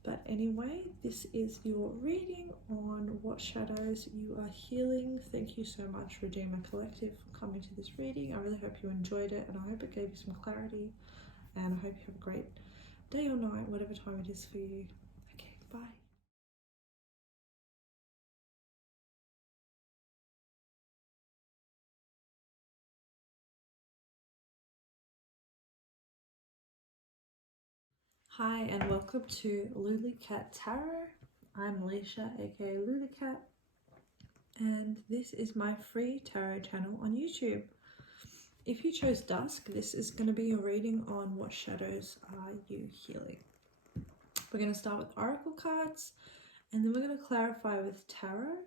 But anyway, this is your reading on what shadows you are healing. Thank you so much, Redeemer Collective, for coming to this reading. I really hope you enjoyed it, and I hope it gave you some clarity, and I hope you have a great day or night, whatever time it is for you. Okay, bye. Hi and welcome to lulicat.tarot. I'm Leisha, aka Lulicat, and this is my free tarot channel on YouTube. If you chose dusk, this is going to be your reading on what shadows are you healing. We're going to start with oracle cards, and then we're going to clarify with tarot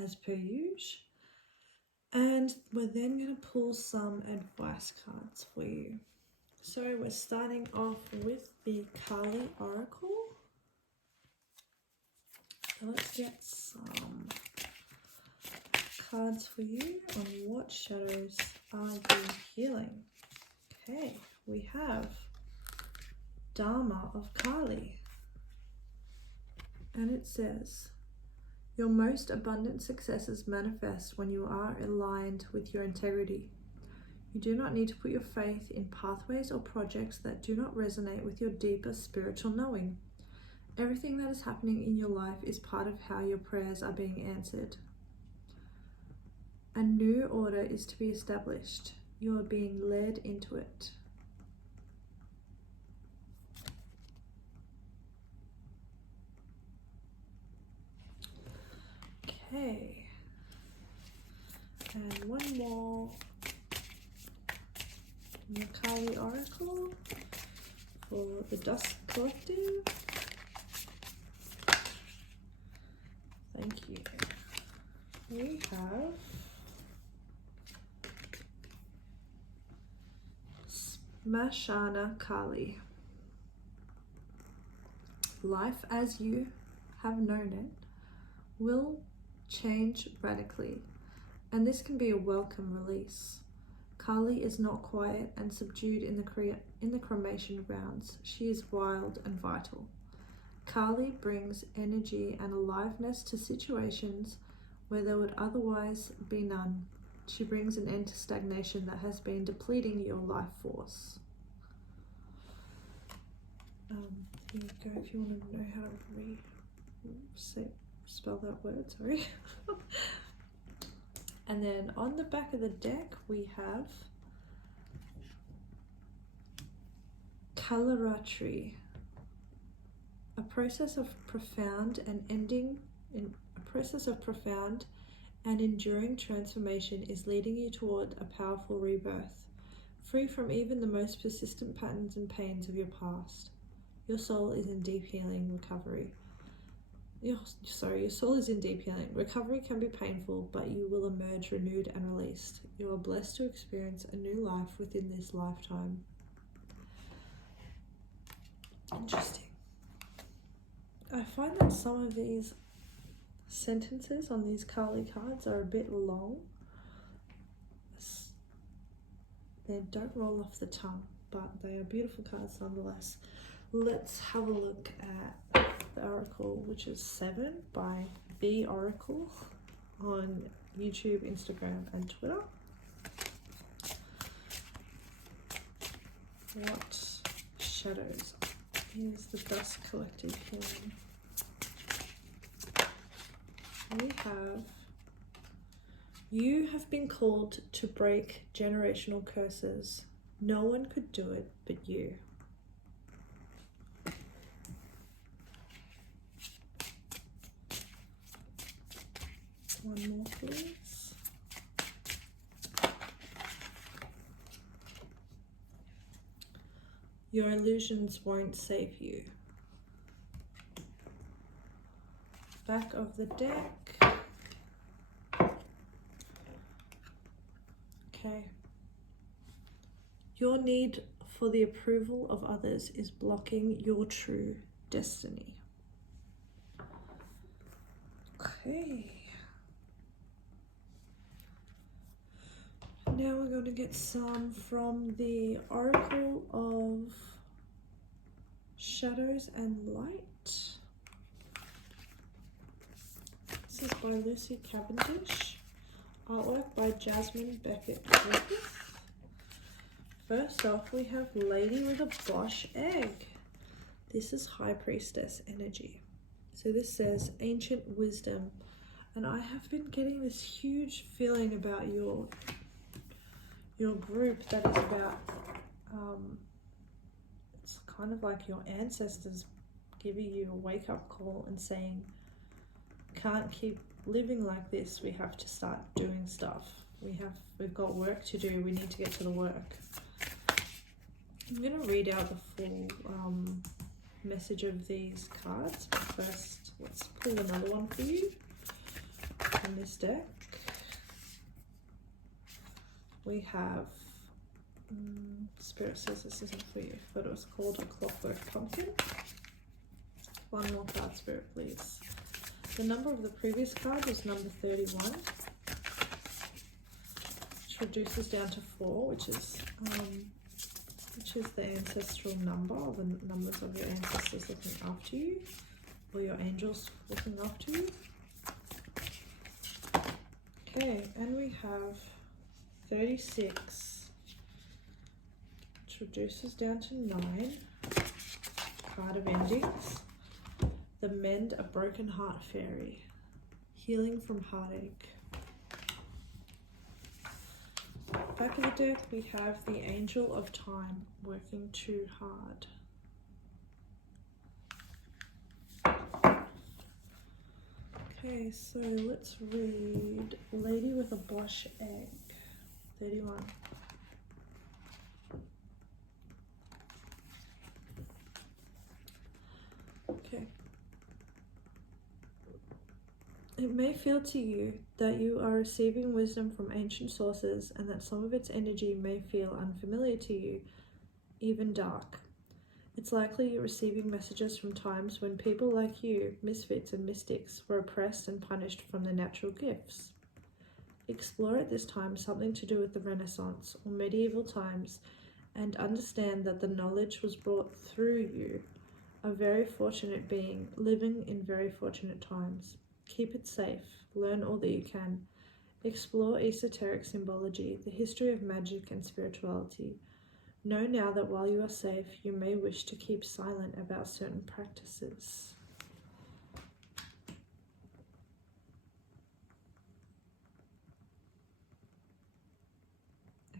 as per usual, and we're then going to pull some advice cards for you. So we're starting off with the Kali Oracle. So let's get some cards for you on what shadows are you healing. Okay, we have Dharma of Kali. And it says, your most abundant successes manifest when you are aligned with your integrity. You do not need to put your faith in pathways or projects that do not resonate with your deeper spiritual knowing. Everything that is happening in your life is part of how your prayers are being answered. A new order is to be established. You are being led into it. Okay. And one more. The Kali Oracle for the Dusk Collective. Thank you. We have Smashana Kali. Life as you have known it will change radically, and this can be a welcome release. Kali is not quiet and subdued in the cremation grounds. She is wild and vital. Kali brings energy and aliveness to situations where there would otherwise be none. She brings an end to stagnation that has been depleting your life force. Here you go if you want to know how to spell that word, sorry. And then on the back of the deck we have Kalaratri, a process of profound and enduring transformation is leading you toward a powerful rebirth, free from even the most persistent patterns and pains of your past. Your soul is in deep healing recovery. Your soul is in deep healing. Recovery can be painful, but you will emerge renewed and released. You are blessed to experience a new life within this lifetime. Interesting. I find that some of these sentences on these Kali cards are a bit long. They don't roll off the tongue, but they are beautiful cards nonetheless. Let's have a look at the Oracle, which is 7 by B Oracle on YouTube, Instagram, and Twitter. What shadows is the Dusk Collective healing? We have, you have been called to break generational curses. No one could do it but you. One more, please. Your illusions won't save you. Back of the deck. Okay. Your need for the approval of others is blocking your true destiny. Okay. Now we're going to get some from the Oracle of Shadows and Light. This is by Lucy Cavendish. Artwork by Jasmine Beckett. First off, we have Lady with a Bosch Egg. This is High Priestess energy. So this says ancient wisdom. And I have been getting this huge feeling about your group that is about, it's kind of like your ancestors giving you a wake-up call and saying, can't keep living like this, we have to start doing stuff. We've got work to do, we need to get to the work. I'm going to read out the full message of these cards, but first let's pull another one for you from this deck. We have, Spirit says this isn't for you, but it was called a Clockwork Pumpkin. One more card, Spirit, please. The number of the previous card was number 31, which reduces down to 4, which is the ancestral number, or the numbers of your ancestors looking after you, or your angels looking after you. Okay, and we have 36, which reduces down to 9, card of endings. The Mend a Broken Heart Fairy, healing from heartache. Back of the deck we have the Angel of Time, working too hard. Okay, so let's read Lady with a Bosch Egg, 31. Okay. It may feel to you that you are receiving wisdom from ancient sources and that some of its energy may feel unfamiliar to you, even dark. It's likely you're receiving messages from times when people like you, misfits and mystics, were oppressed and punished from their natural gifts. Explore at this time something to do with the Renaissance or medieval times and understand that the knowledge was brought through you, a very fortunate being living in very fortunate times. Keep it safe, learn all that you can. Explore esoteric symbology, the history of magic and spirituality. Know now that while you are safe, you may wish to keep silent about certain practices.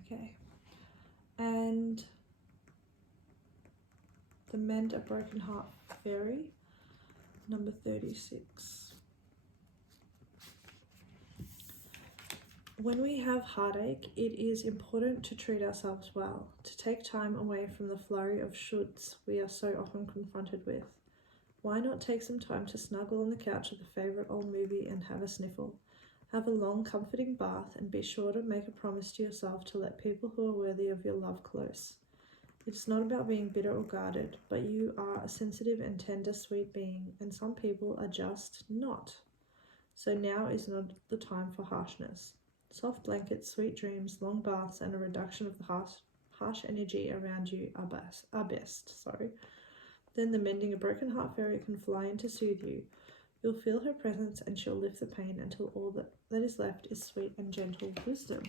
Okay. And the Mend a Broken Heart Fairy, number 36. When we have heartache, it is important to treat ourselves well, to take time away from the flurry of shoulds we are so often confronted with. Why not take some time to snuggle on the couch of a favourite old movie and have a sniffle? Have a long, comforting bath and be sure to make a promise to yourself to let people who are worthy of your love close. It's not about being bitter or guarded, but you are a sensitive and tender, sweet being, and some people are just not. So now is not the time for harshness. Soft blankets, sweet dreams, long baths, and a reduction of the harsh energy around you are best. Then the Mending a Broken Heart Fairy can fly in to soothe you. You'll feel her presence and she'll lift the pain until all that is left is sweet and gentle wisdom.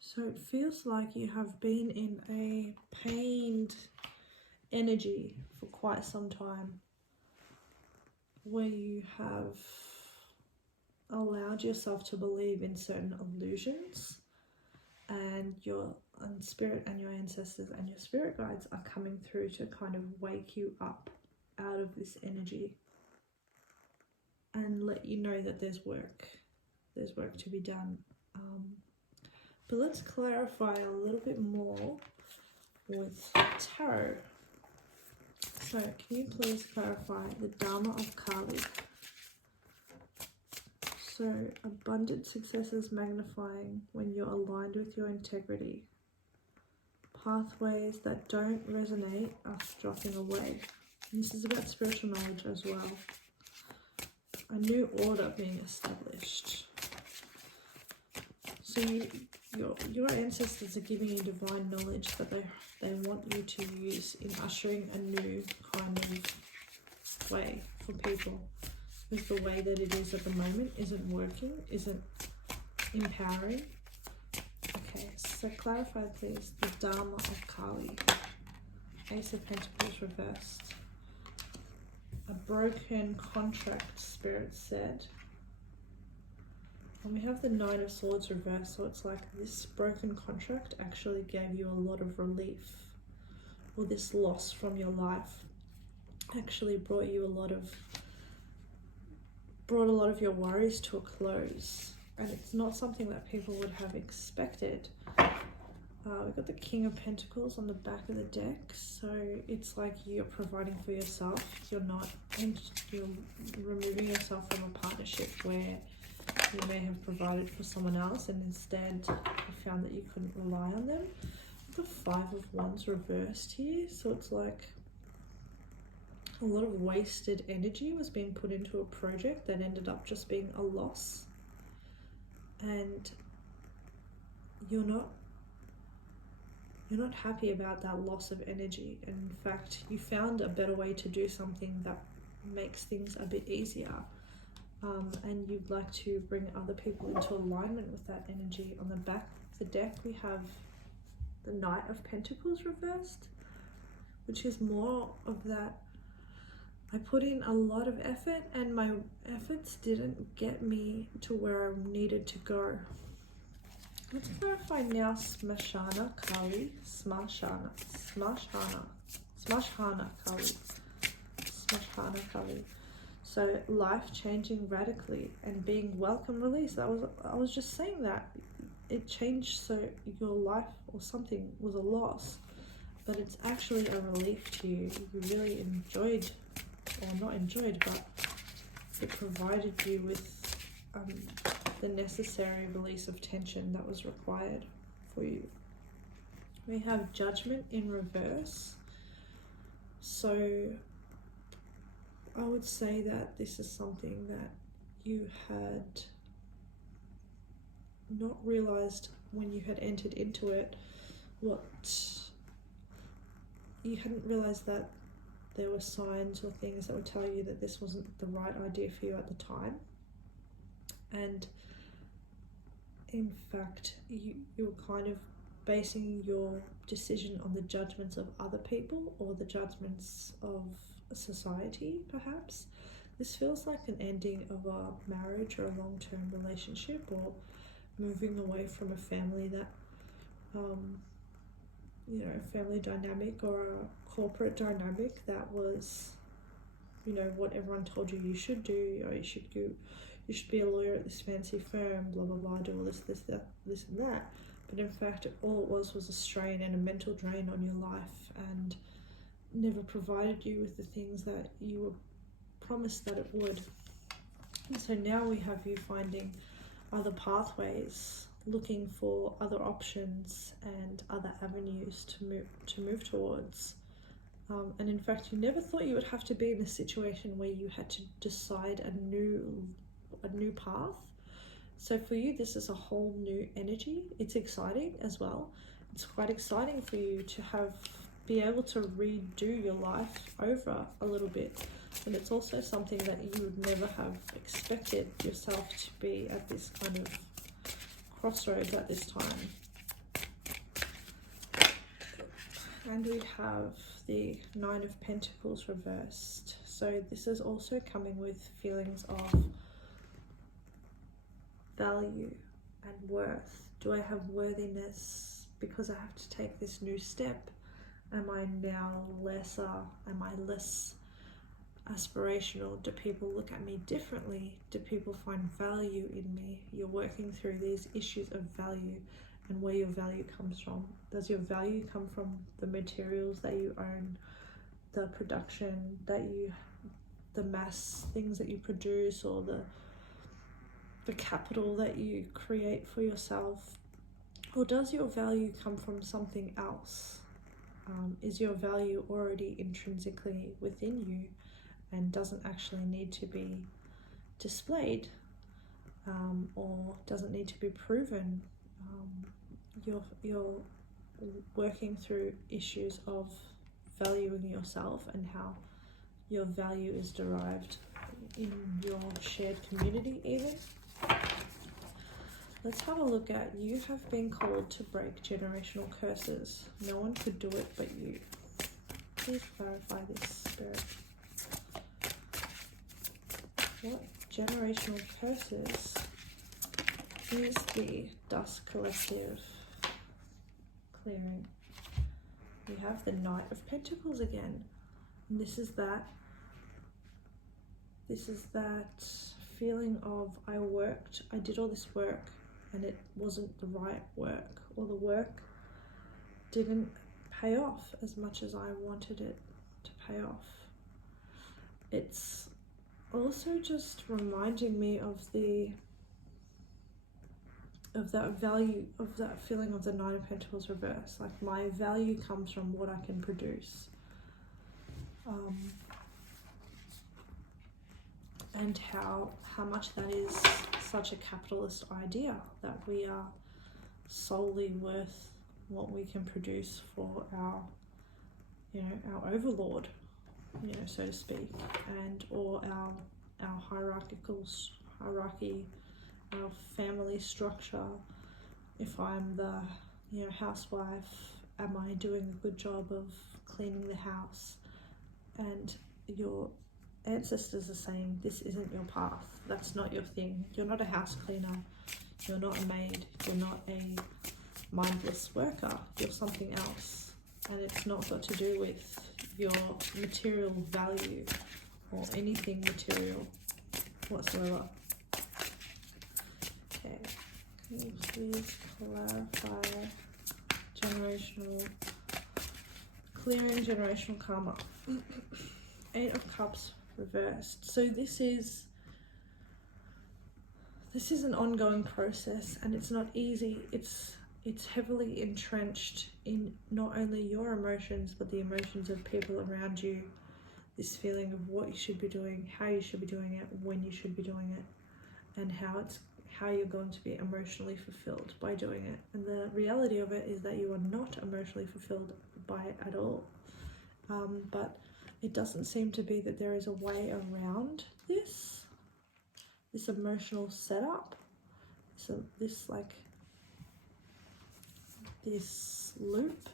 So it feels like you have been in a pained energy for quite some time, where you have allowed yourself to believe in certain illusions, and your spirit and your ancestors and your spirit guides are coming through to kind of wake you up out of this energy and let you know that there's work to be done. But let's clarify a little bit more with tarot. So can you please clarify the Dharma of Kali? So abundant success is magnifying when you're aligned with your integrity. Pathways that don't resonate are dropping away. And this is about spiritual knowledge as well. A new order being established. So your ancestors are giving you divine knowledge that they want you to use in ushering a new kind of way for people. Because the way that it is at the moment isn't working, isn't empowering. Okay, so clarify please the Dharma of Kali. Ace of Pentacles reversed. A broken contract, Spirit said. And we have the Knight of Swords reversed, so it's like this broken contract actually gave you a lot of relief, or this loss from your life actually brought a lot of your worries to a close, and it's not something that people would have expected. We've got the King of Pentacles on the back of the deck, so it's like you're providing for yourself. You're removing yourself from a partnership where you may have provided for someone else and instead you found that you couldn't rely on them. The Five of Wands reversed here, so it's like a lot of wasted energy was being put into a project that ended up just being a loss, and you're not happy about that loss of energy. In fact, you found a better way to do something that makes things a bit easier. And you'd like to bring other people into alignment with that energy. On the back of the deck, we have the Knight of Pentacles reversed, which is more of that, I put in a lot of effort and my efforts didn't get me to where I needed to go. Let's clarify now Smashana Kali. Smashana Kali. So life changing radically and being welcome release. I was just saying that it changed, so your life or something was a loss, but it's actually a relief to you. You really enjoyed, or not enjoyed, but it provided you with the necessary release of tension that was required for you. We have Judgment in reverse. So I would say that this is something that you had not realized when you had entered into it. You hadn't realized that there were signs or things that would tell you that this wasn't the right idea for you at the time. And in fact, you were kind of basing your decision on the judgments of other people or the judgments of society, perhaps. This feels like an ending of a marriage or a long-term relationship, or moving away from a family that, family dynamic or a corporate dynamic that was, what everyone told you should do. Or you should be a lawyer at this fancy firm, blah blah blah, do all this and that. But in fact, all it was a strain and a mental drain on your life, and never provided you with the things that you were promised that it would. And so now we have you finding other pathways, looking for other options and other avenues to move towards. And in fact, you never thought you would have to be in a situation where you had to decide a new path. So for you, this is a whole new energy. It's exciting as well. It's quite exciting for you to be able to redo your life over a little bit. And it's also something that you would never have expected yourself to be at this kind of crossroads at this time. And we have the Nine of Pentacles reversed. So this is also coming with feelings of value and worth. Do I have worthiness because I have to take this new step? Am I now lesser? Am I less aspirational? Do people look at me differently? Do people find value in me? You're working through these issues of value and where your value comes from. Does your value come from the materials that you own, the production the mass things that you produce, or the capital that you create for yourself? Or does your value come from something else? Is your value already intrinsically within you and doesn't actually need to be displayed, or doesn't need to be proven? You're working through issues of valuing yourself and how your value is derived in your shared community even. Let's have a look at, you have been called to break generational curses. No one could do it but you. Please clarify this, Spirit. What generational curses is the Dusk Collective clearing? We have the Knight of Pentacles again. And this is that feeling of I did all this work and it wasn't the right work, or the work didn't pay off as much as I wanted it to pay off. It's also just reminding me of that value, of that feeling of the Nine of Pentacles reverse. Like, my value comes from what I can produce. And how much that is such a capitalist idea, that we are solely worth what we can produce for our overlord, so to speak, and or our hierarchy, our family structure. If I'm the housewife, am I doing a good job of cleaning the house? And your ancestors are saying, this isn't your path, that's not your thing. You're not a house cleaner, you're not a maid, you're not a mindless worker, you're something else. And it's not got to do with your material value or anything material whatsoever. Okay, can you please clarify clearing generational karma? Eight of Cups reversed. So this is an ongoing process, and it's not easy. It's it's heavily entrenched in not only your emotions, but the emotions of people around you. This feeling of what you should be doing, how you should be doing it, when you should be doing it, and how you're going to be emotionally fulfilled by doing it. And the reality of it is that you are not emotionally fulfilled by it at all. But it doesn't seem to be that there is a way around this emotional setup. So this loop,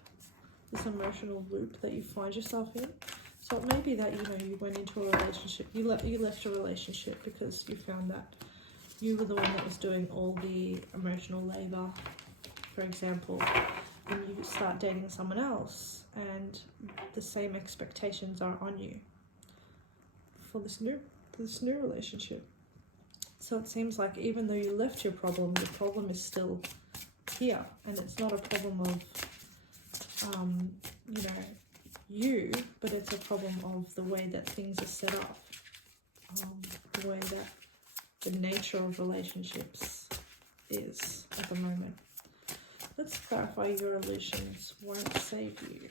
this emotional loop that you find yourself in. So it may be that, you know, you went into a relationship, you left a relationship because you found that you were the one that was doing all the emotional labor, for example, and you start dating someone else and the same expectations are on you for this new relationship. So it seems like even though you left your problem is still here, and it's not a problem of you know, you, but it's a problem of the way that things are set up, the way that the nature of relationships is at the moment. Let's clarify your illusions won't save you.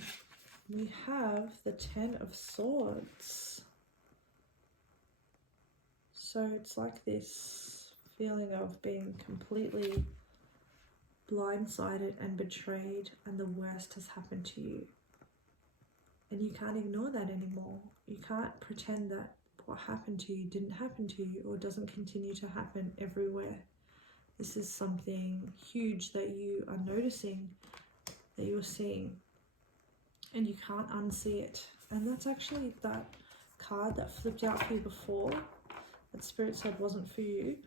We have the 10 of Swords. So it's like this feeling of being completely blindsided and betrayed, and the worst has happened to you. And you can't ignore that anymore. You can't pretend that what happened to you didn't happen to you or doesn't continue to happen everywhere. This is something huge that you are noticing, that you're seeing, and you can't unsee it. And that's actually that card that flipped out for you before, that Spirit said wasn't for you.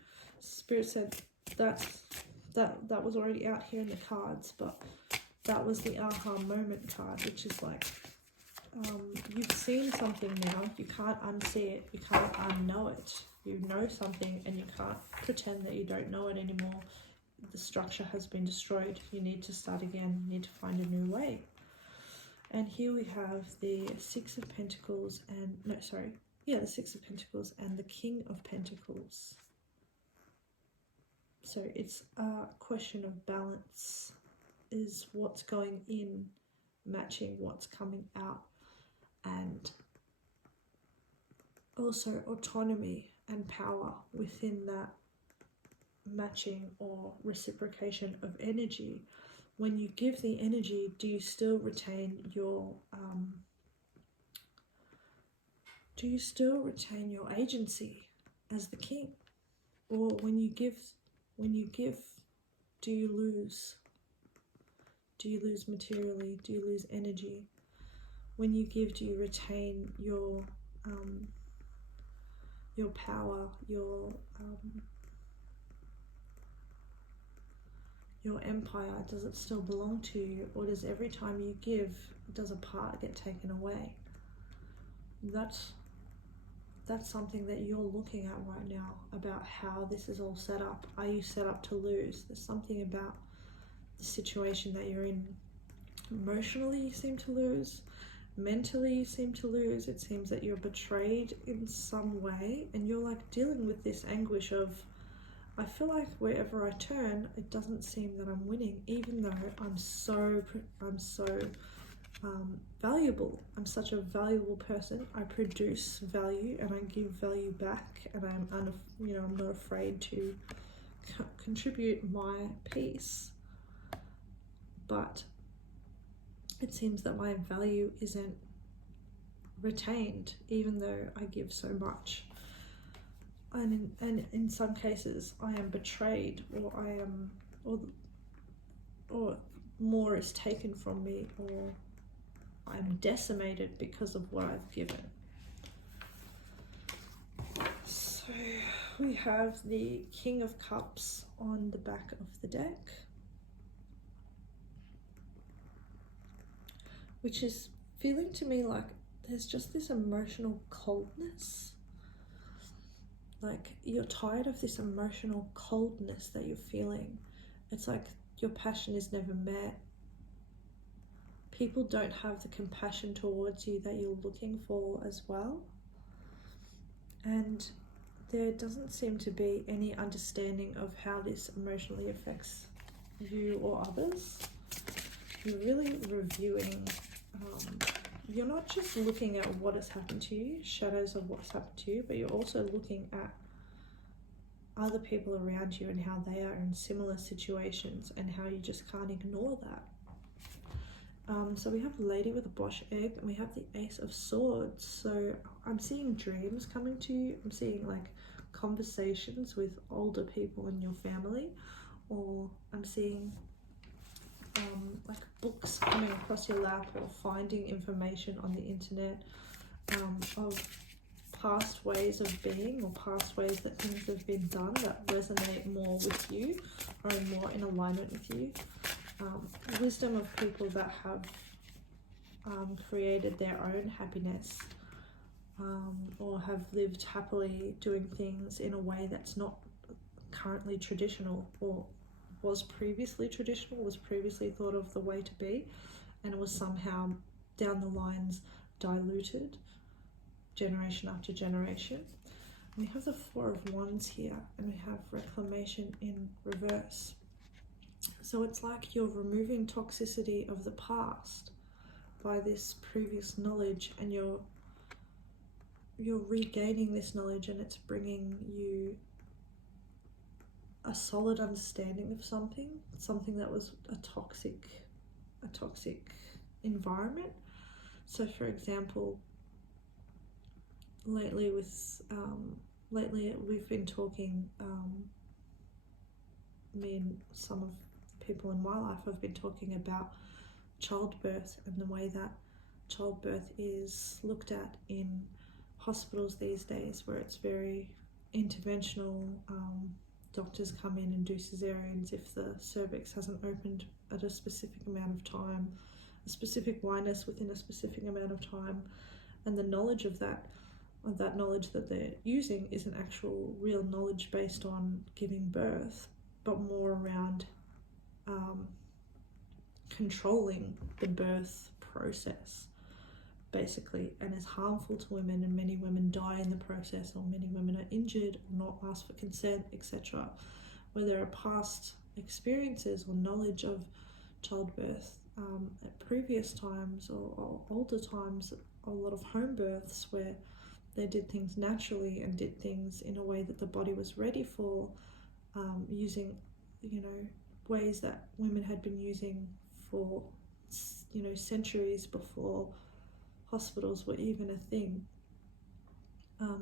Spirit said that was already out here in the cards, but that was the aha moment card, which is like, you've seen something now, you can't unsee it, you can't unknow it. You know something and you can't pretend that you don't know it anymore. The structure has been destroyed. You need to start again. You need to find a new way. And here we have the Six of Pentacles and, the Six of Pentacles and the King of Pentacles. So it's a question of balance. Is what's going in matching what's coming out? And also autonomy and power within that matching or reciprocation of energy. When you give the energy, do you still retain your agency as the king? Or when you give, do you lose? Do you lose materially? Do you lose energy? When you give, do you retain your power, your empire? Does it still belong to you, or does every time you give, does a part get taken away? That's something that you're looking at right now, about how this is all set up. Are you set up to lose? There's something about the situation that you're in. Emotionally, you seem to lose. Mentally, you seem to lose. It seems that you're betrayed in some way, and you're like dealing with this anguish of, I feel like wherever I turn, it doesn't seem that I'm winning, even though I'm so valuable. I'm such a valuable person. I produce value and I give value back, and I'm not afraid to contribute my piece. But it seems that my value isn't retained, even though I give so much. And in some cases, I am betrayed, or more is taken from me, or I'm decimated because of what I've given. So we have the King of Cups on the back of the deck, which is feeling to me like there's just this emotional coldness. Like you're tired of this emotional coldness that you're feeling. It's like your passion is never met. People don't have the compassion towards you that you're looking for as well. And there doesn't seem to be any understanding of how this emotionally affects you or others. You're really reviewing. You're not just looking at what has happened to you, shadows of what's happened to you, but you're also looking at other people around you and how they are in similar situations and how you just can't ignore that. So we have Lady with a Bosch egg, and we have the Ace of Swords. So I'm seeing dreams coming to you. I'm seeing like conversations with older people in your family, or I'm seeing like books coming across your lap, or finding information on the internet of past ways of being, or past ways that things have been done that resonate more with you or are more in alignment with you. Wisdom of people that have created their own happiness, or have lived happily doing things in a way that's not currently traditional, or was previously traditional, was previously thought of the way to be, and it was somehow down the lines diluted generation after generation. We have the Four of Wands here, and we have Reclamation in reverse. So it's like you're removing toxicity of the past by this previous knowledge, and you're regaining this knowledge, and it's bringing you a solid understanding of something that was a toxic environment. So for example, lately we've been talking, me and some of the people in my life have been talking about childbirth, and the way that childbirth is looked at in hospitals these days, where it's very interventional. Doctors come in and do cesareans if the cervix hasn't opened at a specific amount of time, a specific winess within a specific amount of time, and the knowledge of that knowledge that they're using isn't actual real knowledge based on giving birth, but more around controlling the birth process, basically, and is harmful to women, and many women die in the process, or many women are injured or not asked for consent, etc. Where there are past experiences or knowledge of childbirth at previous times, or older times, a lot of home births where they did things naturally and did things in a way that the body was ready for, using, ways that women had been using for, centuries before hospitals were even a thing,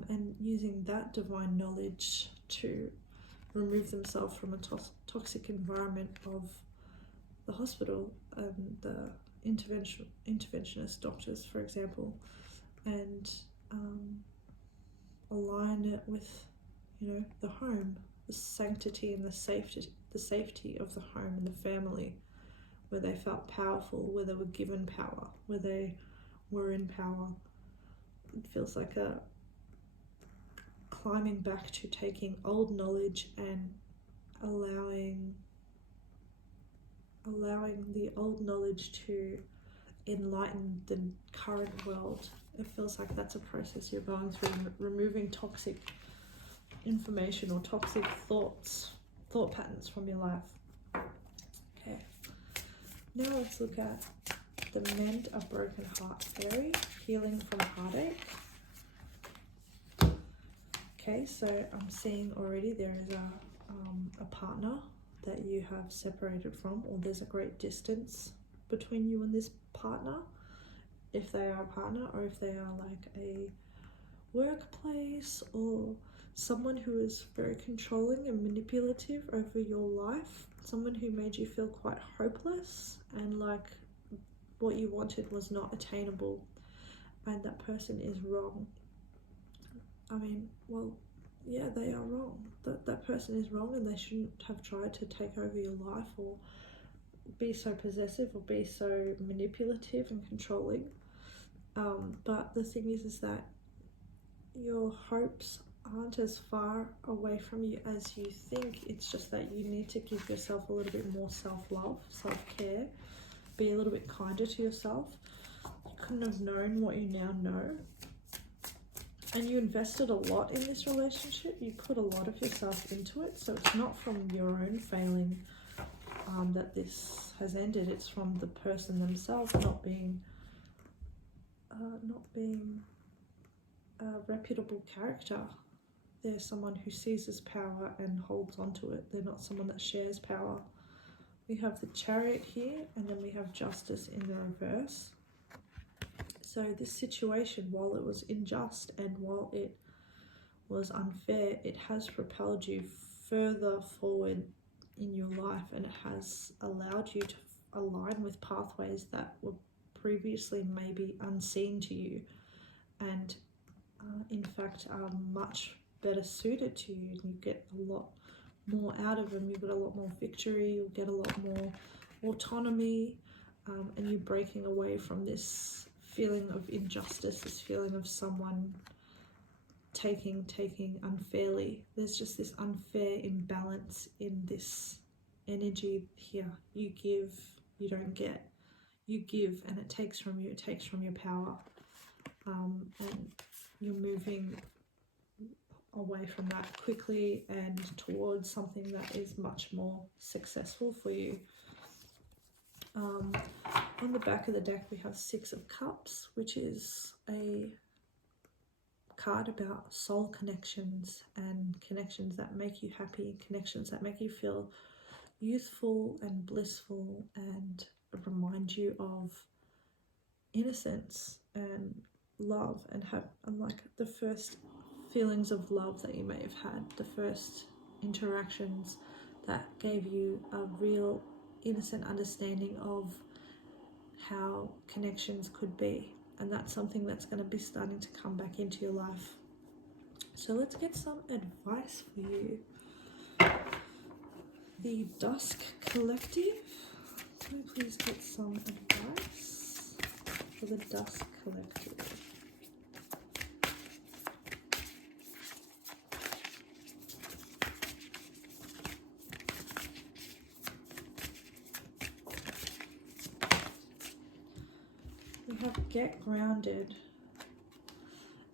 and using that divine knowledge to remove themselves from a toxic environment of the hospital and the interventionist doctors, for example, and align it with, the home, the sanctity and the safety of the home and the family, where they felt powerful, where they were given power, where they were in power. It feels like a climbing back to taking old knowledge and allowing the old knowledge to enlighten the current world. It feels like that's a process you're going through, removing toxic information or toxic thought patterns from your life. Okay, now let's look at the Mend a Broken Heart Fairy, healing from heartache. Okay, so I'm seeing already there is a partner that you have separated from, or there's a great distance between you and this partner, if they are a partner, or if they are like a workplace, or someone who is very controlling and manipulative over your life, someone who made you feel quite hopeless and like what you wanted was not attainable, and that person is wrong. I mean, well, yeah, they are wrong. That person is wrong, and they shouldn't have tried to take over your life or be so possessive or be so manipulative and controlling. But the thing is that your hopes aren't as far away from you as you think. It's just that you need to give yourself a little bit more self-love, self-care, be a little bit kinder to yourself. You couldn't have known what you now know. And you invested a lot in this relationship. You put a lot of yourself into it. So it's not from your own failing that this has ended. It's from the person themselves not being a reputable character. They're someone who seizes power and holds onto it. They're not someone that shares power. We have the Chariot here, and then we have Justice in the reverse. So this situation, while it was unjust and while it was unfair, it has propelled you further forward in your life, and it has allowed you to align with pathways that were previously maybe unseen to you, and in fact are much better suited to you. You get a lot more out of them. You get a lot more victory, you'll get a lot more autonomy, and you're breaking away from this feeling of injustice, this feeling of someone taking unfairly. There's just this unfair imbalance in this energy here. You give, you don't get. You give and it takes from you, it takes from your power, and you're moving away from that quickly and towards something that is much more successful for you. On the back of the deck we have Six of Cups, which is a card about soul connections and connections that make you happy, connections that make you feel youthful and blissful and remind you of innocence and love, and like the first feelings of love that you may have had, the first interactions that gave you a real innocent understanding of how connections could be. And that's something that's going to be starting to come back into your life. So let's get some advice for you. The Dusk Collective. Can we please get some advice for the Dusk Collective? We have Get Grounded.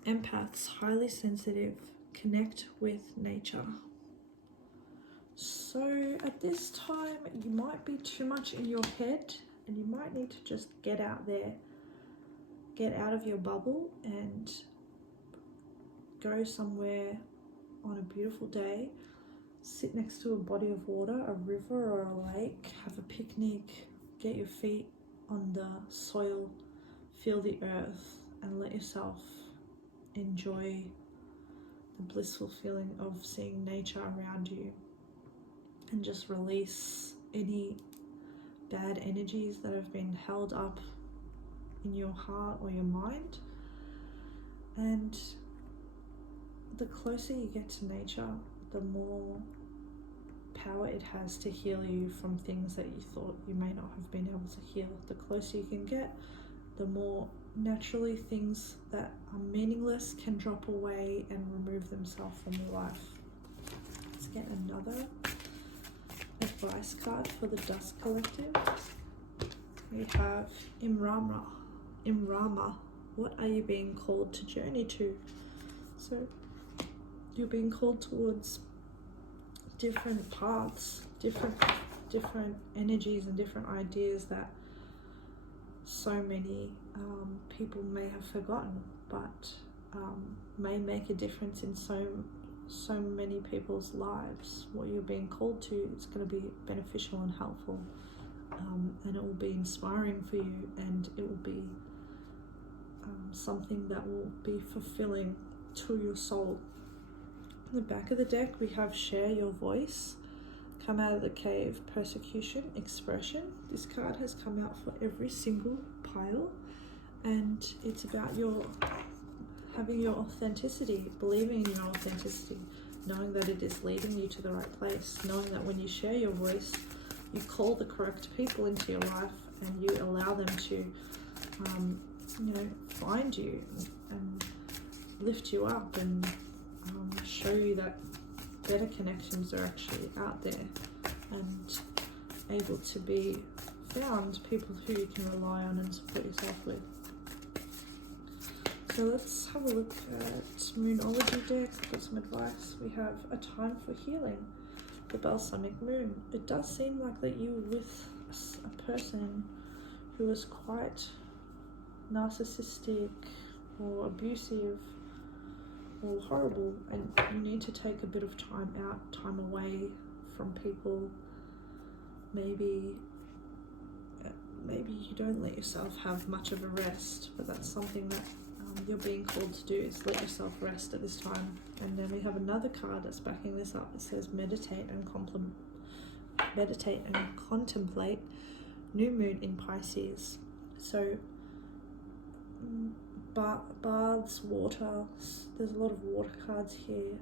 Empaths, highly sensitive, connect with nature. So at this time you might be too much in your head and you might need to just get out there, get out of your bubble and go somewhere on a beautiful day, sit next to a body of water, a river or a lake, have a picnic, get your feet on the soil, feel the earth and let yourself enjoy the blissful feeling of seeing nature around you, and just release any bad energies that have been held up in your heart or your mind. And the closer you get to nature, the more power it has to heal you from things that you thought you may not have been able to heal. The closer you can get, the more naturally things that are meaningless can drop away and remove themselves from your life. Let's get another advice card for the Dusk Collective. We have Imrama. What are you being called to journey to? So you're being called towards different paths, different energies and different ideas that so many people may have forgotten, but may make a difference in so many people's lives. What you're being called to is going to be beneficial and helpful, and it will be inspiring for you, and it will be something that will be fulfilling to your soul. On the back of the deck we have Share Your Voice, Come Out of the Cave, Persecution, Expression. This card has come out for every single pile, and it's about having your authenticity, believing in your authenticity, knowing that it is leading you to the right place, knowing that when you share your voice, you call the correct people into your life and you allow them to, find you and lift you up and show you that better connections are actually out there and able to be found, people who you can rely on and support yourself with. So let's have a look at Moonology deck, got some advice. We have A Time for Healing. the balsamic moon. It does seem like that you were with a person who was quite narcissistic or abusive or horrible, and you need to take a bit of time out, time away from people. Maybe you don't let yourself have much of a rest, but that's something that you're being called to do, is let yourself rest at this time. And then we have another card that's backing this up. It says meditate and contemplate new moon in Pisces. So baths, water, there's a lot of water cards here.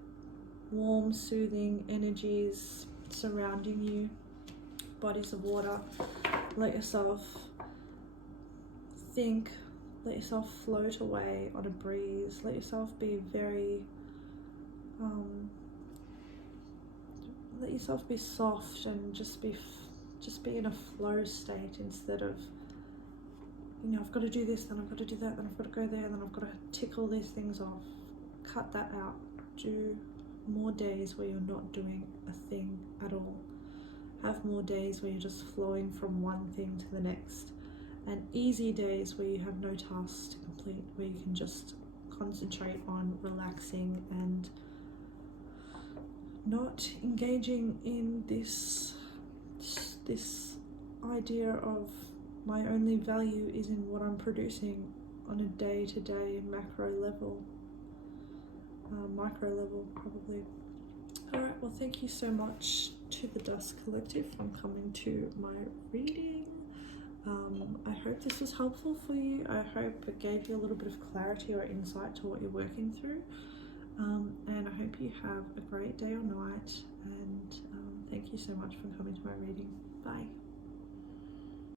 Warm, soothing energies surrounding you, bodies of water. Let yourself think, let yourself float away on a breeze, let yourself be very, let yourself be soft and just be in a flow state, instead of, I've got to do this, then I've got to do that, then I've got to go there, then I've got to tick all these things off. Cut that out. Do more days where you're not doing a thing at all. Have more days where you're just flowing from one thing to the next, and easy days where you have no tasks to complete, where you can just concentrate on relaxing and not engaging in this idea of my only value is in what I'm producing on a day-to-day macro level, micro level probably. Alright, well, thank you so much to the Dusk Collective for coming to my reading. I hope this was helpful for you. I hope it gave you a little bit of clarity or insight to what you're working through. And I hope you have a great day or night. And thank you so much for coming to my reading. Bye.